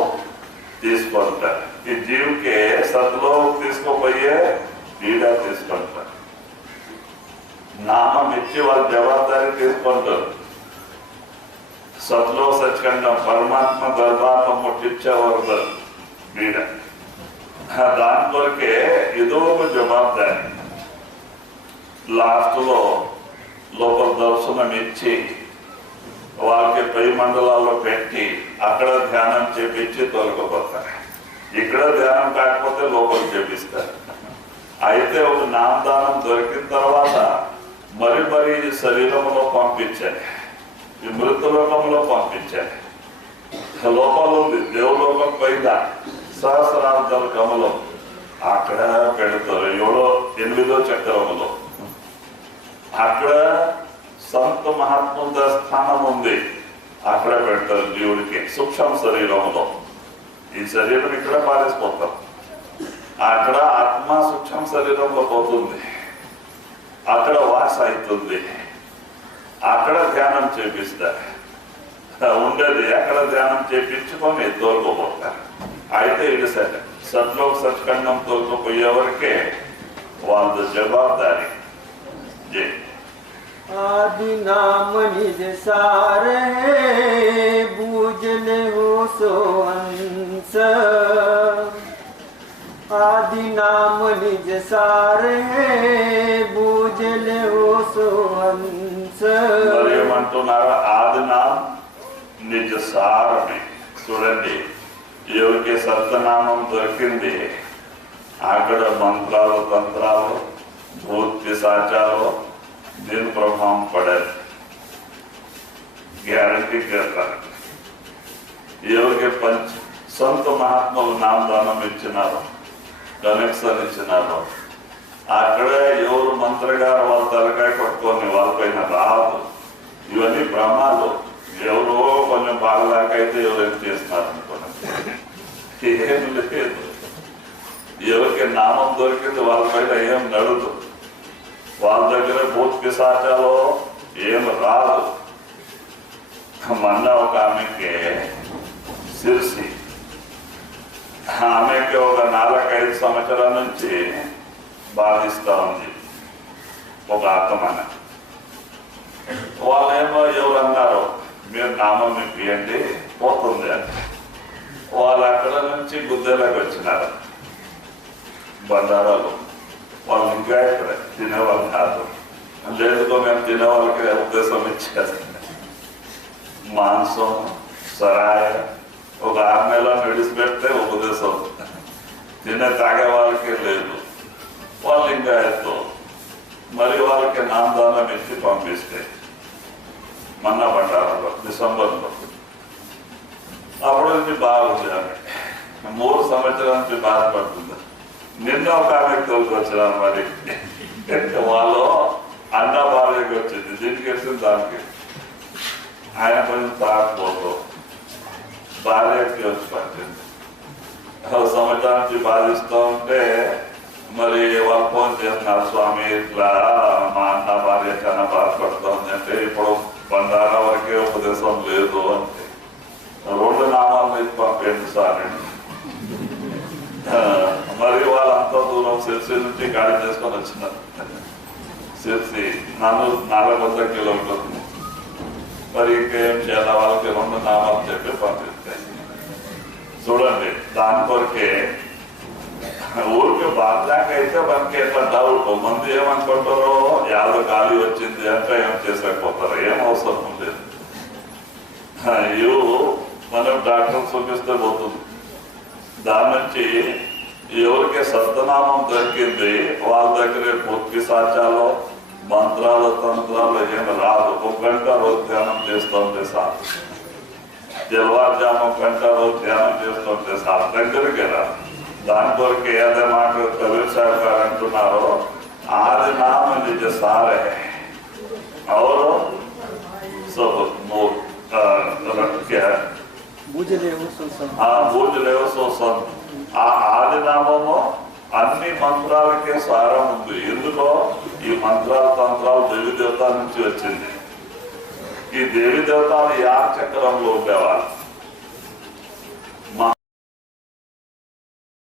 తీసుకుంటారు. ఈ జీవికి సత్తులో తీసుకోపోయే బీడ తీసుకుంటారు. నామం ఇచ్చి వాళ్ళ జవాబారి తీసుకుంటారు. సత్తులో సచ్చకుండా పరమాత్మ దర్బార్ను ముట్టించేవారు బీడ. దాని కొరకే ఏదో ఒక జవాబారి. లాస్ట్ లో లోపల దర్శనం ఇచ్చి వాళ్ళకి పై మండలాల్లో పెట్టి అక్కడ ధ్యానం చేపించి తొలగిపోతారు. ఇక్కడ ధ్యానం కాకపోతే లోపల చేపిస్తారు. అయితే ఒక నామదానం దొరికిన తర్వాత మరి శరీరంలో పంపించాలి, ఈ మృతలోకంలో పంపించాలి. లోపల ఉంది దేవలోకం పైన సహస్రాబ్దాల కమలం అక్కడ పెడతారు. 8వ చక్రములో అక్కడ సంత మహాత్ముల స్థానం ఉంది. అక్కడ పెడతారు జీవుడికి సూక్ష్మ శరీరంలో. ఈ శరీరం ఇక్కడ పారేసిపోతాం. అక్కడ ఆత్మ సూక్ష్మ శరీరంలో పోతుంది. అక్కడ వాస అవుతుంది. అక్కడ ధ్యానం చేపిస్తారు. ఉండేది అక్కడ ధ్యానం చేపించుకొని తోలుకోపోతారు. అయితే ఇది సరే సత్లోక సత్ఖండం తోలుకోపోయేవరకే వాళ్ళ జవాబారి. आदि नाम निज सार है बूझले हो सो अंश आदि नाम निज सार है बूझले हो सो अंश. మరి ఏమంటున్నారా? ఆది నామం నిజ సారమే. చూడండి, ఎవరికి సత్యనామం దొరికింది అక్కడ మంత్రాలు తంత్రాలు భూతి సాచాలు దీని ప్రభావం పడేది గ్యారంటీ చేస్తారు. ఎవరికి సొంత మహాత్ములు నామదానం ఇచ్చినారు, కనెక్షన్ ఇచ్చినారు, అక్కడ ఎవరు మంత్రగారు వాళ్ళ తలకాయ పట్టుకొని వాళ్ళపైన రాదు. ఇవన్నీ భ్రమాలు. ఎవరో కొంచెం బాగలేకైతే ఎవరేం చేస్తున్నారు అనుకోండి, ఏం లేదు. ఎవరికి నామం దొరికింది వాళ్ళపైన ఏం నడదు. వాళ్ళ దగ్గర భూత్ పిశాచాలో ఏం రాదు. మొన్న ఒక ఆమెకి సిరిసి, ఆమెకి ఒక 4-5 సంవత్సరాల నుంచి బాధిస్తా ఉంది ఒక ఆత్మని. వాళ్ళేమో ఎవరు అన్నారు, మీరు నామం ఇప్పియండి పోతుంది అని. వాళ్ళు అక్కడ నుంచి గుద్దెలకు వచ్చినారు బండారాలు. వాళ్ళు ఇంకా ఇక్కడ తినేవాళ్ళు కాదు. లేదుకో మేము తినేవాళ్ళకి ఉద్దేశం ఇచ్చేస్తాం. మాంసం సరాయ ఒక 6 నెలలు విడిచిపెడితే ఉపదేశం. తాగే వాళ్ళకి లేదు. వాళ్ళు ఇంకా ఎత్తు మరి వాళ్ళకి నామదానం ఇచ్చి పంపిస్తే మొన్న బండారంలో డిసెంబర్లో అప్పుడు నుంచి బాగుంది. ఆమె 3 సంవత్సరాల నుంచి బాధపడుతుంది. నిన్న ఒక ఆమెకు తోలుకొచ్చిన మరి వాళ్ళు అన్న భార్యకి వచ్చింది, దీనికి వచ్చింది దానికి. ఆయన కొంచెం తాకపోతూ భార్యకి వచ్చి పట్టింది. సంవత్సరం నుంచి బాధిస్తూ ఉంటే మరి వాళ్ళు ఫోన్ చేస్తున్నారు, స్వామి ఇట్లా మా అన్న భార్య చాలా బాధపడుతోంది అంటే, ఇప్పుడు బండారా వరకే ఉపదేశం లేదు అంటే 2 నామాల మీద పంపేది సార్ అండి. మరి వాళ్ళంతా దూరం సిరిసి నుంచి గాడి చేసుకొని వచ్చినారు. సిరిసి 400 కిలోమీటర్లు. మరి ఇంకేం చేయాలి, వాళ్ళకి 2 నామాలు చెప్పి పంపిస్తాయి. చూడండి, దాని కొరకే ఊరికి బాధ్యాకైతే మనకి ఎట్లా డౌట్, మంది ఏమనుకుంటారో యాదో గాలి వచ్చింది అంటే ఏం చేసకపోతారు, ఏం అవసరం లేదు. ఇవి మనం డాక్టర్ చూపిస్తే పోతుంది. దాని నుంచి ఎవరికి సత్తనామం దొరికింది వాళ్ళ దగ్గర పూర్తి సాధ్యాలు మంత్రాలు తంత్రాలు ఏమి రాదు. 1 గంట రోజు ధ్యానం చేస్తుంటే సార్, తెల్లవారుజాము 1 గంట రోజు ధ్యానం చేస్తుంటే సార్ దగ్గరికి రాదు. దాని కొరకు ఏదో మాట కబీర్ సాహెబ్ గారు అంటున్నారు, ఆది నామ నిజ సారే और सब బూజలేవు సోసం. ఆ ఆది నామము అన్ని మంత్రాలకే సారం ఉంది. ఎందుకో ఈ మంత్రాలు తంత్రాలు దేవి దేవత నుంచి వచ్చింది. ఈ దేవి దేవతలు 6 చక్రంలో ఉండేవాళ్ళు.